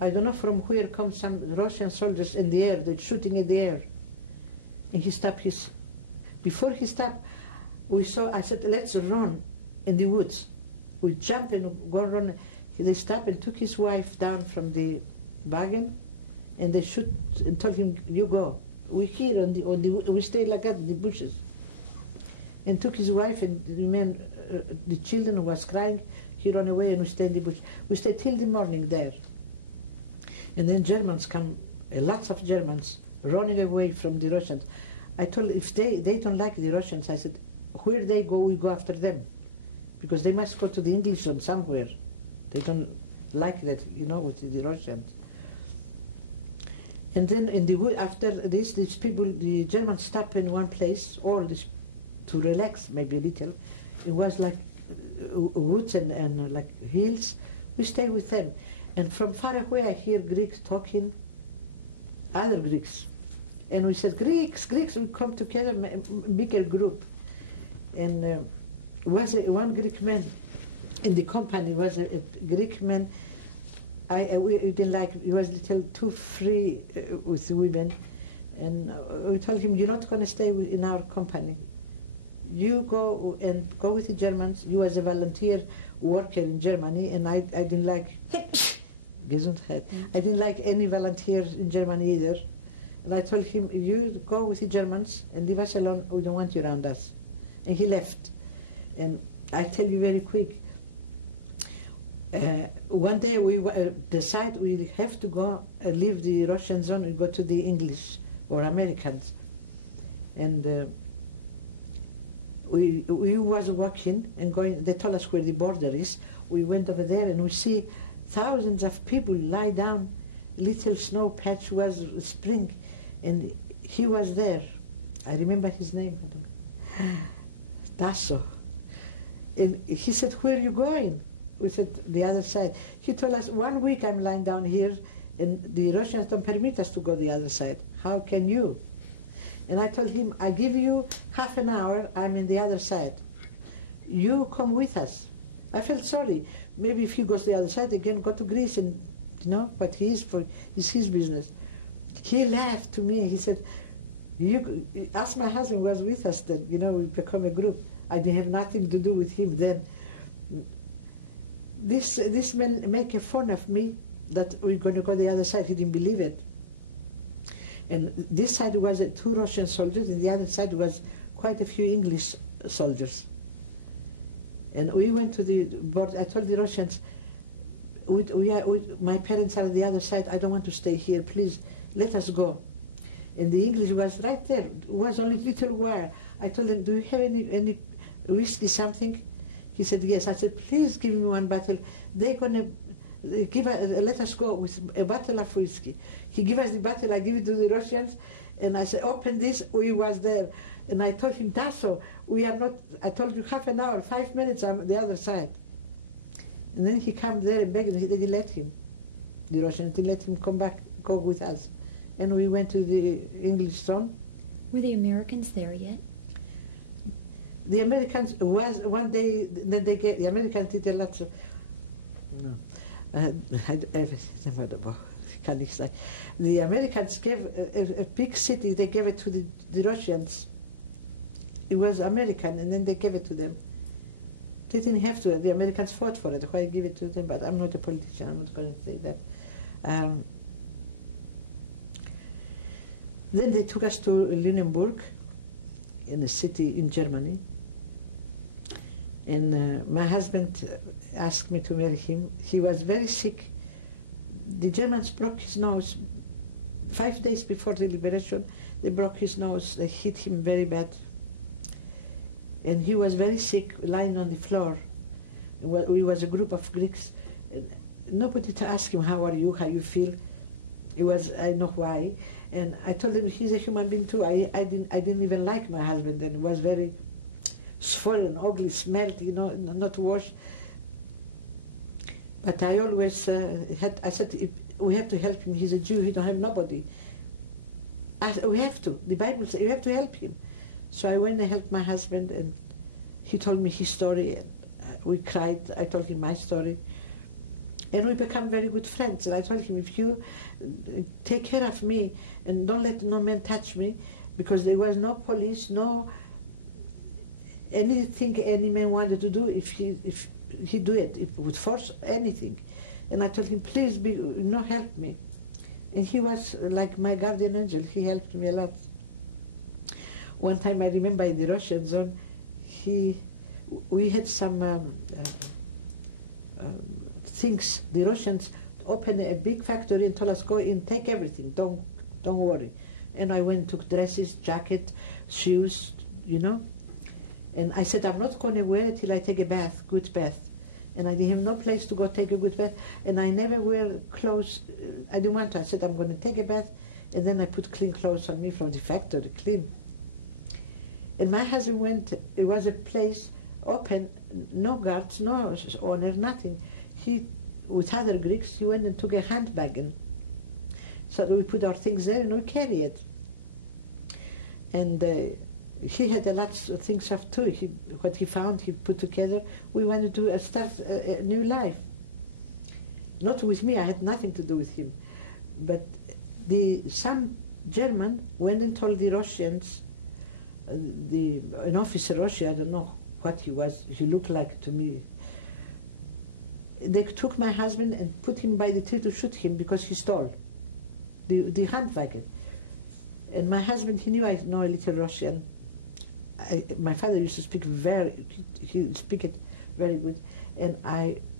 I don't know from where come some Russian soldiers in the air, they're shooting in the air. And he stopped before he stopped, I said, let's run in the woods. We jump and go run. They stopped and took his wife down from the wagon, and they shoot and told him, you go. We here we stayed like that in the bushes. And took his wife, and the children was crying. He ran away, and we stayed in the bush. We stayed till the morning there. And then Germans come, lots of Germans, running away from the Russians. I told, if they don't like the Russians, I said, where they go, we go after them. Because they must go to the English zone somewhere. They don't like that, with the Russians. And then in the wood, after this, these people, the Germans stopped in one place, all this, to relax maybe a little. It was like woods and like hills. We stay with them. And from far away I hear Greeks talking, other Greeks. And we said, Greeks, we come together, bigger group. And was one Greek man in the company, was a Greek man. We didn't like, he was a little too free with women. And we told him, you're not going to stay in our company. You go with the Germans. You as a volunteer worker in Germany, and I didn't like, Gesundheit. I didn't like any volunteers in Germany either. And I told him, you go with the Germans and leave us alone, we don't want you around us. And he left. And I tell you very quick, one day we decide we have to go leave the Russian zone and go to the English or Americans. And we was walking and going, they told us where the border is. We went over there and we see thousands of people lie down. Little snow patch was spring, and he was there. I remember his name. Tasso. And he said, where are you going? We said, the other side. He told us, 1 week I'm lying down here, and the Russians don't permit us to go the other side. How can you? And I told him, I give you half an hour, I'm in the other side. You come with us. I felt sorry. Maybe if he goes the other side again, go to Greece, and but it's his business. He laughed to me. He said, you ask my husband was with us then, we become a group. I didn't have nothing to do with him then. This man make a fun of me that we're going to go the other side. He didn't believe it. And this side was 2 Russian soldiers, and the other side was quite a few English soldiers. And we went to the border. I told the Russians, my parents are on the other side. I don't want to stay here. Please, let us go. And the English was right there. It was only a little while. I told them, do you have any whiskey, something? He said, yes. I said, please give me one bottle. They're going to let us go with a bottle of whiskey. He gave us the bottle. I give it to the Russians. And I said, open this. We was there. And I told him, Tasso, we are not, I told you half an hour, 5 minutes on the other side. And then he came there and begged, and they let him, the Russians, they let him come back, go with us. And we went to the English zone. Were the Americans there yet? The Americans was one day, then they gave, the Americans did a lot of, no, the Americans gave a big city, they gave it to the Russians. It was American, and then they gave it to them. They didn't have to, the Americans fought for it, why give it to them, but I'm not a politician, I'm not going to say that. Then they took us to Lüneburg, in a city in Germany. And my husband asked me to marry him. He was very sick. The Germans broke his nose. 5 days before the liberation, they broke his nose. They hit him very bad. And he was very sick, lying on the floor. We was a group of Greeks. Nobody to ask him, how are you, how you feel. It was, I know why. And I told him, he's a human being too. I didn't even like my husband, and he was very swollen, ugly, smelled, you know, not washed. But I always I said, we have to help him. He's a Jew, he don't have nobody. We have to. The Bible says you have to help him. So I went and helped my husband, and he told me his story, and we cried. I told him my story. And we become very good friends. And I told him, if you take care of me and don't let no man touch me, because there was no police, no anything any man wanted to do, if he do it would force anything. And I told him, please help me. And he was like my guardian angel. He helped me a lot. One time I remember in the Russian zone, we had some things. The Russians opened a big factory and told us, go in, take everything, don't worry. And I went and took dresses, jacket, shoes, you know. And I said, I'm not going to wear it till I take a bath, good bath. And I didn't have no place to go take a good bath. And I never wear clothes. I didn't want to. I said, I'm going to take a bath. And then I put clean clothes on me from the factory, clean. And my husband went, it was a place open, no guards, no owner, nothing. He, with other Greeks, he went and took a handbag. And so we put our things there and we carry it. And he had a lot of things of too. What he found, he put together. We wanted to start a new life. Not with me, I had nothing to do with him. But some German went and told the Russians, an officer Russia, I don't know what he was, he looked like to me. They took my husband and put him by the tree to shoot him because he stole the handbag. And my husband, he knew I know a little Russian. My father used to speak he speak it very good. And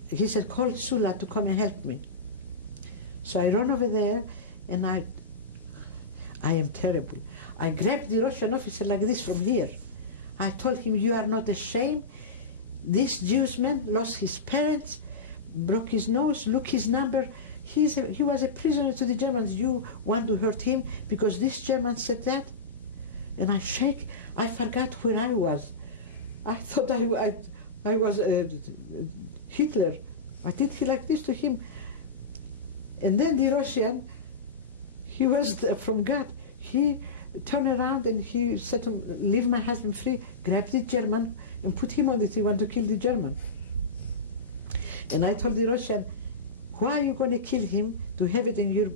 he said, call Sula to come and help me. So I run over there, and I am terrible. I grabbed the Russian officer like this from here. I told him, you are not ashamed. This Jewish man lost his parents, broke his nose, look his number. He was a prisoner to the Germans. You want to hurt him because this German said that? And I forgot where I was. I thought I was Hitler. I did feel like this to him. And then the Russian, he was from God. He turned around and he said to him, leave my husband free, grab the German and put him on the tree, want to kill the German. And I told the Russian, why are you going to kill him to have it in your...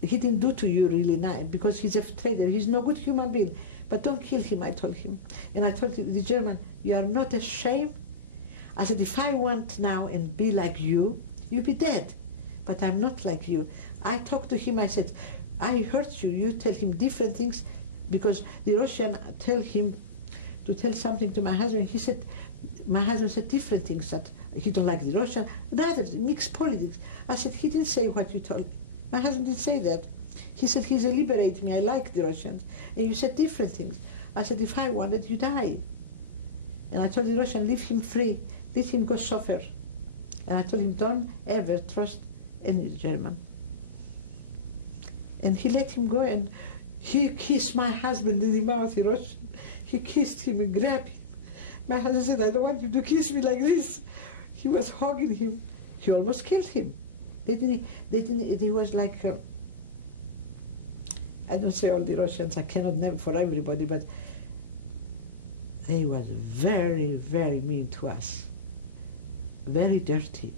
He didn't do to you really nice, because he's a traitor, he's no good human being. But don't kill him, I told him. And I told the German, you are not ashamed? I said, if I want now and be like you, you'll be dead. But I'm not like you. I talked to him, I said, I hurt you. You tell him different things, because the Russian tell him to tell something to my husband. He said, my husband said different things, that he don't like the Russian. Rather, mixed politics. I said, he didn't say what you told. My husband didn't say that. He said, he's liberating me, I like the Russians. And you said different things. I said, if I wanted, you die. And I told the Russian, leave him free, let him go suffer. And I told him, don't ever trust any German. And he let him go, and he kissed my husband in the mouth, the Russian. He kissed him and grabbed him. My husband said, I don't want you to kiss me like this. He was hugging him. He almost killed him. He was like, I don't say all the Russians, I cannot name for everybody, but they was very, very mean to us. Very dirty.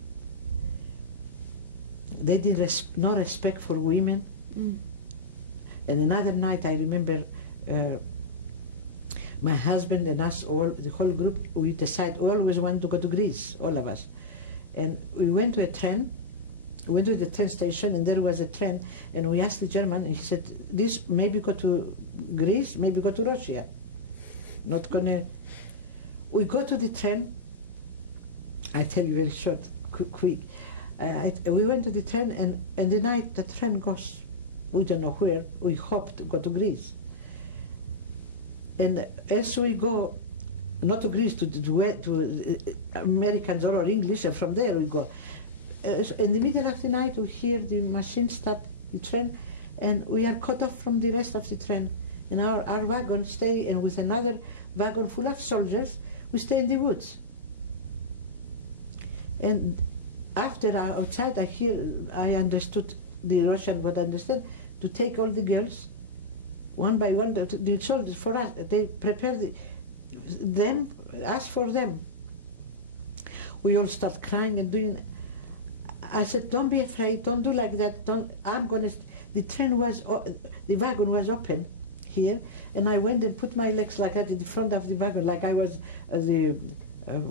They did no respect for women. Mm. And another night I remember my husband and us all, the whole group, we decided we always wanted to go to Greece, all of us. And we went to a train, we went to the train station, and there was a train, and we asked the German, and he said, this maybe go to Greece, maybe go to Russia. Not gonna. We go to the train, I tell you very short, quick. We went to the train, and the night the train goes, we don't know where, we hope to go to Greece. And as we go, not to Greece, to Americans or English, and from there we go. In the middle of the night we hear the machine stop the train, and we are cut off from the rest of the train. And our wagon stay, and with another wagon full of soldiers, we stay in the woods. And after outside I understood, the Russian would understand, to take all the girls, one by one, the soldiers for us, they prepare them, ask for them. We all start crying and doing. I said, don't be afraid, don't do like that, the train was, the wagon was open here, and I went and put my legs like that in the front of the wagon, like I was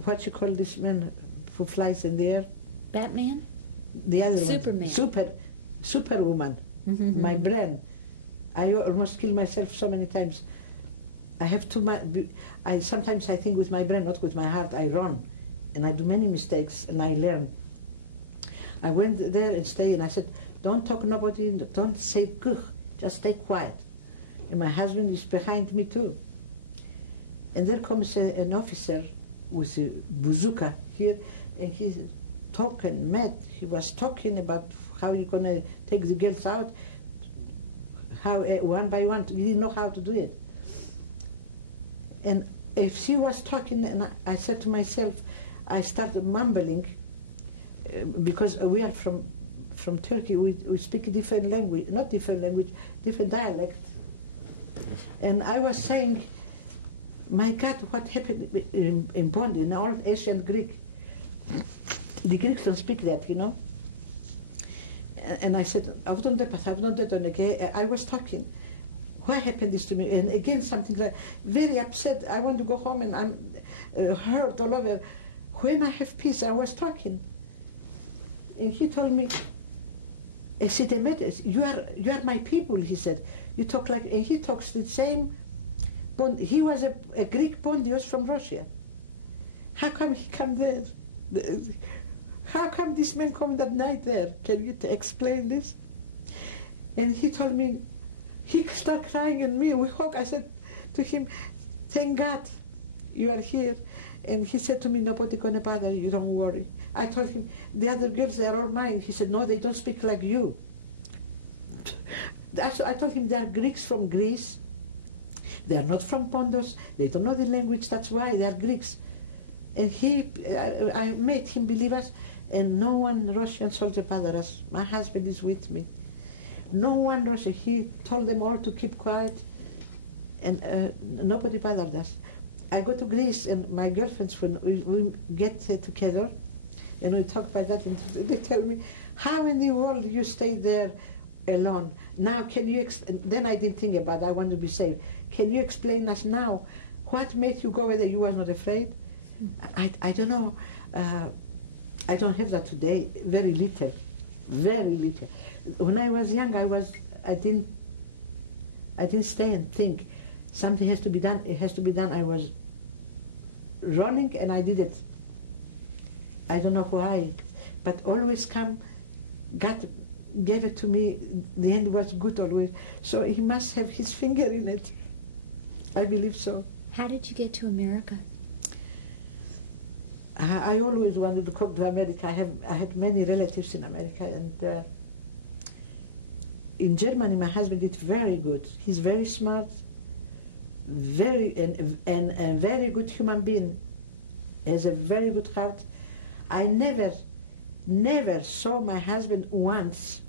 what you call this man who flies in the air? Batman? The other Superman. one. Superwoman. Mm-hmm. My brain. I almost kill myself so many times. I have too much. Sometimes I think with my brain, not with my heart. I run, and I do many mistakes, and I learn. I went there and stayed, and I said, don't talk nobody, don't say kuch, just stay quiet. And my husband is behind me too. And there comes an officer with a bazooka here, and he's talking mad. He was talking about how you're going to take the girls out, how one by one. He didn't know how to do it. And if she was talking, and I said to myself, I started mumbling, because we are from Turkey, we speak a different language, not different language, different dialect. And I was saying, my God, what happened in Pondya, in old ancient Greek? The Greeks don't speak that, you know. And I said, I was talking. Why happened this to me? And again, something like, very upset. I want to go home, and I'm hurt all over. When I have peace, I was talking. And he told me, you are my people, he said. You talk like, and he talks the same. He was a Greek Pondios from Russia. How come he come there? How come this man come that night there? Can you explain this? And he told me, he started crying, and me, we hug. I said to him, thank God you are here. And he said to me, nobody gonna bother you, don't worry. I told him, the other girls, they are all mine. He said, no, they don't speak like you. I told him, they are Greeks from Greece. They are not from Pondos. They don't know the language, that's why they are Greeks. And I made him believe us, and no one Russian soldier bothered us. My husband is with me. No one Russian. He told them all to keep quiet, and nobody bothered us. I go to Greece, and my girlfriends, when we get together, and we talk about that, and they tell me, how in the world you stay there alone? Now can you, then I didn't think about it, I want to be safe. Can you explain us now, what made you go there? You were not afraid? I don't know. I don't have that today, very little, very little. When I was young, I didn't stay and think, something has to be done, it has to be done. I was running, and I did it. I don't know why, but always come, God gave it to me, the end was good always. So he must have his finger in it. I believe so. How did you get to America? I always wanted to come to America. I had many relatives in America, and in Germany my husband did very good. He's very smart, and very good human being. Has a very good heart. I never saw my husband once.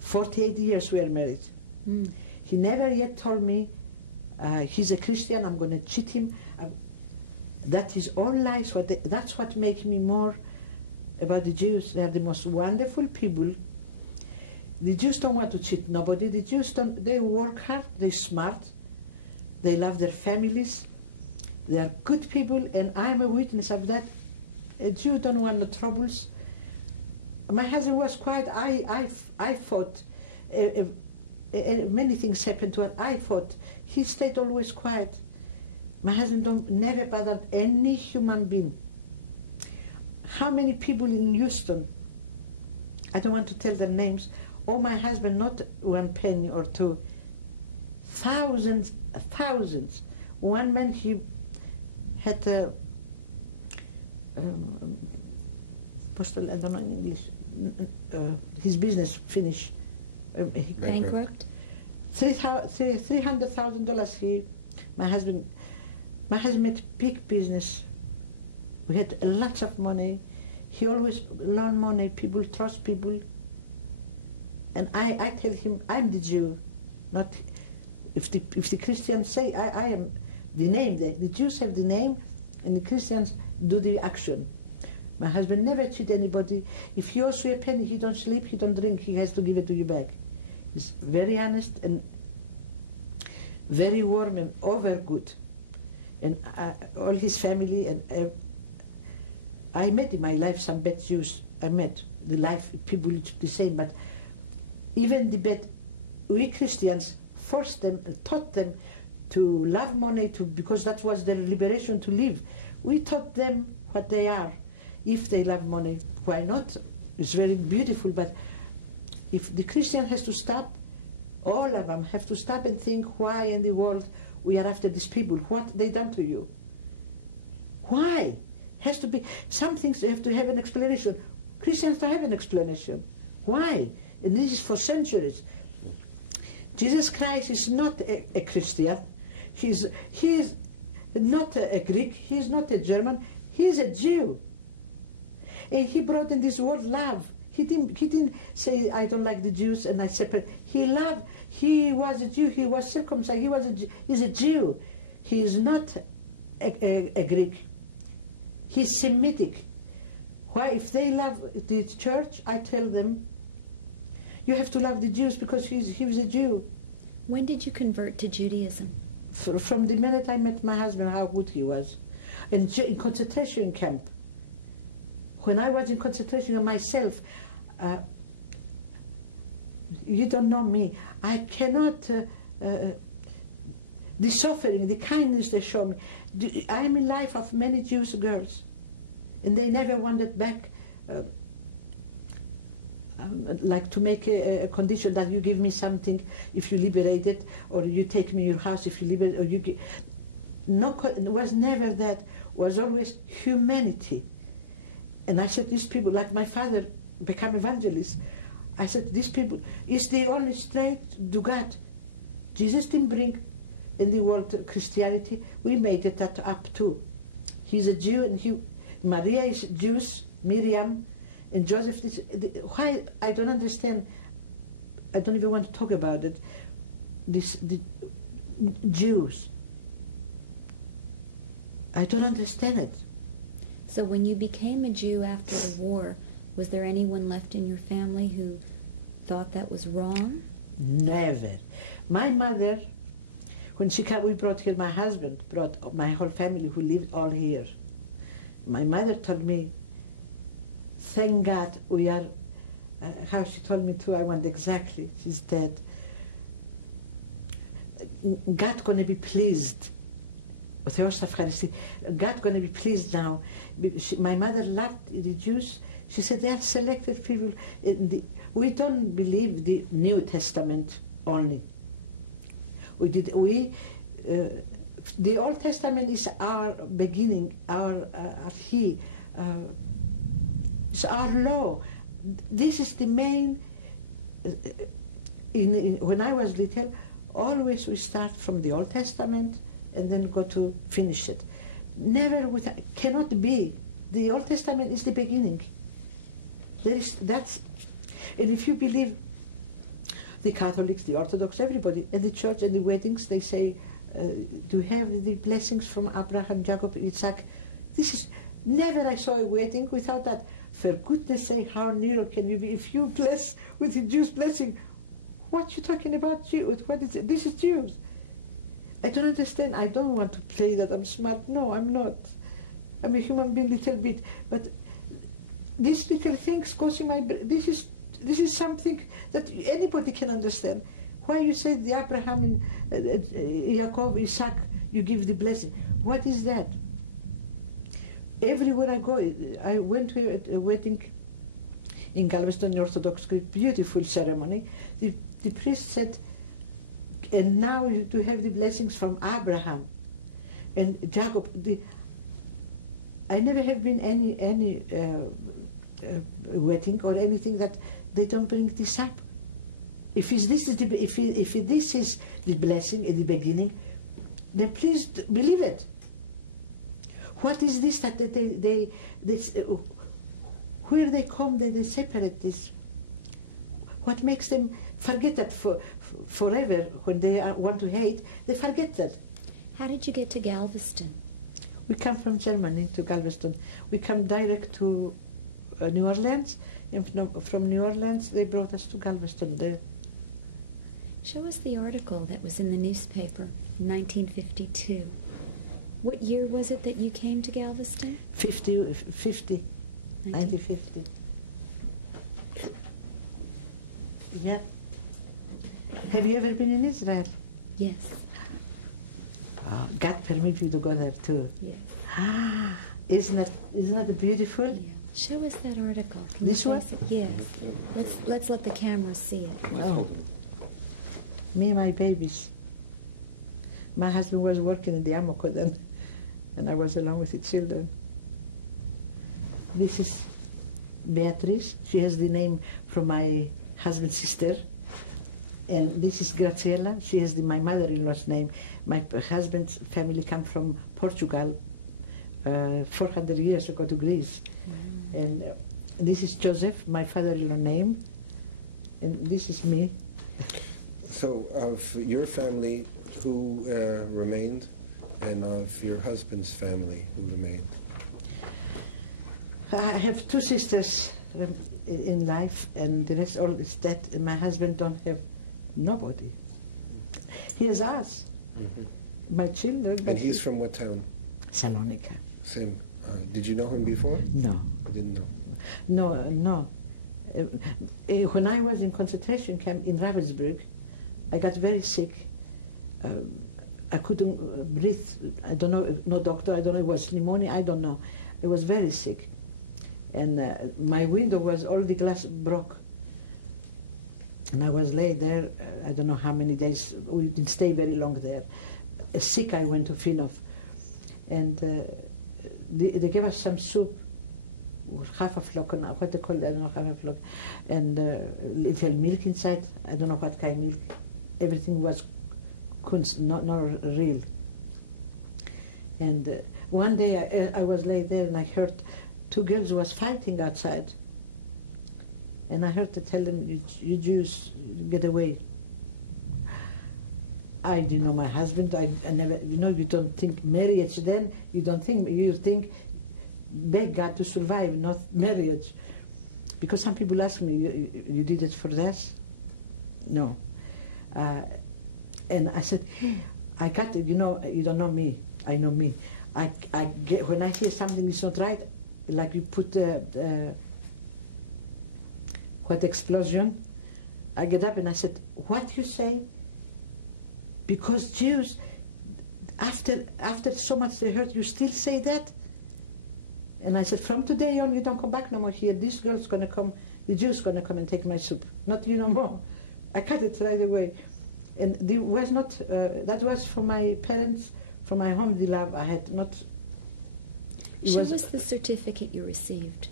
48 years we are married. Mm. He never yet told me he's a Christian, I'm going to cheat him. That his own lives, that's what makes me more about the Jews. They are the most wonderful people. The Jews don't want to cheat nobody. The Jews don't, they work hard, they're smart, they love their families, they are good people, and I'm a witness of that. A Jew don't want no troubles. My husband was quiet. I fought. Many things happened to us. I fought. He stayed always quiet. My husband never bothered any human being. How many people in Houston, I don't want to tell their names, my husband, not one penny or two, thousands. One man, he had a, postal, I don't know in English, his business finished. Bankrupt? $300,000 my husband made big business. We had lots of money. He always loaned money, people trust people. And I tell him, I'm the Jew. Not if the Christians say I am the name, the Jews have the name and the Christians do the action. My husband never cheat anybody. If he owes you a penny, he don't sleep, he don't drink, he has to give it to you back. He's very honest and very warm and over good. And all his family, and I met in my life some bad Jews. I met the life people the same, but even the bad, we Christians forced them, taught them to love money, because that was their liberation to live. We taught them what they are. If they love money, why not? It's very beautiful, but if the Christian has to stop, all of them have to stop and think, why in the world we are after these people? What they done to you? Why? Has to be, some things have to have an explanation. Christians don't have an explanation. Why? And this is for centuries. Jesus Christ is not a Christian. He is not a Greek. He is not a German. He is a Jew. And he brought in this world love. He didn't say, I don't like the Jews and I separate. He loved. He was a Jew. He was circumcised. He's a Jew. He is not a Greek. He's Semitic. Why? If they love the church, I tell them, you have to love the Jews because he was a Jew. When did you convert to Judaism? From the minute I met my husband, how good he was. In concentration camp. When I was in concentration camp myself, you don't know me. I cannot, the suffering, the kindness they show me. I am in life of many Jewish girls, and they never wanted back, like to make a condition that you give me something if you liberate it, or you take me your house if you liberate, or you give. No, it was never that. It was always humanity. And I said, these people, like my father became evangelist, I said, these people, is the only straight to God. Jesus didn't bring in the world Christianity. We made it that up too. He's a Jew, and Maria is Jewish, Miriam, and Joseph. Why? I don't understand. I don't even want to talk about it. The Jews. I don't understand it. So when you became a Jew after the war, was there anyone left in your family who thought that was wrong? Never. My mother, when she came, we brought here, my husband brought my whole family who lived all here. My mother told me, thank God we are, how she told me too, I want exactly, she's dead. God gonna be pleased. Ο Θεός θα ευχαριστεί. God gonna be pleased now. My mother loved the Jews. She said they are selected people. We don't believe the New Testament only. The Old Testament is our beginning, it's our law. This is the main. When I was little, always we start from the Old Testament and then go to finish it. Never cannot be. The Old Testament is the beginning. And if you believe the Catholics, the Orthodox, everybody, at the church and the weddings, they say, to have the blessings from Abraham, Jacob, Isaac. This is, never I saw a wedding without that. For goodness sake, how near can you be? If you bless with the Jews' blessing, what you talking about Jews? What is it? This is Jews. I don't understand. I don't want to play that I'm smart. No, I'm not. I'm a human being, little bit. But these little things goes in my brain. This is something that anybody can understand. Why you say the Abraham and Jacob, Isaac, you give the blessing. What is that? Everywhere I go, I went to a wedding in Galveston, Orthodox, beautiful ceremony. The priest said, and now you to have the blessings from Abraham and Jacob. I never have been any wedding or anything that they don't bring this up. If this is the blessing in the beginning, then please believe it. What is this that where they come, they separate this? What makes them forget that forever when they want to hate, they forget that. How did you get to Galveston? We come from Germany to Galveston. We come direct to New Orleans, and from New Orleans they brought us to Galveston there. Show us the article that was in the newspaper in 1952. What year was it that you came to Galveston? 1950. Yeah. Have you ever been in Israel? Yes. Oh, God permit you to go there too. Yes. Isn't that beautiful? Yeah. Show us that article. Can This you one? place it? Yes. Let's let the camera see it. Oh. Me and my babies. My husband was working in the Amoco then, and I was along with the children. This is Beatrice. She has the name from my husband's sister. And this is Graciela. She has my mother-in-law's name. My husband's family come from Portugal 400 years ago to Greece. Mm. And this is Joseph, my father-in-law name. And this is me. So of your family, who remained, and of your husband's family, who remained? I have two sisters in life, and the rest all is dead. And my husband don't have nobody. He has us, my children. And he's from what town? Salonika. Same. Did you know him before? No. I didn't know. No. When I was in concentration camp in Ravensbrück, I got very sick. I couldn't breathe. I don't know, no doctor, I don't know, it was pneumonia, I don't know. I was very sick. And my window was, all the glass broke. And I was laid there, I don't know how many days, we didn't stay very long there. Sick, I went to Finov. And they gave us some soup, half a flock, what they call it, I don't know, half a flock, and little milk inside, I don't know what kind of milk. Everything was kunst, not real. And one day I was laid there and I heard two girls was fighting outside. And I heard to tell them, you Jews, get away. I didn't know my husband, I never, you don't think marriage then, you think beg God to survive, not marriage. Because some people ask me, you did it for this? No. And I said, I got it, you don't know me, I know me. I get, when I hear something is not right, like you put what explosion, I get up and I said, what you say? Because Jews, after so much they hurt, you still say that? And I said, from today on, you don't come back no more here. This girl's going to come, the Jew's going to come and take my soup. Not you no more. I cut it right away. And there was not, that was for my parents, for my home, the love I had not. Show us the certificate you received.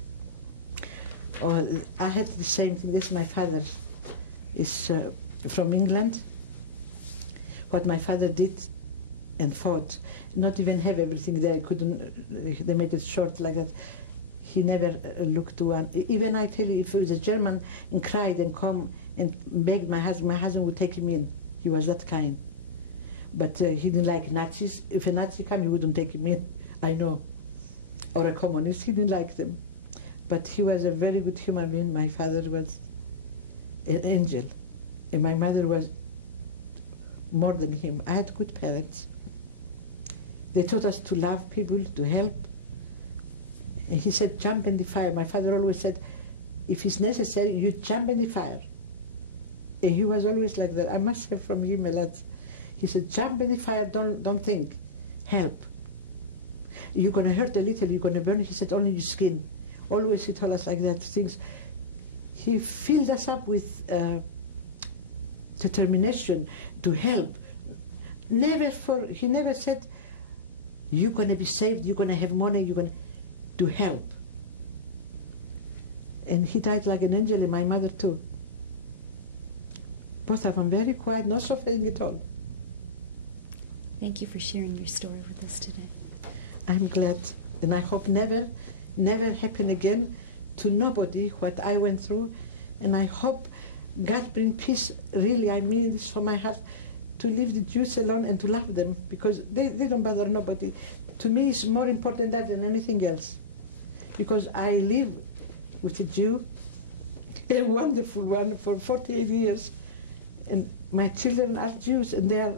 Oh, I had the same thing. This my father is from England. What my father did and fought, not even have everything there. Couldn't. They made it short like that. He never looked to one. Even I tell you, if it was a German and cried and come and begged my husband would take him in. He was that kind. But he didn't like Nazis. If a Nazi came, he wouldn't take him in. I know. Or a communist, he didn't like them. But he was a very good human being. My father was an angel. And my mother was more than him. I had good parents. They taught us to love people, to help. And he said, jump in the fire. My father always said, if it's necessary, you jump in the fire. And he was always like that. I must have from him a lot. He said, jump in the fire, don't think. Help. You're going to hurt a little, you're going to burn. He said, only your skin. Always he told us like that things. He filled us up with determination to help. He never said, you're going to be saved, you're going to have money, you're going to help. And he died like an angel, and my mother too. Both of them very quiet, not suffering at all. Thank you for sharing your story with us today. I'm glad, and I hope never happen again to nobody what I went through, and I hope God bring peace, really, I mean this from my heart, to leave the Jews alone and to love them, because they don't bother nobody. To me, it's more important that than anything else, because I live with a Jew, a wonderful one, for 48 years, and my children are Jews, and they are.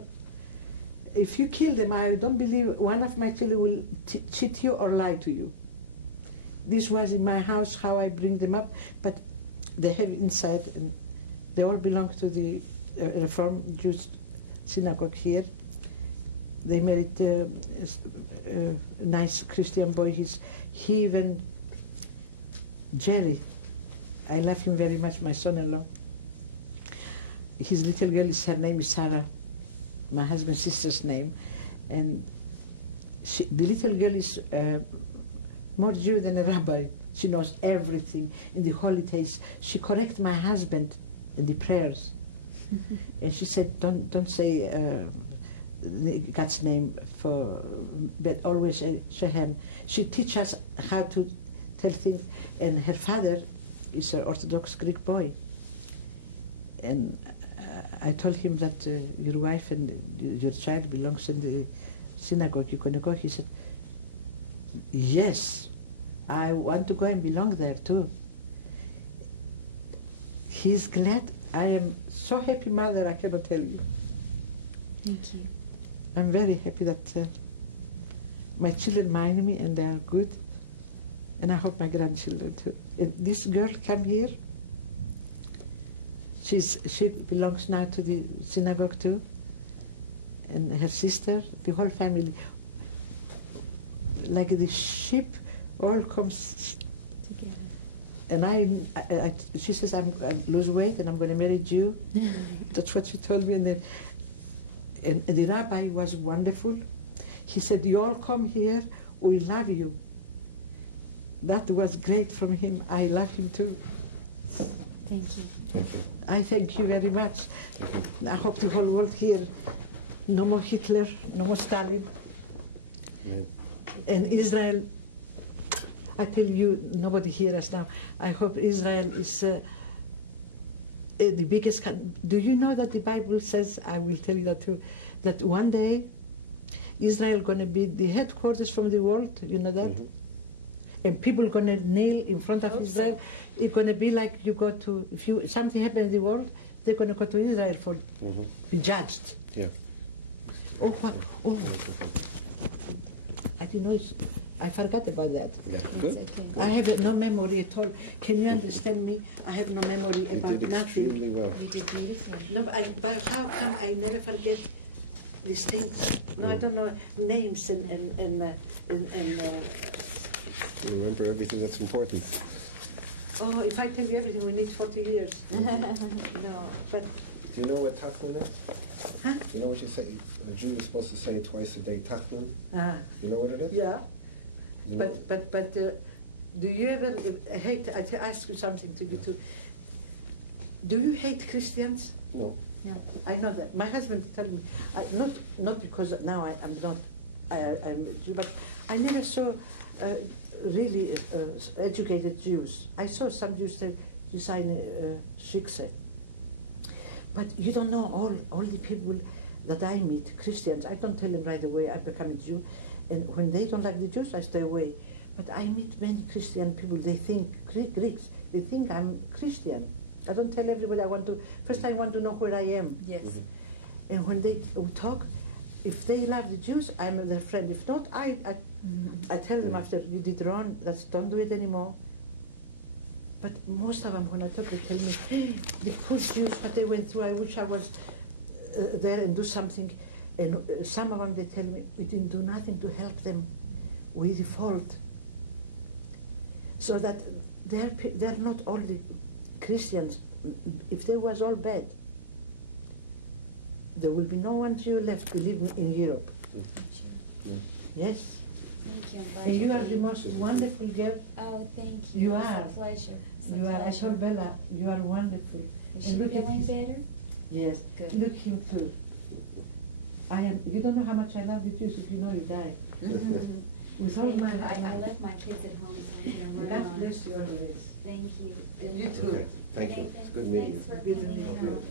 If you kill them, I don't believe one of my children will cheat you or lie to you. This was in my house, how I bring them up, but they have inside, and they all belong to the Reformed Jewish synagogue here. They married a nice Christian boy. He even, Jerry, I love him very much, my son-in-law. His little girl, her name is Sarah, my husband's sister's name, and the little girl is more Jew than a rabbi. She knows everything. In the holidays, she corrects my husband in the prayers, and she said, "Don't say God's name but always Shehem." She teaches us how to tell things, and her father is an Orthodox Greek boy, and I told him that your wife and your child belongs in the synagogue. You're going to go? He said, yes, I want to go and belong there too. He's glad. I am so happy, Mother, I cannot tell you. Thank you. I'm very happy that my children mind me and they are good. And I hope my grandchildren too. And this girl come here. She belongs now to the synagogue too, and her sister, the whole family, like the sheep, all comes Together. And she says, I lose weight and I'm going to marry a Jew. That's what she told me. And the rabbi was wonderful. He said, you all come here, we love you. That was great from him. I love him too. Thank you. Thank you. I thank you very much. I hope the whole world here, no more Hitler, no more Stalin. Amen. And Israel, I tell you, nobody hears us now. I hope Israel is the biggest country. Do you know that the Bible says, I will tell you that too, that one day Israel going to be the headquarters from the world, you know that? Mm-hmm. And people going to kneel in front of Israel. It's going to be like you go to, if something happens in the world, they're going to go to Israel for be judged. Yeah. Oh, what? Oh. I didn't know. I forgot about that. Yeah. Good. Good. Okay. I have no memory at all. Can you understand me? I have no memory You about did nothing. extremely well. You did beautifully. No, but how come I never forget these things. No, I don't know names and You remember everything that's important. oh, if I tell you everything, we need 40 years. No, but Do you know what tachnun is? huh? You know what you say? A Jew is supposed to say twice a day tachnun. Ah, You know what it is? yeah. You know? But do you ever hate? I ask you something to you too. Do you hate Christians? No. No. I know that. My husband told me, not because now I'm not, I'm a Jew, but I never saw really educated Jews. I saw some Jews that design shikse. But you don't know all the people that I meet, Christians. I don't tell them right away I become a Jew. And when they don't like the Jews, I stay away. But I meet many Christian people, they think, Greeks, they think I'm Christian. I don't tell everybody first I want to know where I am. Yes. Mm-hmm. And when they talk, if they love the Jews, I'm their friend. If not, I tell them after, you did wrong, don't do it anymore. But most of them, when I talk, they tell me, hey, the poor Jews, what they went through, I wish I was there and do something. And some of them, they tell me, we didn't do nothing to help them. We default. So that they're not all the Christians. If they was all bad, there will be no one Jew left to live in Europe. Yeah. Yes. Thank you. I'm glad And you you're are the being- most wonderful girl. Oh, thank you. You It's are. a pleasure. It's a You are. I pleasure. told Bella, you are wonderful. Is And she look at feeling his- better? Yes. Good. Look him too. I am. You don't know how much I love the Jews. If you know, you die. With all Thank my you. heart. I left my kids at home, so I'm going to God run on. bless you always. Thank you. And you too. Okay. Thank you. Nathan, It's good meeting thanks you. for Good coming meeting you. out.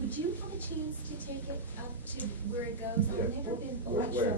Would you have a chance to take it up to where it goes? Yeah. I've never been. Where?